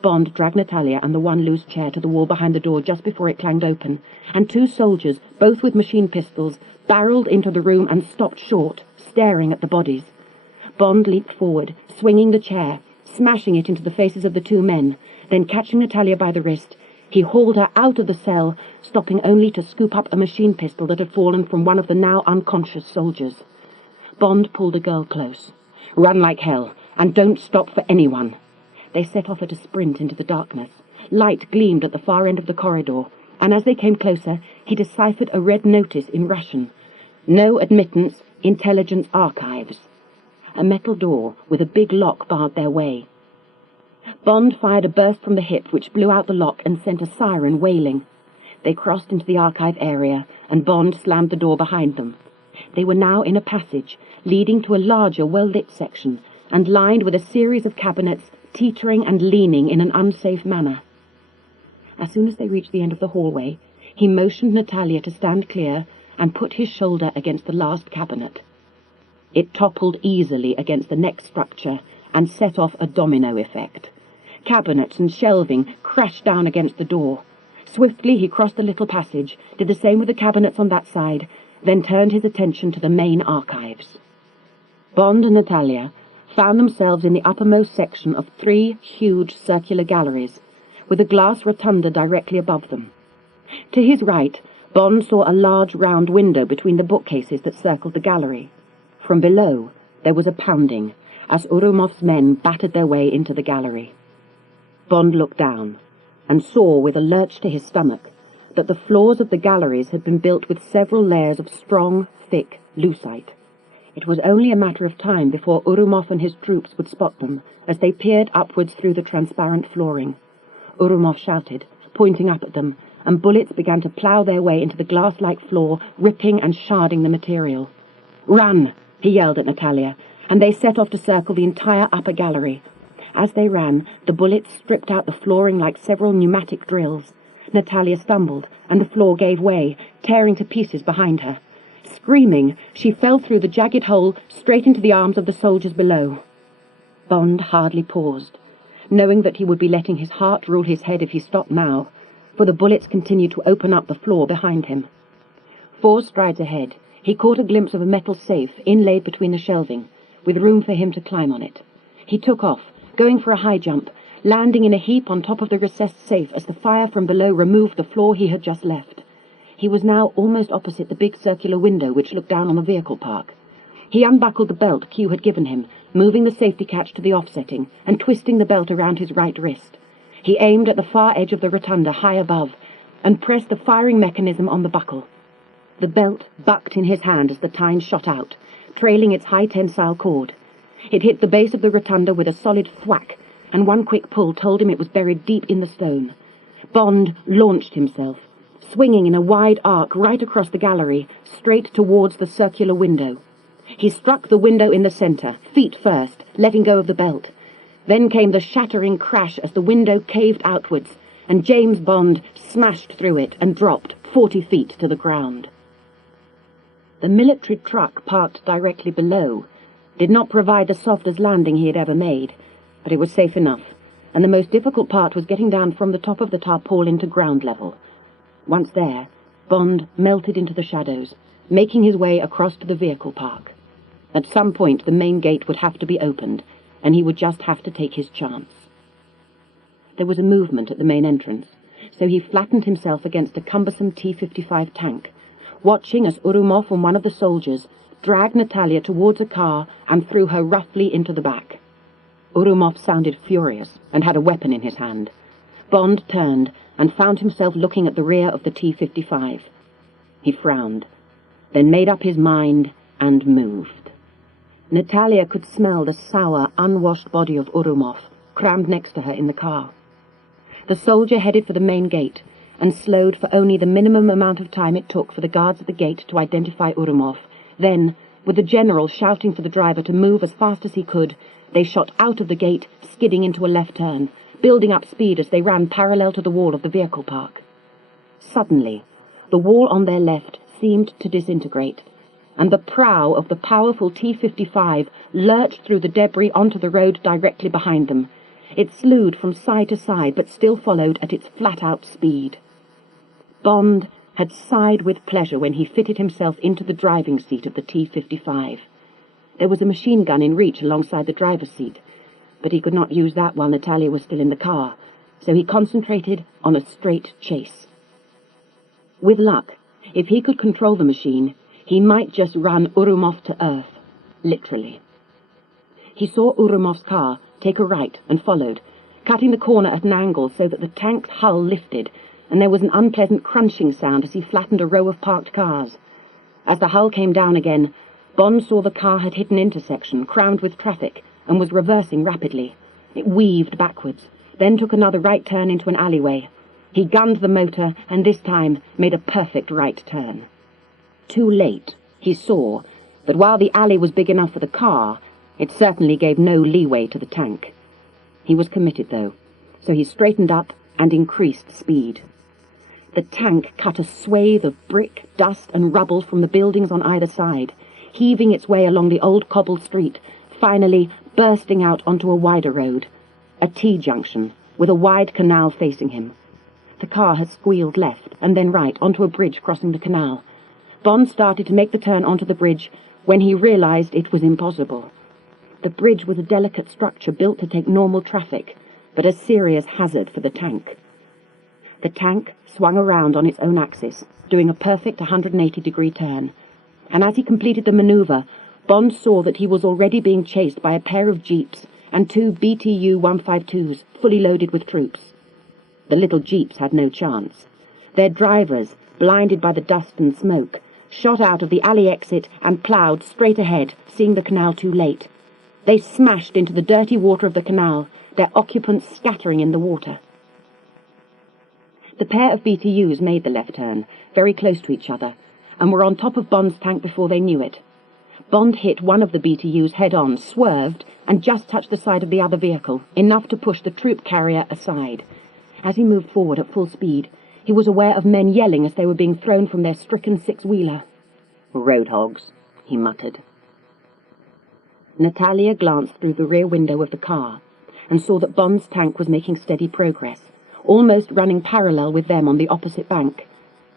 Bond dragged Natalya and the one loose chair to the wall behind the door just before it clanged open, and two soldiers, both with machine pistols, barreled into the room and stopped short, staring at the bodies. Bond leaped forward, swinging the chair, smashing it into the faces of the two men. Then, catching Natalya by the wrist, he hauled her out of the cell, stopping only to scoop up a machine pistol that had fallen from one of the now unconscious soldiers. Bond pulled the girl close. Run like hell, and don't stop for anyone. They set off at a sprint into the darkness. Light gleamed at the far end of the corridor, and as they came closer, he deciphered a red notice in Russian. No admittance, intelligence archives. A metal door with a big lock barred their way. Bond fired a burst from the hip which blew out the lock and sent a siren wailing. They crossed into the archive area, and Bond slammed the door behind them. They were now in a passage, leading to a larger, well-lit section, and lined with a series of cabinets, teetering and leaning in an unsafe manner. As soon as they reached the end of the hallway, he motioned Natalya to stand clear and put his shoulder against the last cabinet. It toppled easily against the next structure and set off a domino effect. Cabinets and shelving crashed down against the door. Swiftly he crossed the little passage, did the same with the cabinets on that side, then turned his attention to the main archives. Bond and Natalya found themselves in the uppermost section of 3 huge circular galleries, with a glass rotunda directly above them. To his right, Bond saw a large round window between the bookcases that circled the gallery. From below, there was a pounding, as Urumov's men battered their way into the gallery. Bond looked down, and saw, with a lurch to his stomach, that the floors of the galleries had been built with several layers of strong, thick lucite. It was only a matter of time before Urumov and his troops would spot them, as they peered upwards through the transparent flooring. Urumov shouted, pointing up at them, and bullets began to plough their way into the glass-like floor, ripping and sharding the material. "Run!" he yelled at Natalya, and they set off to circle the entire upper gallery. As they ran, the bullets stripped out the flooring like several pneumatic drills. Natalya stumbled, and the floor gave way, tearing to pieces behind her. Screaming, she fell through the jagged hole straight into the arms of the soldiers below. Bond hardly paused, knowing that he would be letting his heart rule his head if he stopped now, for the bullets continued to open up the floor behind him. 4 strides ahead, he caught a glimpse of a metal safe inlaid between the shelving, with room for him to climb on it. He took off, going for a high jump, landing in a heap on top of the recessed safe as the fire from below removed the floor he had just left. He was now almost opposite the big circular window which looked down on the vehicle park. He unbuckled the belt Q had given him, moving the safety catch to the offsetting and twisting the belt around his right wrist. He aimed at the far edge of the rotunda high above and pressed the firing mechanism on the buckle. The belt bucked in his hand as the tine shot out, trailing its high-tensile cord. It hit the base of the rotunda with a solid thwack, and one quick pull told him it was buried deep in the stone. Bond launched himself, swinging in a wide arc right across the gallery, straight towards the circular window. He struck the window in the center, feet first, letting go of the belt. Then came the shattering crash as the window caved outwards, and James Bond smashed through it and dropped 40 feet to the ground. The military truck parked directly below did not provide the softest landing he had ever made, but it was safe enough, and the most difficult part was getting down from the top of the tarpaulin to ground level. Once there, Bond melted into the shadows, making his way across to the vehicle park. At some point the main gate would have to be opened, and he would just have to take his chance. There was a movement at the main entrance, so he flattened himself against a cumbersome T-55 tank, watching as Urumov and one of the soldiers dragged Natalya towards a car and threw her roughly into the back. Urumov sounded furious and had a weapon in his hand. Bond turned and found himself looking at the rear of the T-55. He frowned, then made up his mind and moved. Natalya could smell the sour, unwashed body of Urumov, crammed next to her in the car. The soldier headed for the main gate and slowed for only the minimum amount of time it took for the guards at the gate to identify Urumov. Then, with the general shouting for the driver to move as fast as he could, they shot out of the gate, skidding into a left turn, building up speed as they ran parallel to the wall of the vehicle park. Suddenly, the wall on their left seemed to disintegrate, and the prow of the powerful T-55 lurched through the debris onto the road directly behind them. It slewed from side to side, but still followed at its flat-out speed. Bond had sighed with pleasure when he fitted himself into the driving seat of the T-55. There was a machine gun in reach alongside the driver's seat, but he could not use that while Natalya was still in the car, so he concentrated on a straight chase. With luck, if he could control the machine, he might just run Urumov to earth, literally. He saw Urumov's car take a right and followed, cutting the corner at an angle so that the tank's hull lifted, and there was an unpleasant crunching sound as he flattened a row of parked cars. As the hull came down again, Bond saw the car had hit an intersection, crammed with traffic, and was reversing rapidly. It weaved backwards, then took another right turn into an alleyway. He gunned the motor, and this time made a perfect right turn. Too late, he saw, but while the alley was big enough for the car, it certainly gave no leeway to the tank. He was committed, though, so he straightened up and increased speed. The tank cut a swathe of brick, dust, and rubble from the buildings on either side, heaving its way along the old cobbled street, finally bursting out onto a wider road, a T-junction, with a wide canal facing him. The car had squealed left and then right onto a bridge crossing the canal. Bond started to make the turn onto the bridge when he realized it was impossible. The bridge was a delicate structure built to take normal traffic, but a serious hazard for the tank. The tank swung around on its own axis, doing a perfect 180-degree turn, and as he completed the maneuver, Bond saw that he was already being chased by a pair of jeeps and two BTU-152s fully loaded with troops. The little jeeps had no chance. Their drivers, blinded by the dust and smoke, shot out of the alley exit and ploughed straight ahead, seeing the canal too late. They smashed into the dirty water of the canal, their occupants scattering in the water. The pair of BTUs made the left turn, very close to each other, and were on top of Bond's tank before they knew it. Bond hit one of the BTUs head-on, swerved, and just touched the side of the other vehicle, enough to push the troop carrier aside. As he moved forward at full speed, he was aware of men yelling as they were being thrown from their stricken six-wheeler. "Road hogs," he muttered. Natalya glanced through the rear window of the car and saw that Bond's tank was making steady progress, almost running parallel with them on the opposite bank.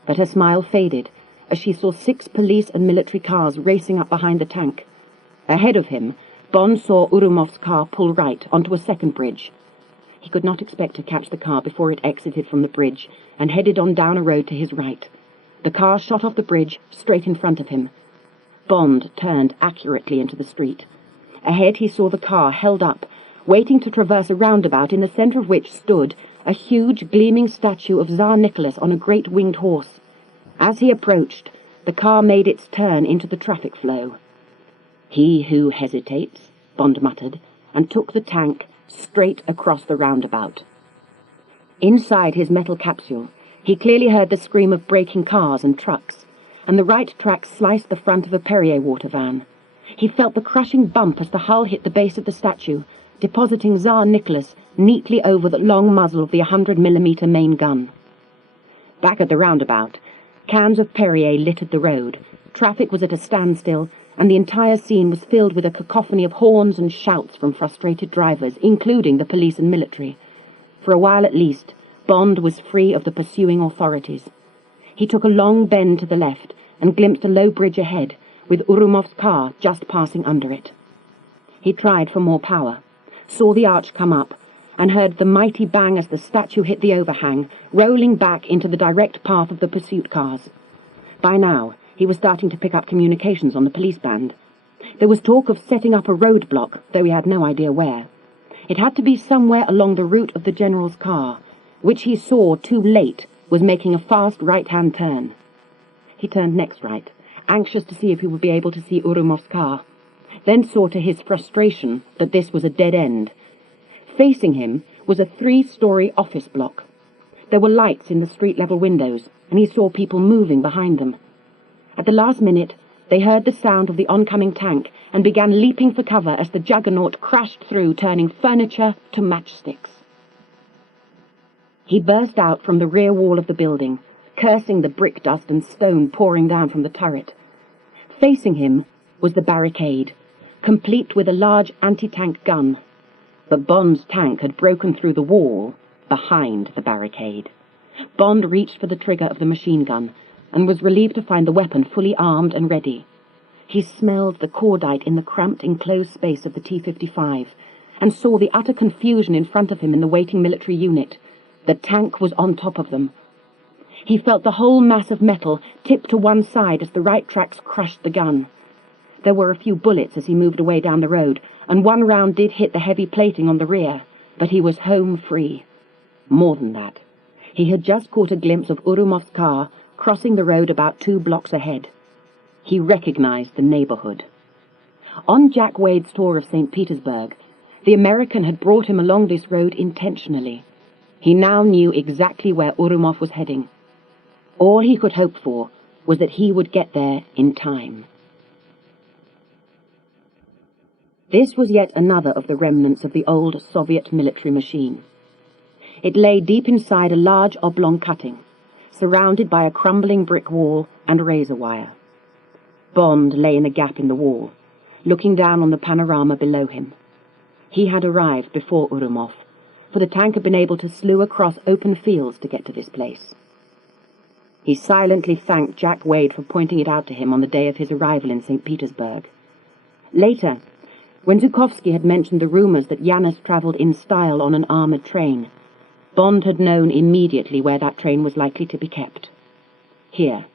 But her smile faded as she saw 6 police and military cars racing up behind the tank. Ahead of him, Bond saw Urumov's car pull right onto a second bridge. He could not expect to catch the car before it exited from the bridge and headed on down a road to his right. The car shot off the bridge, straight in front of him. Bond turned accurately into the street. Ahead he saw the car held up, waiting to traverse a roundabout in the centre of which stood a huge gleaming statue of Tsar Nicholas on a great winged horse. As he approached, the car made its turn into the traffic flow. "He who hesitates," Bond muttered, and took the tank straight across the roundabout. Inside his metal capsule, he clearly heard the scream of braking cars and trucks, and the right track sliced the front of a Perrier water van. He felt the crushing bump as the hull hit the base of the statue, depositing Tsar Nicholas neatly over the long muzzle of the 100mm main gun. Back at the roundabout, cans of Perrier littered the road. Traffic was at a standstill, and the entire scene was filled with a cacophony of horns and shouts from frustrated drivers, including the police and military. For a while at least, Bond was free of the pursuing authorities. He took a long bend to the left and glimpsed a low bridge ahead, with Urumov's car just passing under it. He tried for more power, saw the arch come up, and heard the mighty bang as the statue hit the overhang, rolling back into the direct path of the pursuit cars. By now, he was starting to pick up communications on the police band. There was talk of setting up a roadblock, though he had no idea where. It had to be somewhere along the route of the general's car, which he saw too late was making a fast right-hand turn. He turned next right, anxious to see if he would be able to see Urumov's car, then saw to his frustration that this was a dead end. Facing him was a 3-story office block. There were lights in the street-level windows, and he saw people moving behind them. At the last minute, they heard the sound of the oncoming tank and began leaping for cover as the juggernaut crashed through, turning furniture to matchsticks. He burst out from the rear wall of the building, cursing the brick dust and stone pouring down from the turret. Facing him was the barricade, complete with a large anti-tank gun. But Bond's tank had broken through the wall behind the barricade. Bond reached for the trigger of the machine gun and was relieved to find the weapon fully armed and ready. He smelled the cordite in the cramped enclosed space of the T-55 and saw the utter confusion in front of him in the waiting military unit. The tank was on top of them. He felt the whole mass of metal tip to one side as the right tracks crushed the gun. There were a few bullets as he moved away down the road, and one round did hit the heavy plating on the rear. but he was home free. More than that, he had just caught a glimpse of Urumov's car crossing the road about 2 blocks ahead. He recognized the neighborhood. On Jack Wade's tour of St. Petersburg, the American had brought him along this road intentionally. He now knew exactly where Urumov was heading. All he could hope for was that he would get there in time. This was yet another of the remnants of the old Soviet military machine. It lay deep inside a large oblong cutting, surrounded by a crumbling brick wall and razor wire. Bond lay in a gap in the wall, looking down on the panorama below him. He had arrived before Urumov, for the tank had been able to slew across open fields to get to this place. He silently thanked Jack Wade for pointing it out to him on the day of his arrival in St. Petersburg. Later, when Zukovsky had mentioned the rumors that Janus travelled in style on an armoured train, Bond had known immediately where that train was likely to be kept. Here,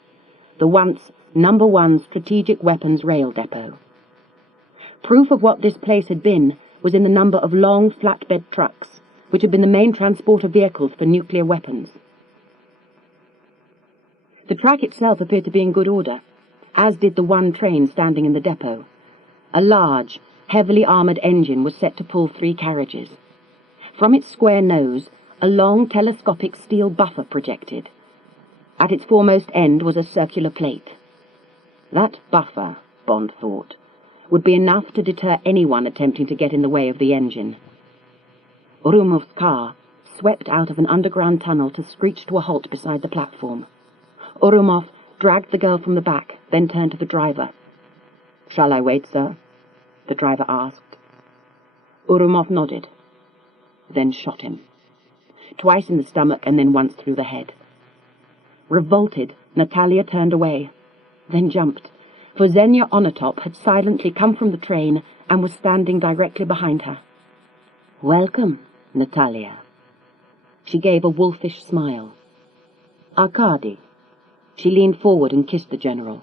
the once No. 1 Strategic Weapons Rail Depot. Proof of what this place had been was in the number of long flatbed trucks, which had been the main transporter vehicles for nuclear weapons. The track itself appeared to be in good order, as did the one train standing in the depot. A large, heavily armoured engine was set to pull 3 carriages. From its square nose, a long telescopic steel buffer projected. At its foremost end was a circular plate. That buffer, Bond thought, would be enough to deter anyone attempting to get in the way of the engine. Urumov's car swept out of an underground tunnel to screech to a halt beside the platform. Urumov dragged the girl from the back, then turned to the driver. "Shall I wait, sir?" the driver asked. Urumov nodded, then shot him. Twice in the stomach and then once through the head. Revolted, Natalya turned away, then jumped, for Xenia Onatop had silently come from the train and was standing directly behind her. "Welcome, Natalya." She gave a wolfish smile. "Arkady." She leaned forward and kissed the general.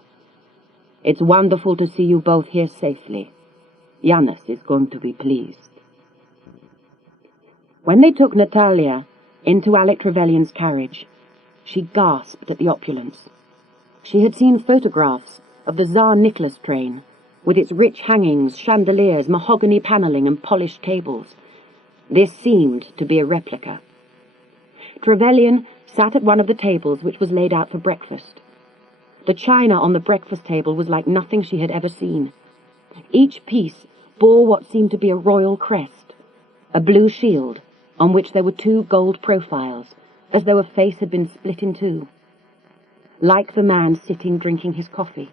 "It's wonderful to see you both here safely. Janus is going to be pleased." When they took Natalya into Alec Trevelyan's carriage, she gasped at the opulence. She had seen photographs of the Tsar Nicholas train, with its rich hangings, chandeliers, mahogany panelling, and polished cables. This seemed to be a replica. Trevelyan sat at one of the tables which was laid out for breakfast. The china on the breakfast table was like nothing she had ever seen. Each piece bore what seemed to be a royal crest, a blue shield on which there were 2 gold profiles, as though a face had been split in 2. Like the man sitting drinking his coffee,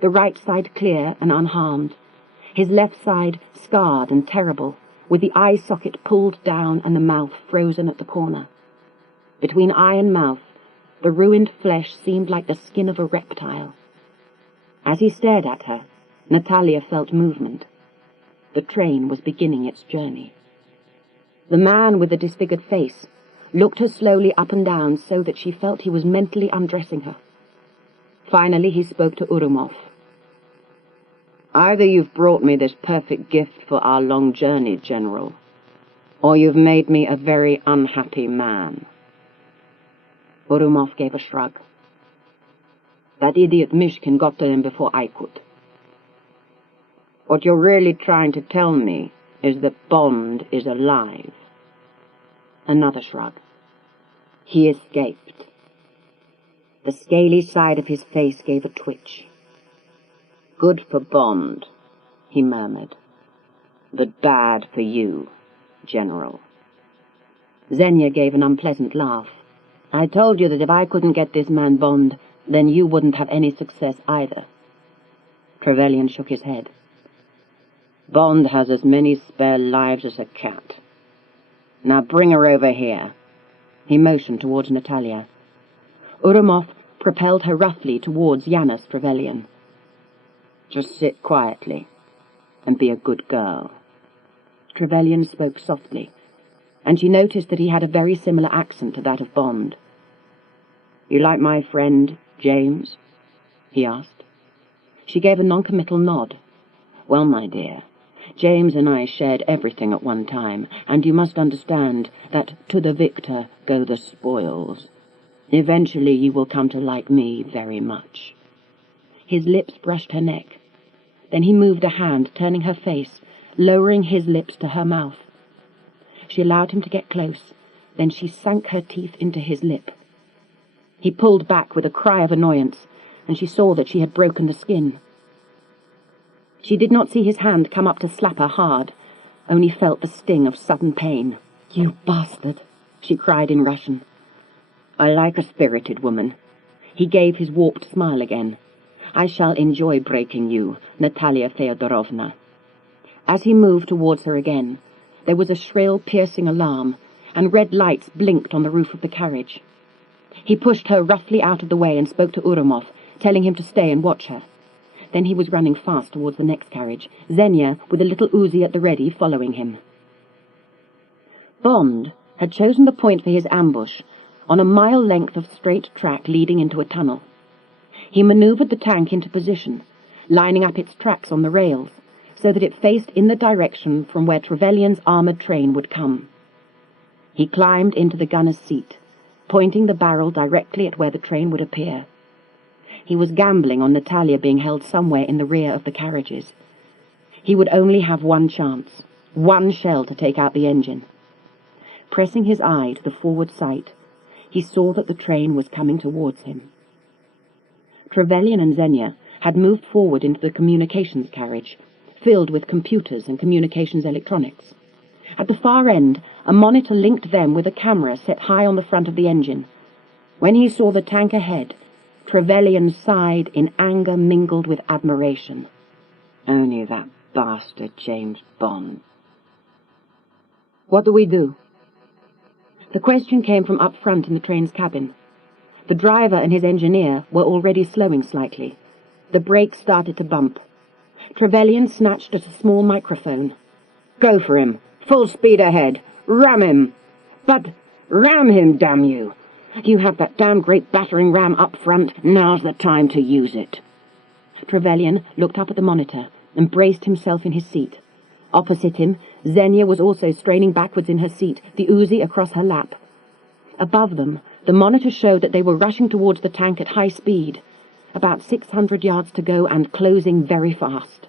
the right side clear and unharmed, his left side scarred and terrible, with the eye socket pulled down and the mouth frozen at the corner. Between eye and mouth, the ruined flesh seemed like the skin of a reptile. As he stared at her, Natalya felt movement. The train was beginning its journey. The man with the disfigured face looked her slowly up and down so that she felt he was mentally undressing her. Finally he spoke to Urumov. "Either you've brought me this perfect gift for our long journey, General, or you've made me a very unhappy man." Urumov gave a shrug. "That idiot Mishkin got to him before I could." "What you're really trying to tell me is that Bond is alive." Another shrug. "He escaped." The scaly side of his face gave a twitch. "Good for Bond," he murmured, "but bad for you, General." Xenia gave an unpleasant laugh. "I told you that if I couldn't get this man Bond, then you wouldn't have any success either." Trevelyan shook his head. "Bond has as many spare lives as a cat. Now bring her over here." He motioned towards Natalya. Urumov propelled her roughly towards Janus Trevelyan. "Just sit quietly and be a good girl." Trevelyan spoke softly, and she noticed that he had a very similar accent to that of Bond. "You like my friend, James?" he asked. She gave a noncommittal nod. "Well, my dear, James and I shared everything at one time, and you must understand that to the victor go the spoils. Eventually you will come to like me very much." His lips brushed her neck. Then he moved a hand, turning her face, lowering his lips to her mouth. She allowed him to get close. Then she sank her teeth into his lip. He pulled back with a cry of annoyance, and she saw that she had broken the skin. She did not see his hand come up to slap her hard, only felt the sting of sudden pain. "You bastard!" she cried in Russian. "I like a spirited woman." He gave his warped smile again. "I shall enjoy breaking you, Natalya Feodorovna." As he moved towards her again, there was a shrill, piercing alarm, and red lights blinked on the roof of the carriage. He pushed her roughly out of the way and spoke to Urumov, telling him to stay and watch her. Then he was running fast towards the next carriage, Xenia, with a little Uzi at the ready, following him. Bond had chosen the point for his ambush on a mile length of straight track leading into a tunnel. He maneuvered the tank into position, lining up its tracks on the rails, so that it faced in the direction from where Trevelyan's armoured train would come. He climbed into the gunner's seat, pointing the barrel directly at where the train would appear. He was gambling on Natalya being held somewhere in the rear of the carriages. He would only have one chance, one shell to take out the engine. Pressing his eye to the forward sight, he saw that the train was coming towards him. Trevelyan and Xenia had moved forward into the communications carriage, filled with computers and communications electronics. At the far end, a monitor linked them with a camera set high on the front of the engine. When he saw the tank ahead, Trevelyan sighed in anger mingled with admiration. Only that bastard James Bond. "What do we do?" The question came from up front in the train's cabin. The driver and his engineer were already slowing slightly. The brakes started to bump. Trevelyan snatched at a small microphone. "Go for him! Full speed ahead! Ram him! But ram him, damn you! You have that damn great battering ram up front. Now's the time to use it." Trevelyan looked up at the monitor and braced himself in his seat. Opposite him, Xenia was also straining backwards in her seat, the Uzi across her lap. Above them, the monitor showed that they were rushing towards the tank at high speed. About 600 yards to go and closing very fast.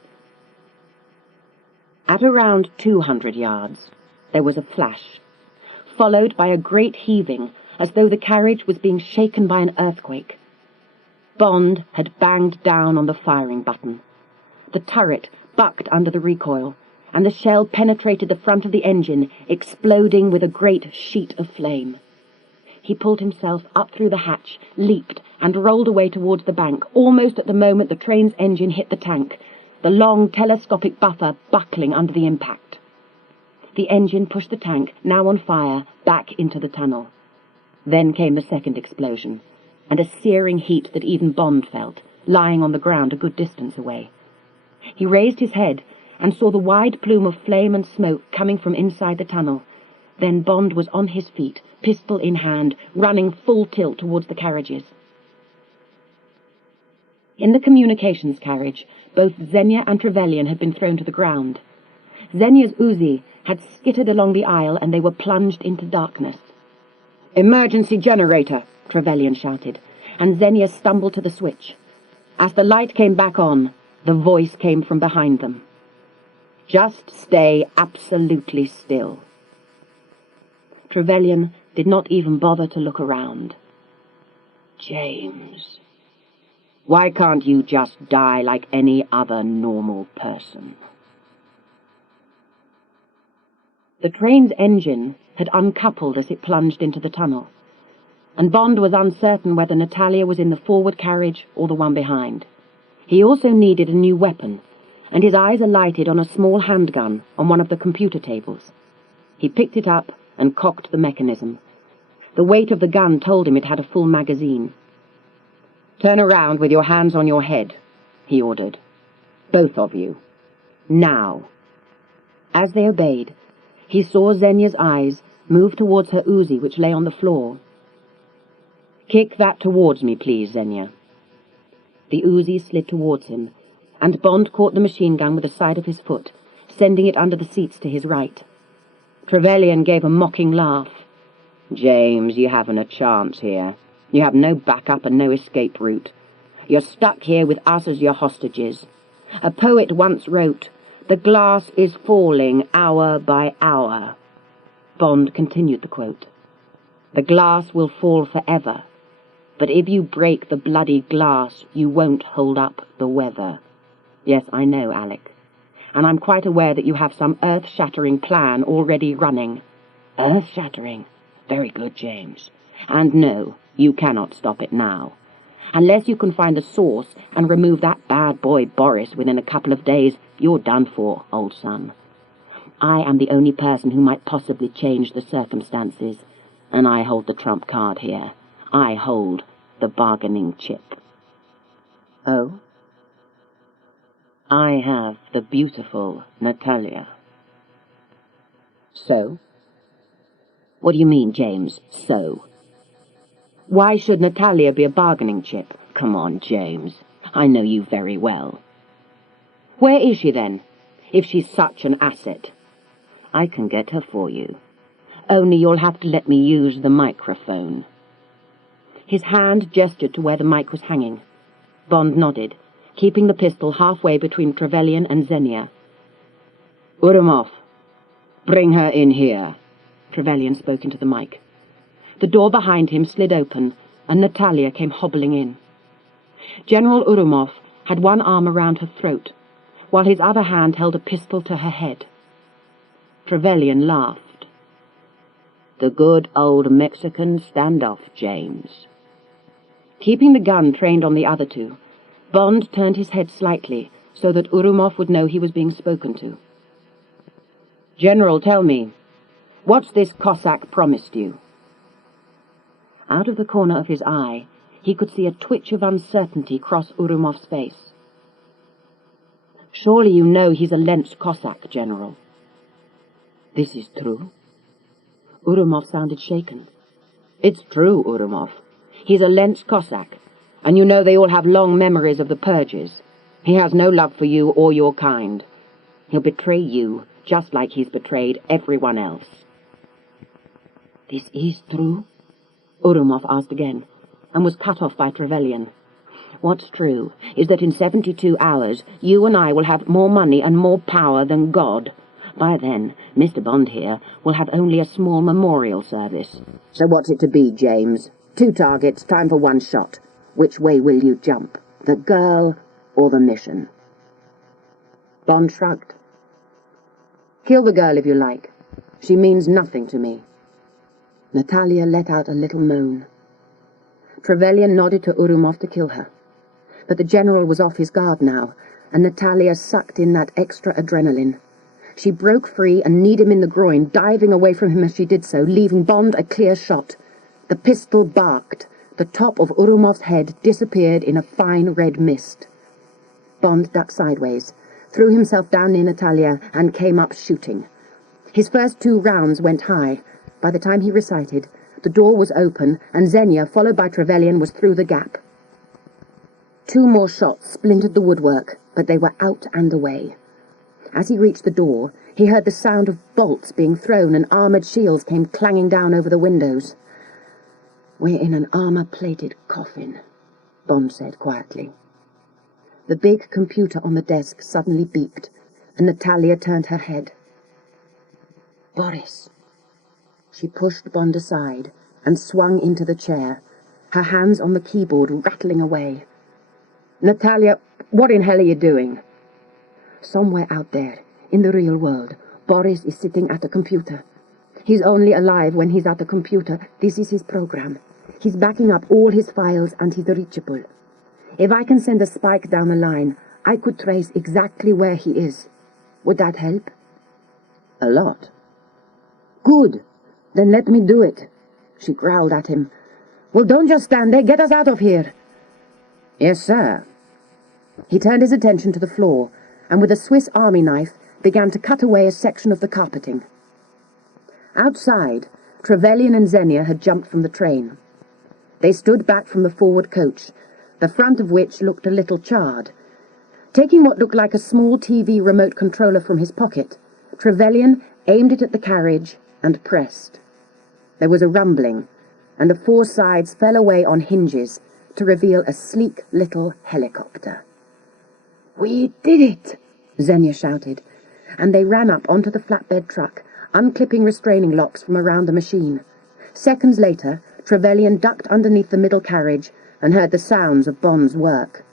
At around 200 yards, there was a flash, followed by a great heaving, as though the carriage was being shaken by an earthquake. Bond had banged down on the firing button. The turret bucked under the recoil, and the shell penetrated the front of the engine, exploding with a great sheet of flame. He pulled himself up through the hatch, leaped, and rolled away towards the bank, almost at the moment the train's engine hit the tank, the long telescopic buffer buckling under the impact. The engine pushed the tank, now on fire, back into the tunnel. Then came the second explosion, and a searing heat that even Bond felt, lying on the ground a good distance away. He raised his head and saw the wide plume of flame and smoke coming from inside the tunnel. Then Bond was on his feet, pistol in hand, running full tilt towards the carriages. In the communications carriage, both Xenia and Trevelyan had been thrown to the ground. Xenia's Uzi had skittered along the aisle, and they were plunged into darkness. "Emergency generator!" Trevelyan shouted, and Xenia stumbled to the switch. As the light came back on, the voice came from behind them. "Just stay absolutely still." Trevelyan did not even bother to look around. "James, why can't you just die like any other normal person?" The train's engine had uncoupled as it plunged into the tunnel, and Bond was uncertain whether Natalya was in the forward carriage or the one behind. He also needed a new weapon, and his eyes alighted on a small handgun on one of the computer tables. He picked it up and cocked the mechanism. The weight of the gun told him it had a full magazine. "Turn around with your hands on your head," he ordered. "Both of you. Now." As they obeyed, he saw Xenia's eyes move towards her Uzi, which lay on the floor. "Kick that towards me, please, Xenia." The Uzi slid towards him, and Bond caught the machine gun with the side of his foot, sending it under the seats to his right. Trevelyan gave a mocking laugh. James, you haven't a chance here. You have no backup and no escape route. You're stuck here with us as your hostages. A poet once wrote, "The glass is falling hour by hour." Bond continued the quote. "The glass will fall forever, but if you break the bloody glass, you won't hold up the weather." Yes, I know, Alec. And I'm quite aware that you have some earth-shattering plan already running. Earth-shattering? Very good, James. And no, you cannot stop it now. Unless you can find the source and remove that bad boy Boris within a couple of days, you're done for, old son. I am the only person who might possibly change the circumstances, and I hold the trump card here. I hold the bargaining chip. Oh? I have the beautiful Natalya. So? What do you mean, James, so? Why should Natalya be a bargaining chip? Come on, James. I know you very well. Where is she, then, if she's such an asset? I can get her for you. Only you'll have to let me use the microphone. His hand gestured to where the mic was hanging. Bond nodded, keeping the pistol halfway between Trevelyan and Xenia. Urumov, bring her in here. Trevelyan spoke into the mic. The door behind him slid open, and Natalya came hobbling in. General Urumov had one arm around her throat, while his other hand held a pistol to her head. Trevelyan laughed. The good old Mexican standoff, James. Keeping the gun trained on the other two, Bond turned his head slightly so that Urumov would know he was being spoken to. General, tell me, what's this Cossack promised you? Out of the corner of his eye, he could see a twitch of uncertainty cross Urumov's face. Surely you know he's a Lentz Cossack, General. This is true? Urumov sounded shaken. It's true, Urumov. He's a Lentz Cossack, and you know they all have long memories of the purges. He has no love for you or your kind. He'll betray you, just like he's betrayed everyone else. This is true? Urumov asked again, and was cut off by Trevelyan. What's true is that in 72 hours you and I will have more money and more power than God. By then, Mr. Bond here will have only a small memorial service. So what's it to be, James? 2 targets, time for 1 shot. Which way will you jump? The girl or the mission? Bond shrugged. Kill the girl if you like. She means nothing to me. Natalya let out a little moan. Trevelyan nodded to Urumov to kill her. But the general was off his guard now, and Natalya sucked in that extra adrenaline. She broke free and kneed him in the groin, diving away from him as she did so, leaving Bond a clear shot. The pistol barked. The top of Urumov's head disappeared in a fine red mist. Bond ducked sideways, threw himself down near Natalya, and came up shooting. His first 2 rounds went high. By the time he recited, the door was open, and Xenia, followed by Trevelyan, was through the gap. 2 more shots splintered the woodwork, but they were out and away. As he reached the door, he heard the sound of bolts being thrown, and armoured shields came clanging down over the windows. We're in an armour-plated coffin, Bond said quietly. The big computer on the desk suddenly beeped, and Natalya turned her head. Boris. She pushed Bond aside and swung into the chair, her hands on the keyboard rattling away. Natalya, what in hell are you doing? Somewhere out there, in the real world, Boris is sitting at a computer. He's only alive when he's at the computer. This is his program. He's backing up all his files and he's reachable. If I can send a spike down the line, I could trace exactly where he is. Would that help? A lot. Good. Then let me do it. She growled at him. Well, don't just stand there. Get us out of here. Yes, sir. He turned his attention to the floor, and with a Swiss army knife began to cut away a section of the carpeting. Outside, Trevelyan and Xenia had jumped from the train. They stood back from the forward coach, the front of which looked a little charred. Taking what looked like a small TV remote controller from his pocket, Trevelyan aimed it at the carriage and pressed. There was a rumbling, and the four sides fell away on hinges to reveal a sleek little helicopter. "We did it!" Xenia shouted, and they ran up onto the flatbed truck, unclipping restraining locks from around the machine. Seconds later, Trevelyan ducked underneath the middle carriage and heard the sounds of Bond's work.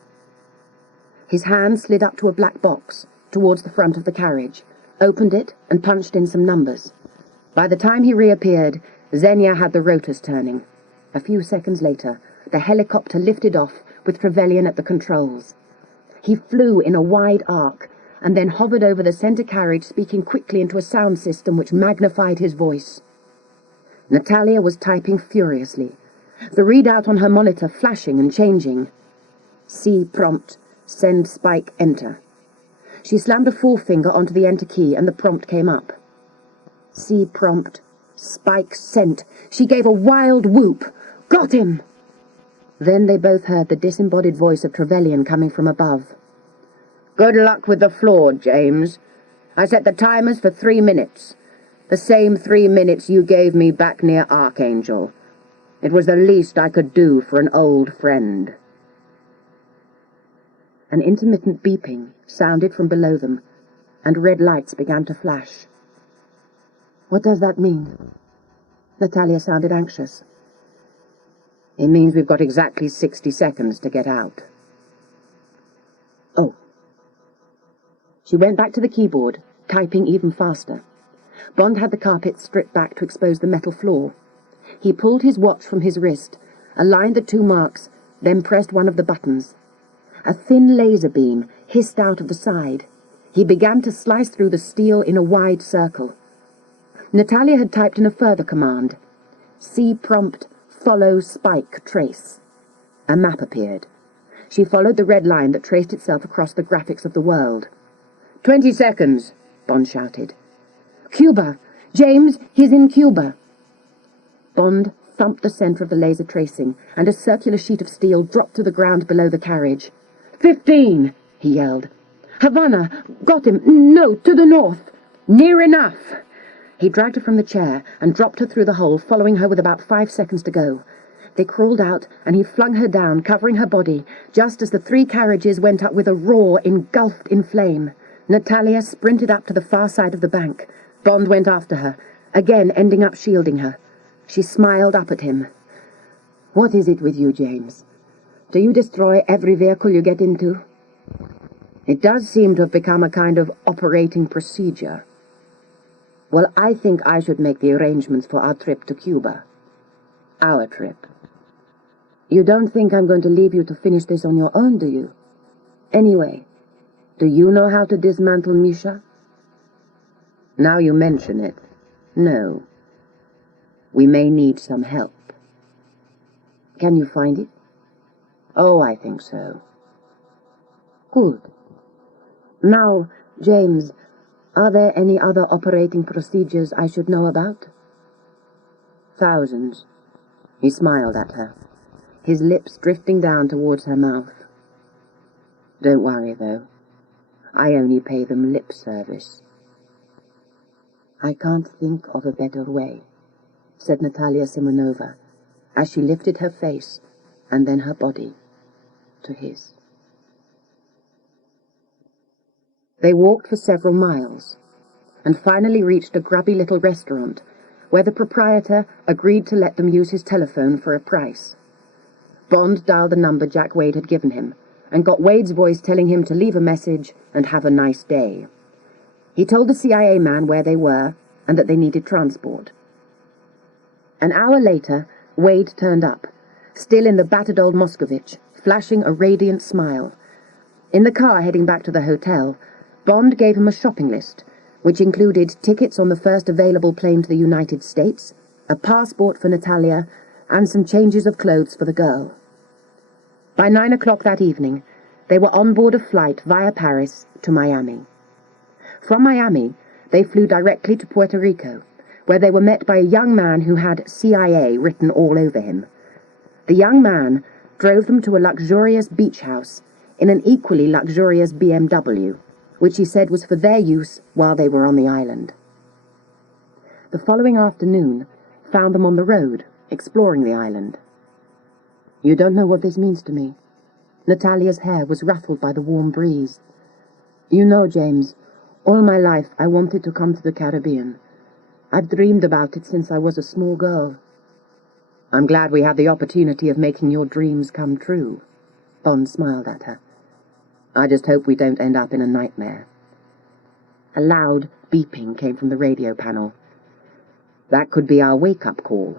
His hand slid up to a black box towards the front of the carriage, opened it and punched in some numbers. By the time he reappeared, Xenia had the rotors turning. A few seconds later, the helicopter lifted off with Trevelyan at the controls. He flew in a wide arc and then hovered over the center carriage, speaking quickly into a sound system which magnified his voice. Natalya was typing furiously, the readout on her monitor flashing and changing. C prompt, send spike enter. She slammed a forefinger onto the enter key and the prompt came up. C prompt, spike sent. She gave a wild whoop. Got him! Then they both heard the disembodied voice of Trevelyan coming from above. Good luck with the floor, James. I set the timers for 3 minutes. The same 3 minutes you gave me back near Archangel. It was the least I could do for an old friend. An intermittent beeping sounded from below them, and red lights began to flash. What does that mean? Natalya sounded anxious. It means we've got exactly 60 seconds to get out. Oh. She went back to the keyboard, typing even faster. Bond had the carpet stripped back to expose the metal floor. He pulled his watch from his wrist, aligned the 2 marks, then pressed one of the buttons. A thin laser beam hissed out of the side. He began to slice through the steel in a wide circle. Natalya had typed in a further command. C prompt, follow spike trace. A map appeared. She followed the red line that traced itself across the graphics of the world. 20 seconds, Bond shouted. Cuba! James, he's in Cuba! Bond thumped the center of the laser tracing, and a circular sheet of steel dropped to the ground below the carriage. 15, he yelled. Havana! Got him! No, to the north! Near enough! He dragged her from the chair and dropped her through the hole, following her with about 5 seconds to go. They crawled out, and he flung her down, covering her body, just as the 3 carriages went up with a roar engulfed in flame. Natalya sprinted up to the far side of the bank. Bond went after her, again ending up shielding her. She smiled up at him. What is it with you, James? Do you destroy every vehicle you get into? It does seem to have become a kind of operating procedure. Well, I think I should make the arrangements for our trip to Cuba. Our trip. You don't think I'm going to leave you to finish this on your own, do you? Anyway, do you know how to dismantle Misha? Now you mention it, no. We may need some help. Can you find it? Oh, I think so. Good. Now, James, are there any other operating procedures I should know about? Thousands. He smiled at her, his lips drifting down towards her mouth. Don't worry, though. I only pay them lip service. I can't think of a better way, said Natalya Simonova, as she lifted her face and then her body to his. They walked for several miles, and finally reached a grubby little restaurant, where the proprietor agreed to let them use his telephone for a price. Bond dialed the number Jack Wade had given him, and got Wade's voice telling him to leave a message and have a nice day. He told the CIA man where they were, and that they needed transport. An hour later, Wade turned up, still in the battered old Moscovich, flashing a radiant smile. In the car heading back to the hotel, Bond gave him a shopping list, which included tickets on the first available plane to the United States, a passport for Natalya, and some changes of clothes for the girl. By 9 o'clock that evening, they were on board a flight via Paris to Miami. From Miami, they flew directly to Puerto Rico, where they were met by a young man who had CIA written all over him. The young man drove them to a luxurious beach house in an equally luxurious BMW, which he said was for their use while they were on the island. The following afternoon found them on the road, exploring the island. "You don't know what this means to me." Natalya's hair was ruffled by the warm breeze. "You know, James, all my life I wanted to come to the Caribbean. I've dreamed about it since I was a small girl." "I'm glad we had the opportunity of making your dreams come true." Bond smiled at her. "I just hope we don't end up in a nightmare." A loud beeping came from the radio panel. "That could be our wake-up call."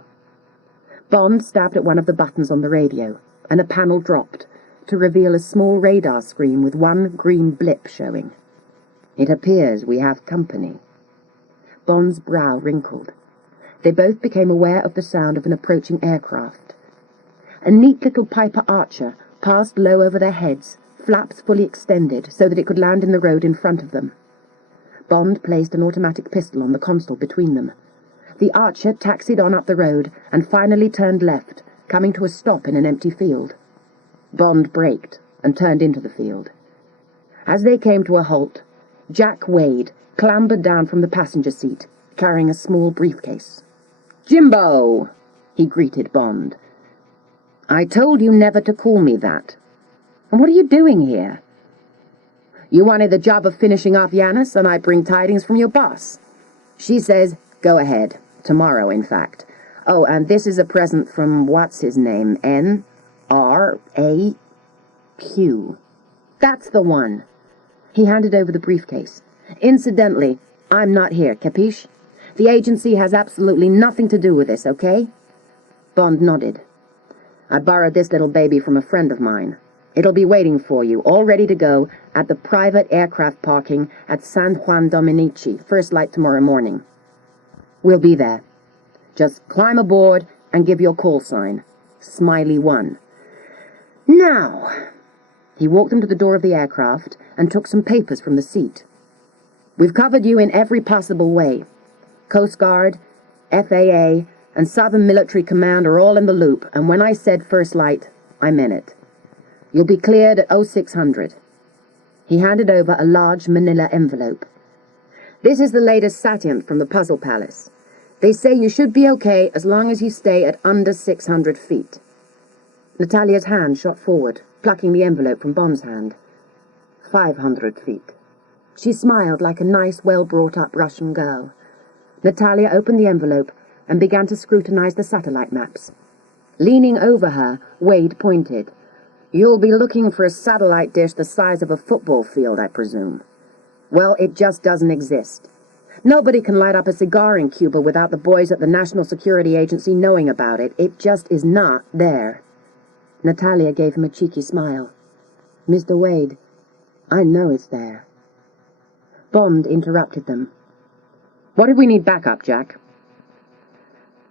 Bond stabbed at one of the buttons on the radio, and a panel dropped, to reveal a small radar screen with one green blip showing. "It appears we have company." Bond's brow wrinkled. They both became aware of the sound of an approaching aircraft. A neat little Piper Archer passed low over their heads, flaps fully extended so that it could land in the road in front of them. Bond placed an automatic pistol on the console between them. The Archer taxied on up the road and finally turned left, coming to a stop in an empty field. Bond braked and turned into the field. As they came to a halt, Jack Wade clambered down from the passenger seat, carrying a small briefcase. "Jimbo!" he greeted Bond. "I told you never to call me that. And what are you doing here?" "You wanted the job of finishing off Janus, and I bring tidings from your boss. She says, go ahead. Tomorrow, in fact. Oh, and this is a present from what's-his-name, N-R-A-Q. That's the one." He handed over the briefcase. "Incidentally, I'm not here, capiche? The agency has absolutely nothing to do with this, okay?" Bond nodded. "I borrowed this little baby from a friend of mine. It'll be waiting for you, all ready to go, at the private aircraft parking at San Juan Dominici, first light tomorrow morning. We'll be there. Just climb aboard and give your call sign. Smiley 1. Now..." He walked them to the door of the aircraft and took some papers from the seat. "We've covered you in every possible way. Coast Guard, FAA, and Southern Military Command are all in the loop, and when I said first light, I meant it. You'll be cleared at 0600. He handed over a large manila envelope. "This is the latest Satyant from the Puzzle Palace. They say you should be okay as long as you stay at under 600 feet. Natalya's hand shot forward, plucking the envelope from Bond's hand. 500 feet. She smiled like a nice, well-brought-up Russian girl. Natalya opened the envelope and began to scrutinize the satellite maps. Leaning over her, Wade pointed. "You'll be looking for a satellite dish the size of a football field, I presume. Well, it just doesn't exist. Nobody can light up a cigar in Cuba without the boys at the National Security Agency knowing about it. It just is not there." Natalya gave him a cheeky smile. "Mr. Wade, I know it's there." Bond interrupted them. "What if we need backup, Jack?"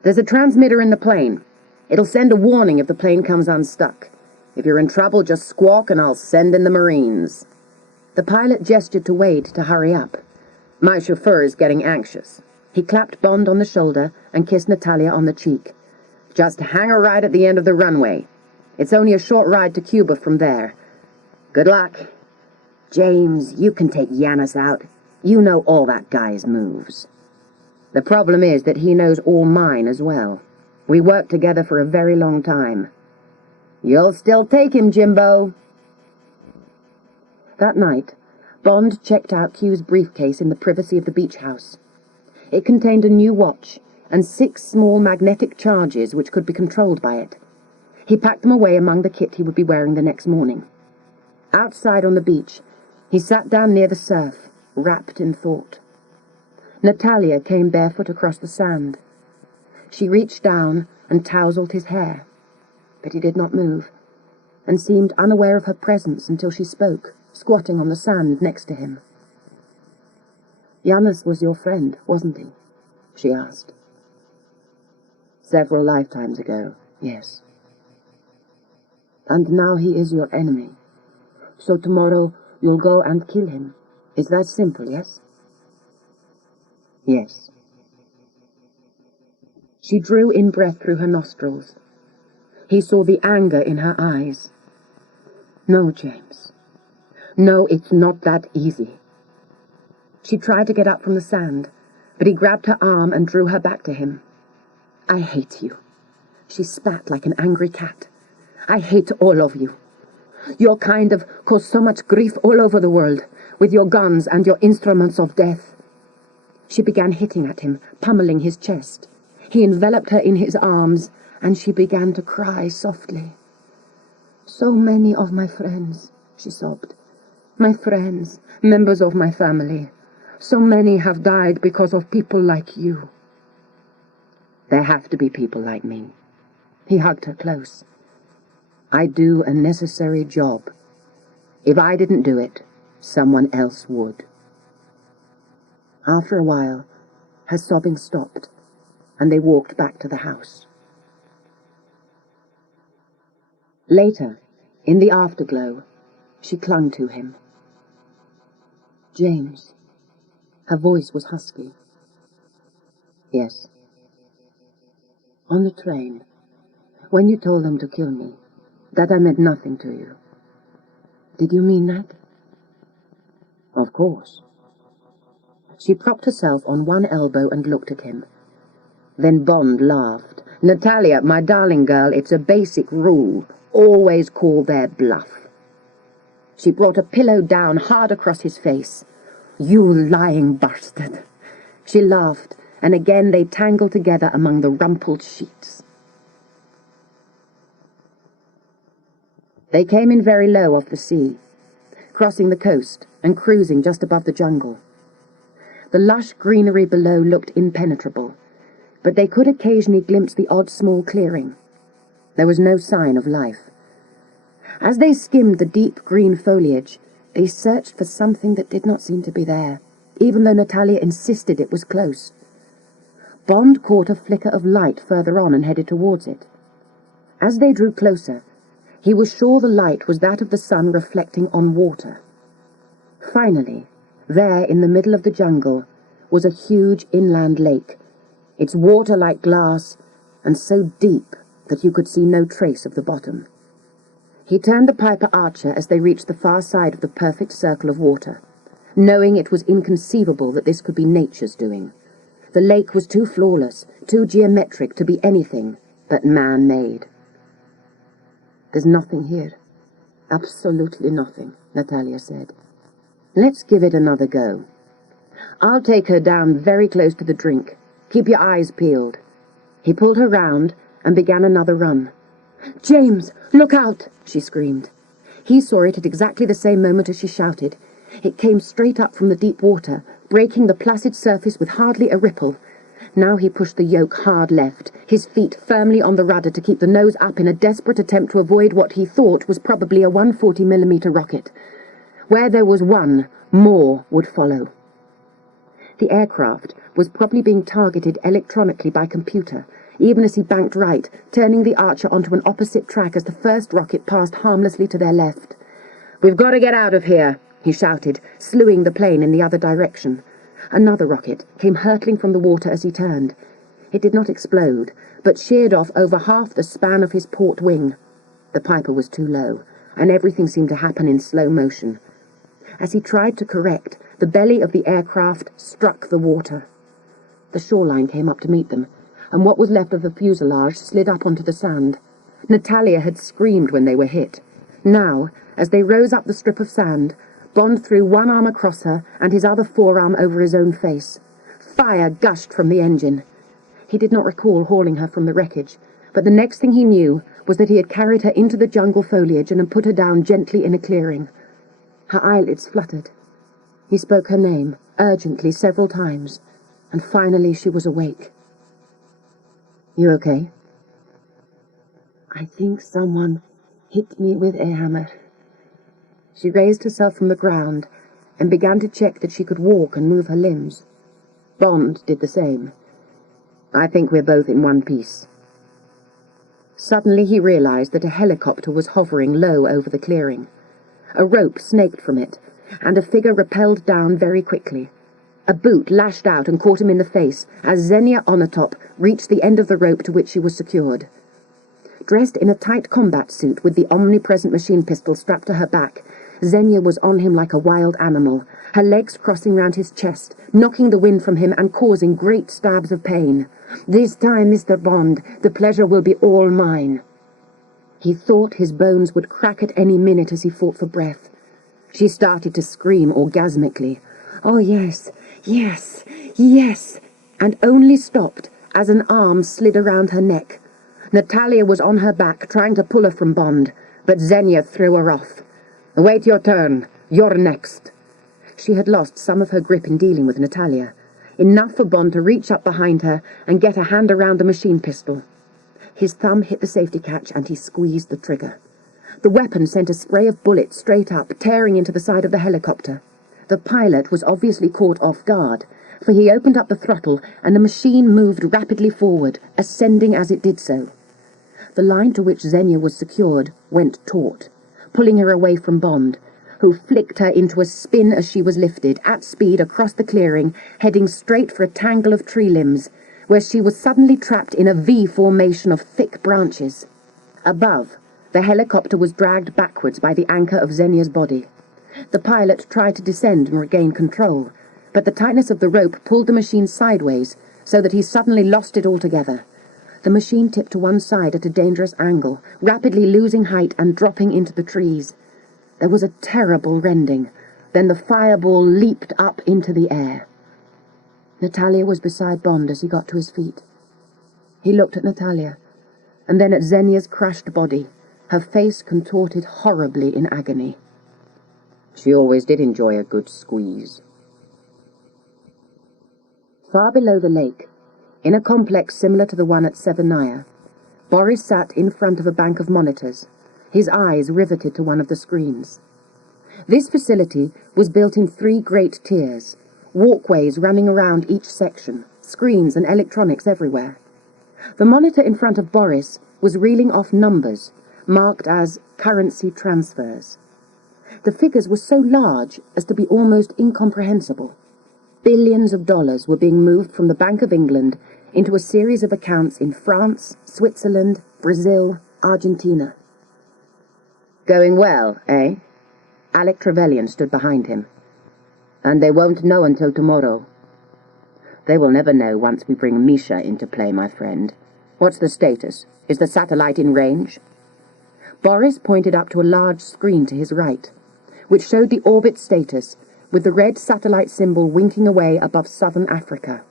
"There's a transmitter in the plane. It'll send a warning if the plane comes unstuck. If you're in trouble, just squawk and I'll send in the Marines." The pilot gestured to Wade to hurry up. "My chauffeur is getting anxious." He clapped Bond on the shoulder and kissed Natalya on the cheek. "Just hang a right at the end of the runway. It's only a short ride to Cuba from there. Good luck. James, you can take Janus out. You know all that guy's moves. The problem is that he knows all mine as well. We worked together for a very long time. You'll still take him, Jimbo." That night, Bond checked out Q's briefcase in the privacy of the beach house. It contained a new watch and 6 small magnetic charges which could be controlled by it. He packed them away among the kit he would be wearing the next morning. Outside on the beach, he sat down near the surf, wrapped in thought. Natalya came barefoot across the sand. She reached down and tousled his hair, but he did not move, and seemed unaware of her presence until she spoke, squatting on the sand next to him. "Janus was your friend, wasn't he?" she asked. "Several lifetimes ago, yes." "And now he is your enemy. So tomorrow you'll go and kill him. Is that simple, yes?" "Yes." She drew in breath through her nostrils. He saw the anger in her eyes. "No, James. No, it's not that easy. She tried to get up from the sand, but he grabbed her arm and drew her back to him. I hate you. She spat like an angry cat. I hate all of you. Your kind have caused so much grief all over the world, with your guns and your instruments of death. She began hitting at him, pummeling his chest. He enveloped her in his arms, and she began to cry softly. So many of my friends, she sobbed. My friends, members of my family. So many have died because of people like you. There have to be people like me. He hugged her close. I do a necessary job. If I didn't do it, someone else would. After a while, her sobbing stopped, and they walked back to the house. Later, in the afterglow, she clung to him. James. Her voice was husky. Yes. On the train, when you told them to kill me, that I meant nothing to you. Did you mean that? Of course. She propped herself on one elbow and looked at him. Then Bond laughed. Natalya, my darling girl, it's a basic rule. Always call their bluff. She brought a pillow down hard across his face. You lying bastard. She laughed, and again they tangled together among the rumpled sheets. They came in very low off the sea, crossing the coast and cruising just above the jungle. The lush greenery below looked impenetrable, but they could occasionally glimpse the odd small clearing. There was no sign of life. As they skimmed the deep green foliage, they searched for something that did not seem to be there, even though Natalya insisted it was close. Bond caught a flicker of light further on and headed towards it. As they drew closer, he was sure the light was that of the sun reflecting on water. Finally, there in the middle of the jungle was a huge inland lake, its water like glass, and so deep that you could see no trace of the bottom. He turned the Piper Archer as they reached the far side of the perfect circle of water, knowing it was inconceivable that this could be nature's doing. The lake was too flawless, too geometric to be anything but man-made. There's nothing here. Absolutely nothing, Natalya said. Let's give it another go. I'll take her down very close to the drink. Keep your eyes peeled. He pulled her round and began another run. James, look out, she screamed. He saw it at exactly the same moment as she shouted. It came straight up from the deep water, breaking the placid surface with hardly a ripple. Now he pushed the yoke hard left, his feet firmly on the rudder to keep the nose up in a desperate attempt to avoid what he thought was probably a 140mm rocket. Where there was one, more would follow. The aircraft was probably being targeted electronically by computer, even as he banked right, turning the Archer onto an opposite track as the first rocket passed harmlessly to their left. "We've got to get out of here," he shouted, slewing the plane in the other direction. Another rocket came hurtling from the water as he turned. It did not explode, but sheared off over half the span of his port wing. The Piper was too low, and everything seemed to happen in slow motion. As he tried to correct, the belly of the aircraft struck the water. The shoreline came up to meet them, and what was left of the fuselage slid up onto the sand. Natalya had screamed when they were hit. Now, as they rose up the strip of sand, Bond threw one arm across her and his other forearm over his own face. Fire gushed from the engine. He did not recall hauling her from the wreckage, but the next thing he knew was that he had carried her into the jungle foliage and had put her down gently in a clearing. Her eyelids fluttered. He spoke her name, urgently, several times, and finally she was awake. "You okay?" "I think someone hit me with a hammer." She raised herself from the ground and began to check that she could walk and move her limbs. Bond did the same. "I think we're both in one piece." Suddenly he realized that a helicopter was hovering low over the clearing. A rope snaked from it, and a figure rappelled down very quickly. A boot lashed out and caught him in the face as Xenia Onatop reached the end of the rope to which she was secured. Dressed in a tight combat suit with the omnipresent machine pistol strapped to her back, Xenia was on him like a wild animal, her legs crossing round his chest, knocking the wind from him and causing great stabs of pain. "This time, Mr. Bond, the pleasure will be all mine." He thought his bones would crack at any minute as he fought for breath. She started to scream orgasmically. "Oh, yes, yes, yes," and only stopped as an arm slid around her neck. Natalya was on her back, trying to pull her from Bond, but Xenia threw her off. "Wait your turn. You're next." She had lost some of her grip in dealing with Natalya, enough for Bond to reach up behind her and get a hand around the machine pistol. His thumb hit the safety catch and he squeezed the trigger. The weapon sent a spray of bullets straight up, tearing into the side of the helicopter. The pilot was obviously caught off guard, for he opened up the throttle and the machine moved rapidly forward, ascending as it did so. The line to which Xenia was secured went taut, pulling her away from Bond, who flicked her into a spin as she was lifted, at speed across the clearing, heading straight for a tangle of tree limbs, where she was suddenly trapped in a V formation of thick branches. Above, the helicopter was dragged backwards by the anchor of Xenia's body. The pilot tried to descend and regain control, but the tightness of the rope pulled the machine sideways so that he suddenly lost it altogether. The machine tipped to one side at a dangerous angle, rapidly losing height and dropping into the trees. There was a terrible rending. Then the fireball leaped up into the air. Natalya was beside Bond as he got to his feet. He looked at Natalya, and then at Xenia's crushed body, her face contorted horribly in agony. She always did enjoy a good squeeze. Far below the lake, in a complex similar to the one at Severnaya, Boris sat in front of a bank of monitors, his eyes riveted to one of the screens. This facility was built in 3 great tiers, walkways running around each section, screens and electronics everywhere. The monitor in front of Boris was reeling off numbers, marked as currency transfers. The figures were so large as to be almost incomprehensible. Billions of dollars were being moved from the Bank of England into a series of accounts in France, Switzerland, Brazil, Argentina. Going well, eh? Alec Trevelyan stood behind him. And they won't know until tomorrow. They will never know once we bring Misha into play, my friend. What's the status? Is the satellite in range? Boris pointed up to a large screen to his right, which showed the orbit status, with the red satellite symbol winking away above southern Africa.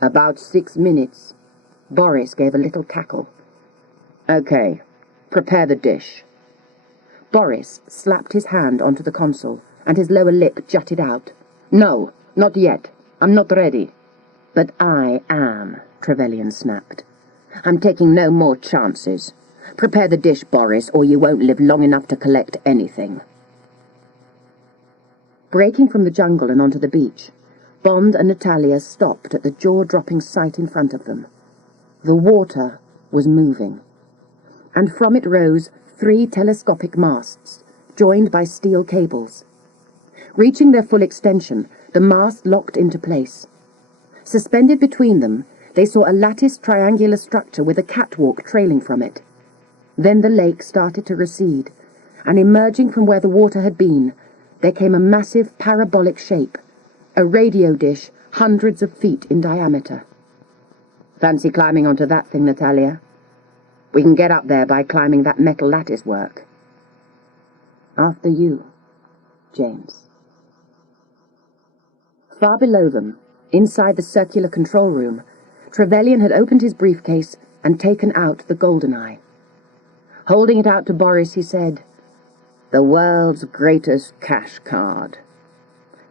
About 6 minutes. Boris gave a little cackle. Okay, prepare the dish. Boris slapped his hand onto the console, and his lower lip jutted out. No, not yet. I'm not ready. But I am, Trevelyan snapped. I'm taking no more chances. Prepare the dish, Boris, or you won't live long enough to collect anything. Breaking from the jungle and onto the beach, Bond and Natalya stopped at the jaw-dropping sight in front of them. The water was moving, and from it rose 3 telescopic masts, joined by steel cables. Reaching their full extension, the mast locked into place. Suspended between them, they saw a latticed triangular structure with a catwalk trailing from it. Then the lake started to recede, and emerging from where the water had been, there came a massive parabolic shape, a radio dish hundreds of feet in diameter. Fancy climbing onto that thing, Natalya? We can get up there by climbing that metal lattice work. After you, James. Far below them, inside the circular control room, Trevelyan had opened his briefcase and taken out the Goldeneye. Holding it out to Boris, he said, "The world's greatest cash card."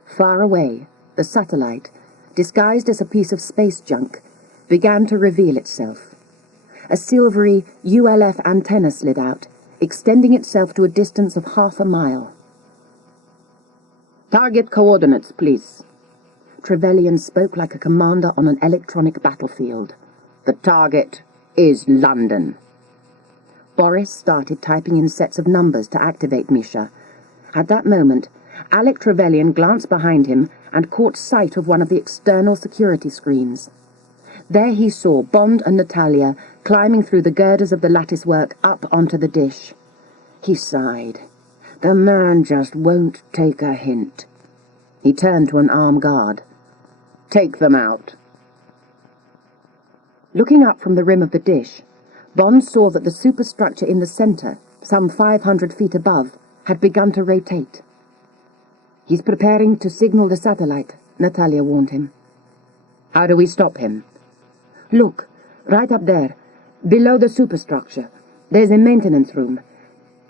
Far away, the satellite, disguised as a piece of space junk, began to reveal itself. A silvery ULF antenna slid out, extending itself to a distance of half a mile. "Target coordinates, please." Trevelyan spoke like a commander on an electronic battlefield. "The target is London." Boris started typing in sets of numbers to activate Misha. At that moment, Alec Trevelyan glanced behind him and caught sight of one of the external security screens. There he saw Bond and Natalya climbing through the girders of the latticework up onto the dish. He sighed. The man just won't take a hint. He turned to an armed guard. Take them out. Looking up from the rim of the dish, Bond saw that the superstructure in the centre, some 500 feet above, had begun to rotate. He's preparing to signal the satellite, Natalya warned him. How do we stop him? Look, right up there, below the superstructure. There's a maintenance room.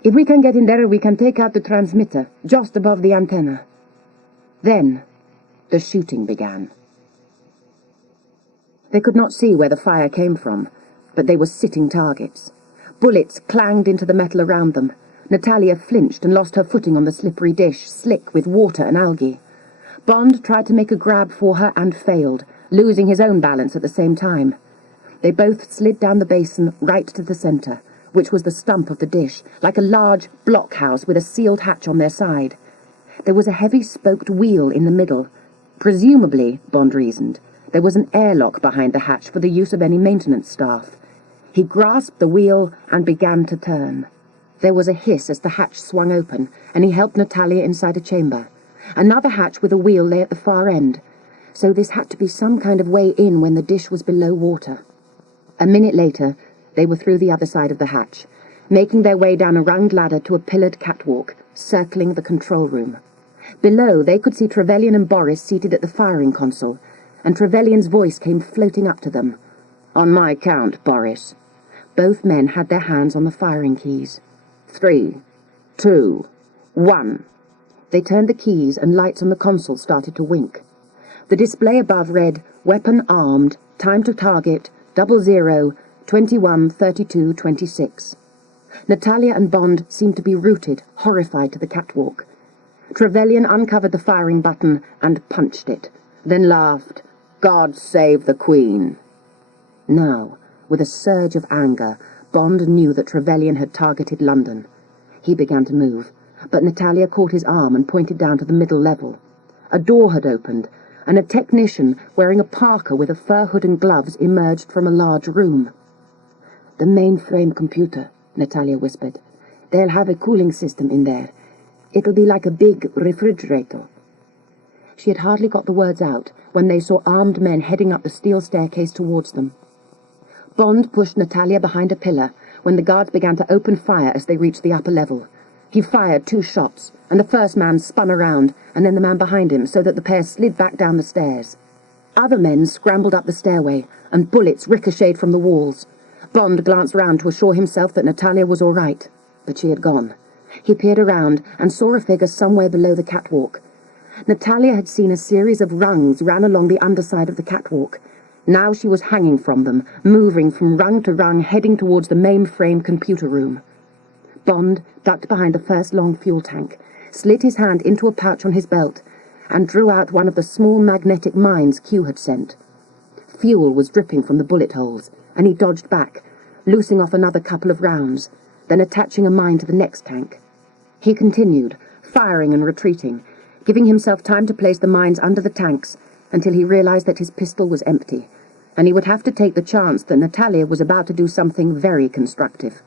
If we can get in there, we can take out the transmitter, just above the antenna. Then, the shooting began. They could not see where the fire came from, but they were sitting targets. Bullets clanged into the metal around them. Natalya flinched and lost her footing on the slippery dish, slick with water and algae. Bond tried to make a grab for her and failed, losing his own balance at the same time. They both slid down the basin right to the centre, which was the stump of the dish, like a large blockhouse with a sealed hatch on their side. There was a heavy spoked wheel in the middle. Presumably, Bond reasoned, there was an airlock behind the hatch for the use of any maintenance staff. He grasped the wheel and began to turn. There was a hiss as the hatch swung open, and he helped Natalya inside a chamber. Another hatch with a wheel lay at the far end, so this had to be some kind of way in when the dish was below water. A minute later, they were through the other side of the hatch, making their way down a runged ladder to a pillared catwalk, circling the control room. Below, they could see Trevelyan and Boris seated at the firing console, and Trevelyan's voice came floating up to them. On my count, Boris. Both men had their hands on the firing keys. 3, 2, 1. They turned the keys and lights on the console started to wink. The display above read, Weapon armed, time to target, 00, 21, 32, 26. Natalya and Bond seemed to be rooted, horrified to the catwalk. Trevelyan uncovered the firing button and punched it, then laughed. God save the Queen. Now, with a surge of anger, Bond knew that Trevelyan had targeted London. He began to move, but Natalya caught his arm and pointed down to the middle level. A door had opened, and a technician wearing a parka with a fur hood and gloves emerged from a large room. The mainframe computer, Natalya whispered. They'll have a cooling system in there. It'll be like a big refrigerator. She had hardly got the words out when they saw armed men heading up the steel staircase towards them. Bond pushed Natalya behind a pillar when the guards began to open fire as they reached the upper level. He fired 2 shots, and the first man spun around, and then the man behind him, so that the pair slid back down the stairs. Other men scrambled up the stairway, and bullets ricocheted from the walls. Bond glanced round to assure himself that Natalya was all right, but she had gone. He peered around and saw a figure somewhere below the catwalk. Natalya had seen a series of rungs ran along the underside of the catwalk. Now she was hanging from them, moving from rung to rung, heading towards the mainframe computer room. Bond ducked behind the first long fuel tank, slid his hand into a pouch on his belt, and drew out one of the small magnetic mines Q had sent. Fuel was dripping from the bullet holes, and he dodged back, loosing off another couple of rounds, then attaching a mine to the next tank. He continued, firing and retreating, giving himself time to place the mines under the tanks until he realized that his pistol was empty, and he would have to take the chance that Natalya was about to do something very constructive.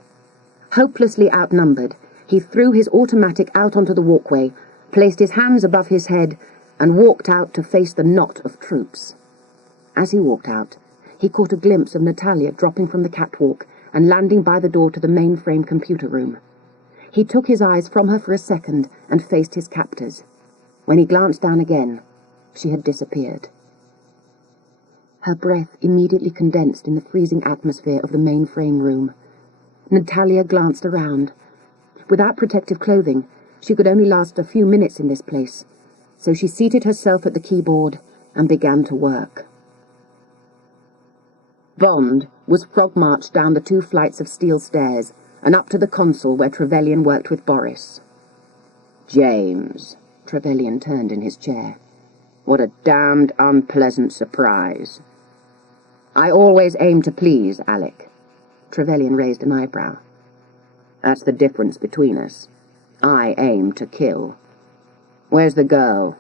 Hopelessly outnumbered, he threw his automatic out onto the walkway, placed his hands above his head, and walked out to face the knot of troops. As he walked out, he caught a glimpse of Natalya dropping from the catwalk and landing by the door to the mainframe computer room. He took his eyes from her for a second and faced his captors. When he glanced down again, she had disappeared. Her breath immediately condensed in the freezing atmosphere of the mainframe room. Natalya glanced around. Without protective clothing, she could only last a few minutes in this place, so she seated herself at the keyboard and began to work. Bond was frog-marched down the 2 flights of steel stairs and up to the console where Trevelyan worked with Boris. James, Trevelyan turned in his chair. What a damned unpleasant surprise. I always aim to please, Alec. Trevelyan raised an eyebrow. That's the difference between us. I aim to kill. Where's the girl?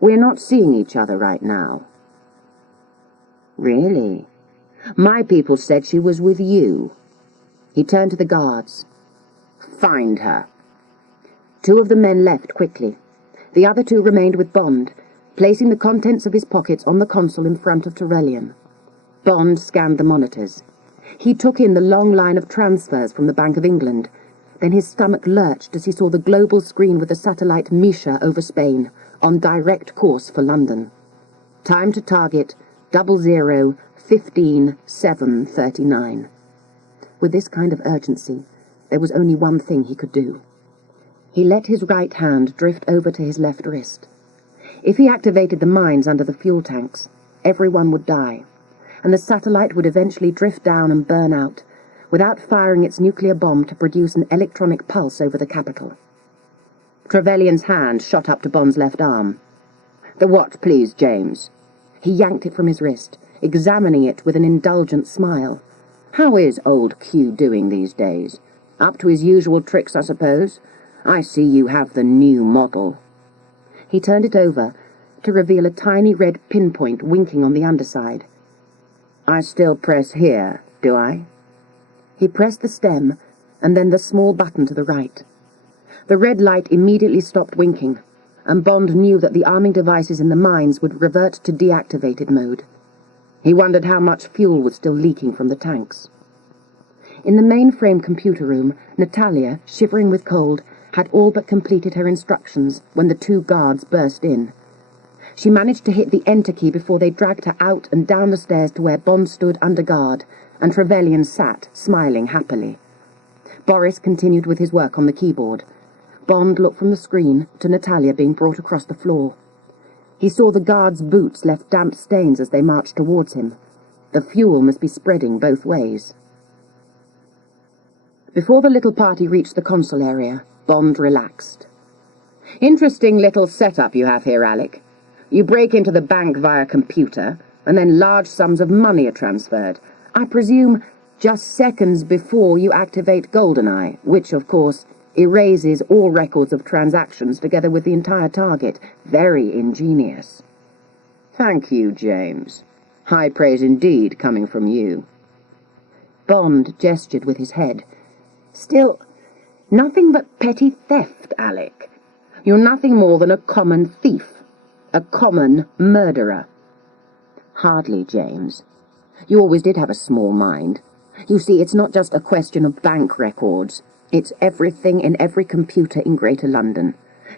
We're not seeing each other right now. Really? My people said she was with you. He turned to the guards. Find her. Two of the men left quickly. The other two remained with Bond, placing the contents of his pockets on the console in front of Trevelyan. Bond scanned the monitors. He took in the long line of transfers from the Bank of England. Then his stomach lurched as he saw the global screen with the satellite Misha over Spain, on direct course for London. Time to target 00:15:7:39. With this kind of urgency, there was only one thing he could do. He let his right hand drift over to his left wrist. If he activated the mines under the fuel tanks, everyone would die, and the satellite would eventually drift down and burn out, without firing its nuclear bomb to produce an electronic pulse over the capital. Trevelyan's hand shot up to Bond's left arm. "The watch, please, James." He yanked it from his wrist, examining it with an indulgent smile. "How is old Q doing these days? Up to his usual tricks, I suppose? I see you have the new model." He turned it over to reveal a tiny red pinpoint winking on the underside. "I still press here, do I?" He pressed the stem, and then the small button to the right. The red light immediately stopped winking, and Bond knew that the arming devices in the mines would revert to deactivated mode. He wondered how much fuel was still leaking from the tanks. In the mainframe computer room, Natalya, shivering with cold, had all but completed her instructions when the two guards burst in. She managed to hit the enter key before they dragged her out and down the stairs to where Bond stood under guard, and Trevelyan sat, smiling happily. Boris continued with his work on the keyboard. Bond looked from the screen to Natalya being brought across the floor. He saw the guards' boots left damp stains as they marched towards him. The fuel must be spreading both ways. Before the little party reached the console area, Bond relaxed. "Interesting little setup you have here, Alec. You break into the bank via computer, and then large sums of money are transferred. I presume just seconds before you activate Goldeneye, which, of course, erases all records of transactions together with the entire target. Very ingenious." "Thank you, James. High praise indeed coming from you." Bond gestured with his head. "Still, nothing but petty theft, Alec. You're nothing more than a common thief, a common murderer." "Hardly, James. You always did have a small mind. You see, it's not just a question of bank records. It's everything in every computer in Greater London.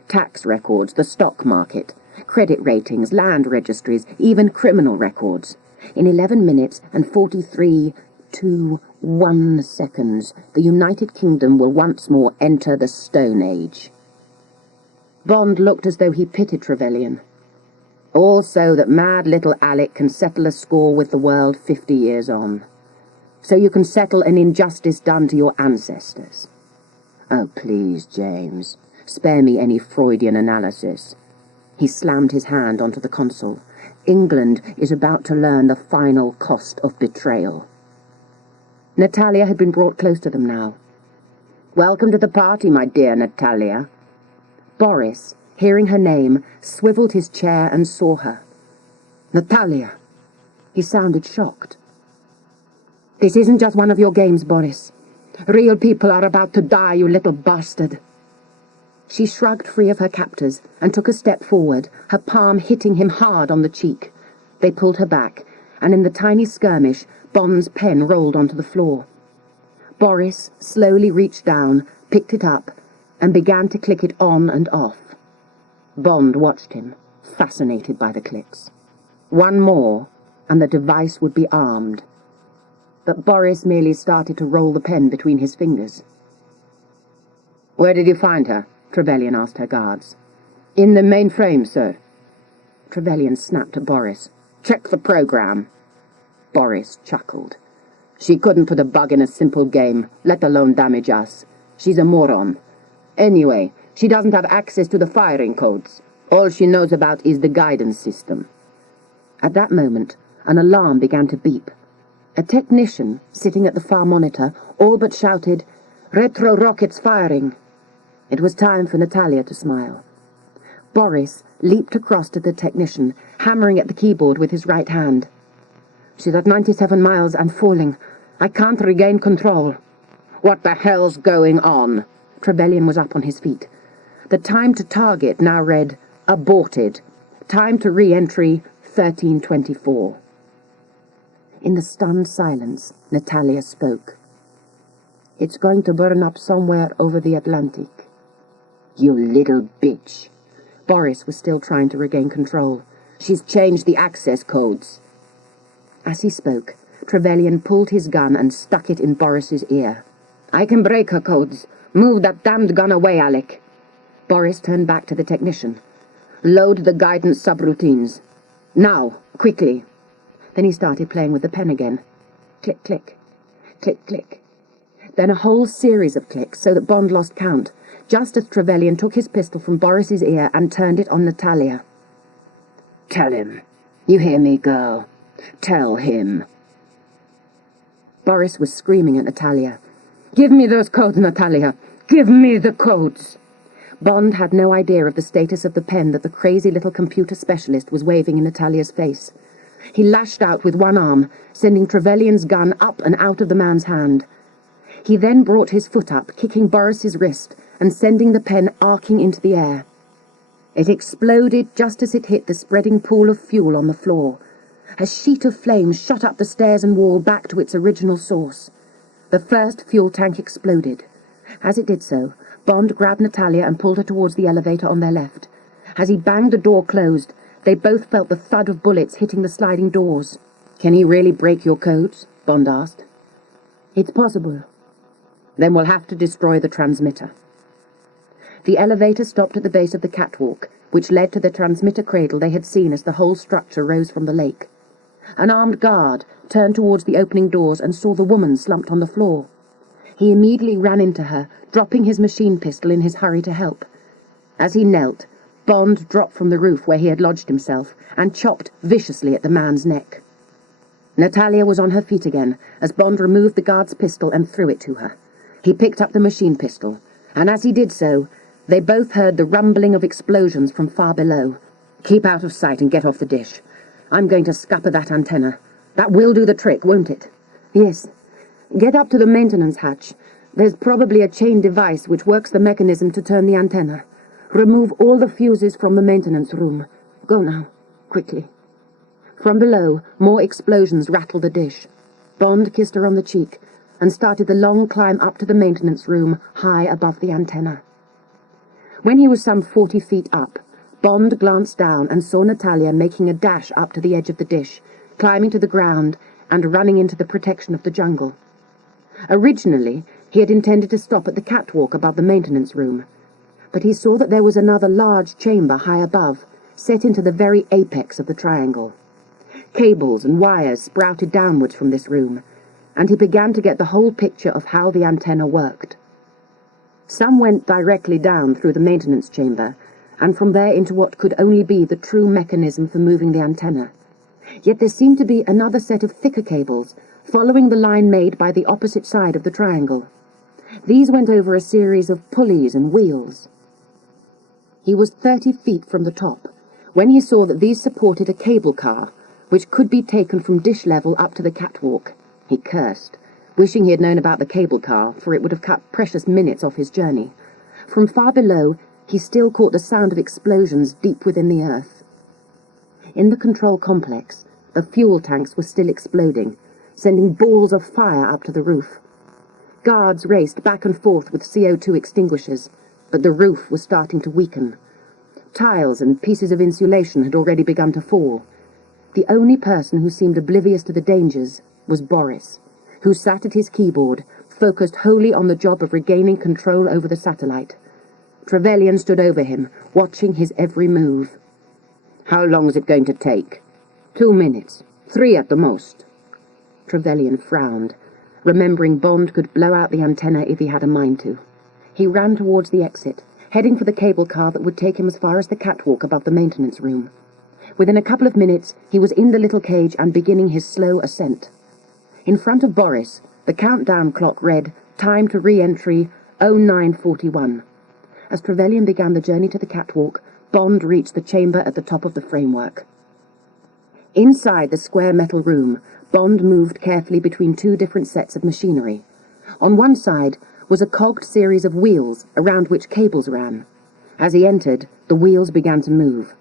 Tax records, the stock market, credit ratings, land registries, even criminal records. In 11 minutes and 43.21 seconds, the United Kingdom will once more enter the Stone Age." Bond looked as though he pitied Trevelyan. "All so that mad little Alec can settle a score with the world 50 years on. So you can settle an injustice done to your ancestors." "Oh, please, James, spare me any Freudian analysis." He slammed his hand onto the console. "England is about to learn the final cost of betrayal." Natalya had been brought close to them now. "Welcome to the party, my dear Natalya." Boris, hearing her name, swiveled his chair and saw her. "Natalya!" He sounded shocked. "This isn't just one of your games, Boris. Real people are about to die, you little bastard." She shrugged free of her captors and took a step forward, her palm hitting him hard on the cheek. They pulled her back, and in the tiny skirmish, Bond's pen rolled onto the floor. Boris slowly reached down, picked it up, and began to click it on and off. Bond watched him, fascinated by the clicks. One more, and the device would be armed. But Boris merely started to roll the pen between his fingers. "Where did you find her?" Trevelyan asked her guards. "In the mainframe, sir." Trevelyan snapped at Boris. "Check the program." Boris chuckled. "She couldn't put a bug in a simple game, let alone damage us. She's a moron. Anyway, she doesn't have access to the firing codes. All she knows about is the guidance system." At that moment, an alarm began to beep. A technician, sitting at the far monitor, all but shouted, "Retro rockets firing!" It was time for Natalya to smile. Boris leaped across to the technician, hammering at the keyboard with his right hand. "She's at 97 miles and falling. I can't regain control." "What the hell's going on?" Trevelyan was up on his feet. The time to target now read, aborted. Time to re-entry, 13:24. In the stunned silence, Natalya spoke. "It's going to burn up somewhere over the Atlantic." "You little bitch." Boris was still trying to regain control. "She's changed the access codes." As he spoke, Trevelyan pulled his gun and stuck it in Boris's ear. "I can break her codes. Move that damned gun away, Alec." Boris turned back to the technician. "Load the guidance subroutines. Now, quickly." Then he started playing with the pen again. Click, click. Click, click. Then a whole series of clicks so that Bond lost count, just as Trevelyan took his pistol from Boris's ear and turned it on Natalya. "Tell him. You hear me, girl? Tell him." Boris was screaming at Natalya. "Give me those codes, Natalya! Give me the codes!" Bond had no idea of the status of the pen that the crazy little computer specialist was waving in Natalya's face. He lashed out with one arm, sending Trevelyan's gun up and out of the man's hand. He then brought his foot up, kicking Boris's wrist and sending the pen arcing into the air. It exploded just as it hit the spreading pool of fuel on the floor. A sheet of flame shot up the stairs and wall back to its original source. The first fuel tank exploded. As it did so, Bond grabbed Natalya and pulled her towards the elevator on their left. As he banged the door closed, they both felt the thud of bullets hitting the sliding doors. "Can he really break your codes?" Bond asked. "It's possible." "Then we'll have to destroy the transmitter." The elevator stopped at the base of the catwalk, which led to the transmitter cradle they had seen as the whole structure rose from the lake. An armed guard turned towards the opening doors and saw the woman slumped on the floor. He immediately ran into her, dropping his machine pistol in his hurry to help. As he knelt, Bond dropped from the roof where he had lodged himself and chopped viciously at the man's neck. Natalya was on her feet again as Bond removed the guard's pistol and threw it to her. He picked up the machine pistol, and as he did so, they both heard the rumbling of explosions from far below. "Keep out of sight and get off the dish. I'm going to scupper that antenna. That will do the trick, won't it?" "Yes. Get up to the maintenance hatch. There's probably a chain device which works the mechanism to turn the antenna. Remove all the fuses from the maintenance room. Go now, quickly." From below, more explosions rattled the dish. Bond kissed her on the cheek and started the long climb up to the maintenance room high above the antenna. When he was some 40 feet up, Bond glanced down and saw Natalya making a dash up to the edge of the dish, climbing to the ground and running into the protection of the jungle. Originally, he had intended to stop at the catwalk above the maintenance room, but he saw that there was another large chamber high above, set into the very apex of the triangle. Cables and wires sprouted downwards from this room, and he began to get the whole picture of how the antenna worked. Some went directly down through the maintenance chamber, and from there into what could only be the true mechanism for moving the antenna. Yet there seemed to be another set of thicker cables, following the line made by the opposite side of the triangle. These went over a series of pulleys and wheels. He was 30 feet from the top, when he saw that these supported a cable car, which could be taken from dish level up to the catwalk. He cursed, wishing he had known about the cable car, for it would have cut precious minutes off his journey. From far below, he still caught the sound of explosions deep within the earth. In the control complex, the fuel tanks were still exploding, sending balls of fire up to the roof. Guards raced back and forth with CO2 extinguishers, but the roof was starting to weaken. Tiles and pieces of insulation had already begun to fall. The only person who seemed oblivious to the dangers was Boris, who sat at his keyboard, focused wholly on the job of regaining control over the satellite. Trevelyan stood over him, watching his every move. "How long is it going to take?" 2 minutes. 3 at the most." Trevelyan frowned, remembering Bond could blow out the antenna if he had a mind to. He ran towards the exit, heading for the cable car that would take him as far as the catwalk above the maintenance room. Within a couple of minutes, he was in the little cage and beginning his slow ascent. In front of Boris, the countdown clock read, "Time to re-entry, 0941. As Trevelyan began the journey to the catwalk, Bond reached the chamber at the top of the framework. Inside the square metal room, Bond moved carefully between 2 different sets of machinery. On one side was a cogged series of wheels around which cables ran, As he entered, the wheels began to move.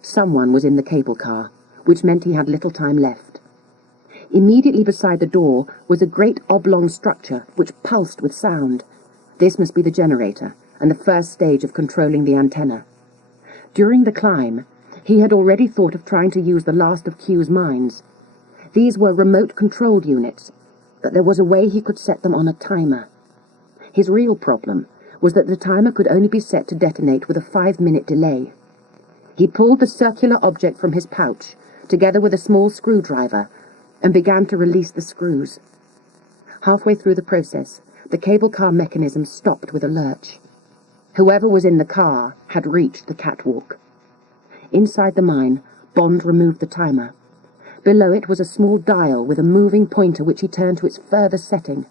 Someone was in the cable car, which meant he had little time left. Immediately beside the door was a great oblong structure which pulsed with sound. This must be the generator, and the first stage of controlling the antenna. During the climb, he had already thought of trying to use the last of Q's mines. These were remote-controlled units, but there was a way he could set them on a timer. His real problem was that the timer could only be set to detonate with a 5-minute delay. He pulled the circular object from his pouch, together with a small screwdriver, and began to release the screws. Halfway through the process, the cable car mechanism stopped with a lurch. Whoever was in the car had reached the catwalk. Inside the mine, Bond removed the timer. Below it was a small dial with a moving pointer which he turned to its furthest setting.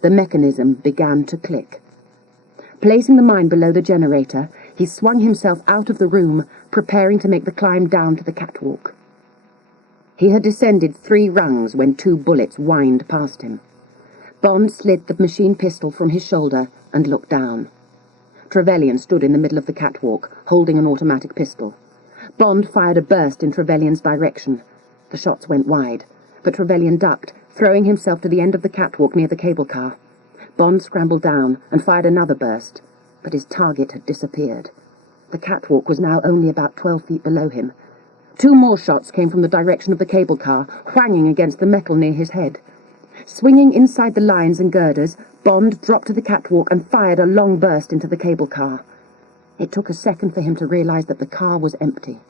The mechanism began to click. Placing the mine below the generator, he swung himself out of the room, preparing to make the climb down to the catwalk. He had descended 3 rungs when 2 bullets whined past him. Bond slid the machine pistol from his shoulder and looked down. Trevelyan stood in the middle of the catwalk, holding an automatic pistol. Bond fired a burst in Trevelyan's direction. The shots went wide, but Trevelyan ducked, throwing himself to the end of the catwalk near the cable car. Bond scrambled down and fired another burst, but his target had disappeared. The catwalk was now only about 12 feet below him. 2 more shots came from the direction of the cable car, whanging against the metal near his head. Swinging inside the lines and girders, Bond dropped to the catwalk and fired a long burst into the cable car. It took a second for him to realize that the car was empty,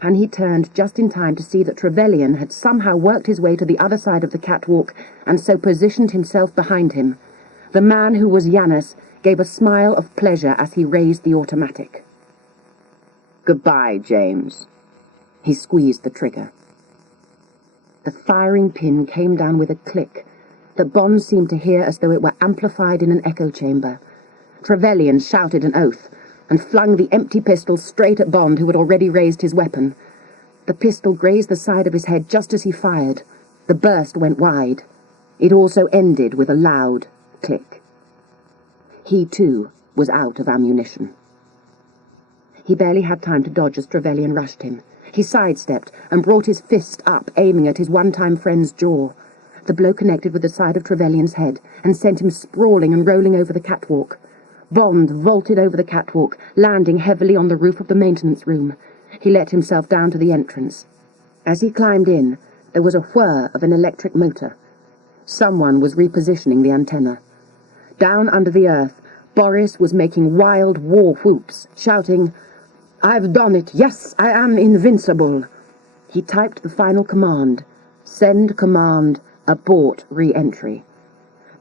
and he turned just in time to see that Trevelyan had somehow worked his way to the other side of the catwalk and so positioned himself behind him. The man who was Janus gave a smile of pleasure as he raised the automatic. "Goodbye, James." He squeezed the trigger. The firing pin came down with a click that Bond seemed to hear as though it were amplified in an echo chamber. Trevelyan shouted an oath and flung the empty pistol straight at Bond, who had already raised his weapon. The pistol grazed the side of his head just as he fired. The burst went wide. It also ended with a loud click. He, too, was out of ammunition. He barely had time to dodge as Trevelyan rushed him. He sidestepped and brought his fist up, aiming at his one-time friend's jaw. The blow connected with the side of Trevelyan's head and sent him sprawling and rolling over the catwalk. Bond vaulted over the catwalk, landing heavily on the roof of the maintenance room. He let himself down to the entrance. As he climbed in, there was a whir of an electric motor. Someone was repositioning the antenna. Down under the earth, Boris was making wild war whoops, shouting, "I've done it! Yes, I am invincible!" He typed the final command, "Send command, abort re-entry."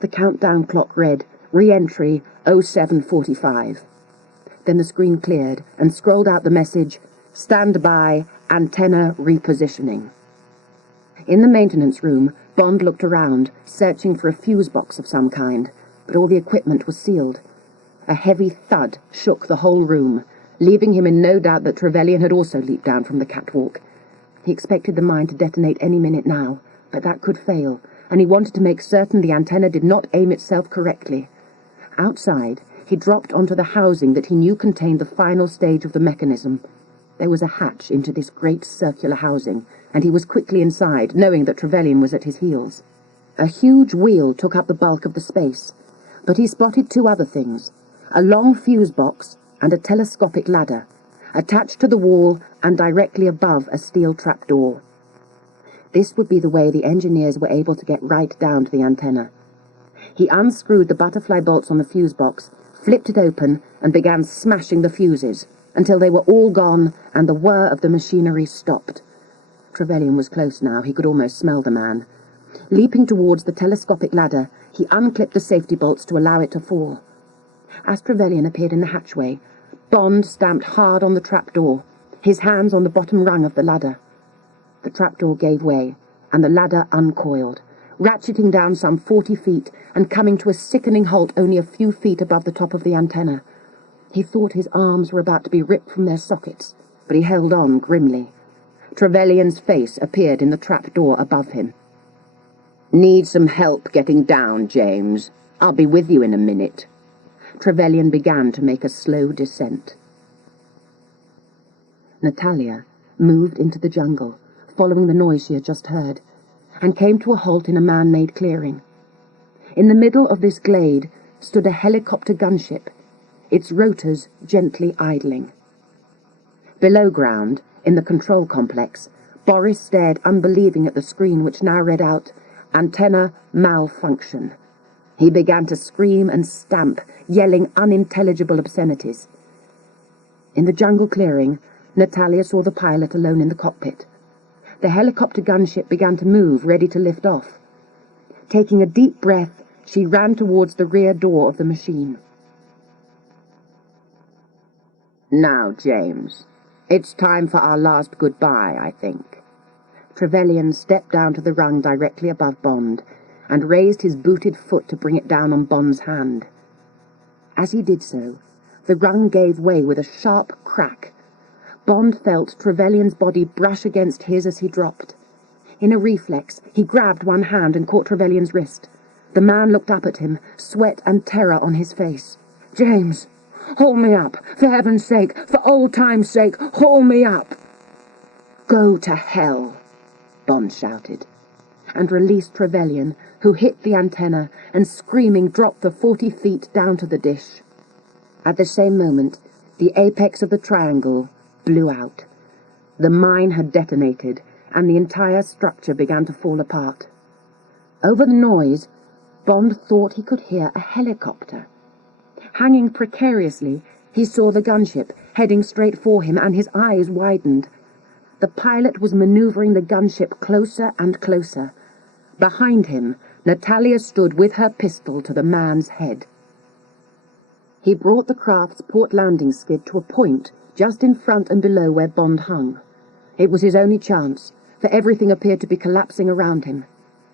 The countdown clock read, "Re-entry 07:45. Then the screen cleared and scrolled out the message, "Stand by, antenna repositioning." In the maintenance room, Bond looked around, searching for a fuse box of some kind, but all the equipment was sealed. A heavy thud shook the whole room, leaving him in no doubt that Trevelyan had also leaped down from the catwalk. He expected the mine to detonate any minute now, but that could fail, and he wanted to make certain the antenna did not aim itself correctly. Outside, he dropped onto the housing that he knew contained the final stage of the mechanism. There was a hatch into this great circular housing, and he was quickly inside, knowing that Trevelyan was at his heels. A huge wheel took up the bulk of the space, but he spotted 2 other things, a long fuse box and a telescopic ladder, attached to the wall and directly above a steel trapdoor. This would be the way the engineers were able to get right down to the antenna. He unscrewed the butterfly bolts on the fuse box, flipped it open, and began smashing the fuses, until they were all gone and the whir of the machinery stopped. Trevelyan was close now. He could almost smell the man. Leaping towards the telescopic ladder, he unclipped the safety bolts to allow it to fall. As Trevelyan appeared in the hatchway, Bond stamped hard on the trapdoor, his hands on the bottom rung of the ladder. The trapdoor gave way, and the ladder uncoiled, ratcheting down some 40 feet and coming to a sickening halt only a few feet above the top of the antenna. He thought his arms were about to be ripped from their sockets, but he held on grimly. Trevelyan's face appeared in the trapdoor above him. "Need some help getting down, James? I'll be with you in a minute." Trevelyan began to make a slow descent. Natalya moved into the jungle, following the noise she had just heard, and came to a halt in a man-made clearing. In the middle of this glade stood a helicopter gunship, its rotors gently idling. Below ground, in the control complex, Boris stared unbelieving at the screen which now read out, "Antenna malfunction." He began to scream and stamp, yelling unintelligible obscenities. In the jungle clearing, Natalya saw the pilot alone in the cockpit. The helicopter gunship began to move, ready to lift off. Taking a deep breath, she ran towards the rear door of the machine. "Now, James, it's time for our last goodbye, I think." Trevelyan stepped down to the rung directly above Bond and raised his booted foot to bring it down on Bond's hand. As he did so, the rung gave way with a sharp crack. Bond felt Trevelyan's body brush against his as he dropped. In a reflex, he grabbed one hand and caught Trevelyan's wrist. The man looked up at him, sweat and terror on his face. "James, hold me up! For heaven's sake, for old time's sake, hold me up!" "Go to hell!" Bond shouted, and released Trevelyan, who hit the antenna and, screaming, dropped the 40 feet down to the dish. At the same moment, the apex of the triangle blew out. The mine had detonated, and the entire structure began to fall apart. Over the noise, Bond thought he could hear a helicopter. Hanging precariously, he saw the gunship heading straight for him, and his eyes widened. The pilot was maneuvering the gunship closer and closer. Behind him, Natalya stood with her pistol to the man's head. He brought the craft's port landing skid to a point just in front and below where Bond hung. It was his only chance, for everything appeared to be collapsing around him.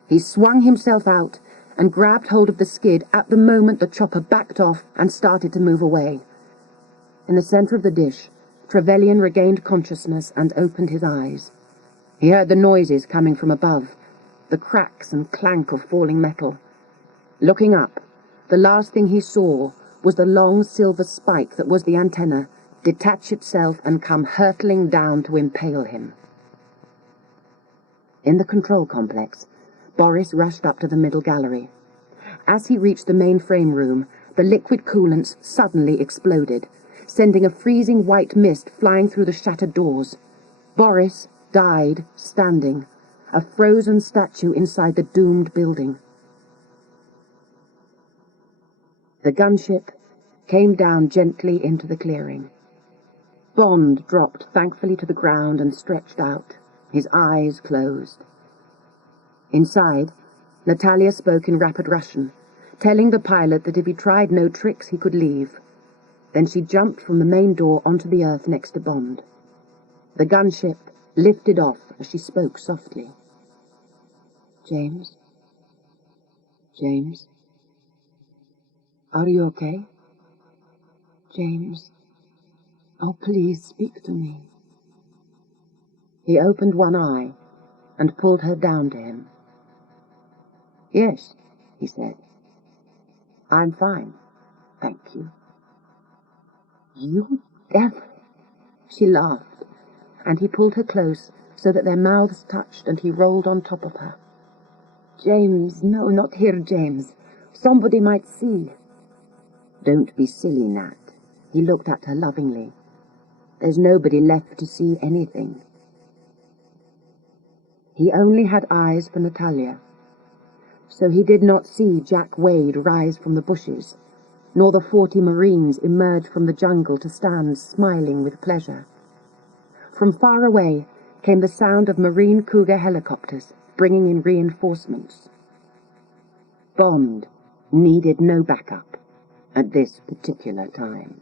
He swung himself out and grabbed hold of the skid at the moment the chopper backed off and started to move away. In the center of the dish, Trevelyan regained consciousness and opened his eyes. He heard the noises coming from above, the cracks and clank of falling metal. Looking up, the last thing he saw was the long silver spike that was the antenna detach itself and come hurtling down to impale him. In the control complex, Boris rushed up to the middle gallery. As he reached the mainframe room, the liquid coolants suddenly exploded, sending a freezing white mist flying through the shattered doors. Boris died standing, a frozen statue inside the doomed building. The gunship came down gently into the clearing. Bond dropped thankfully to the ground and stretched out, his eyes closed. Inside, Natalya spoke in rapid Russian, telling the pilot that if he tried no tricks he could leave. Then she jumped from the main door onto the earth next to Bond. The gunship lifted off as she spoke softly. "James? James? Are you okay? James? Oh, please speak to me." He opened one eye and pulled her down to him. "Yes," he said. "I'm fine, thank you." "You devil!" She laughed, and he pulled her close so that their mouths touched, and he rolled on top of her. "James, no, not here, James. Somebody might see." "Don't be silly, Nat." He looked at her lovingly. "There's nobody left to see anything." He only had eyes for Natalya, so he did not see Jack Wade rise from the bushes, nor the 40 Marines emerge from the jungle to stand smiling with pleasure. From far away came the sound of Marine Cougar helicopters bringing in reinforcements. Bond needed no backup at this particular time.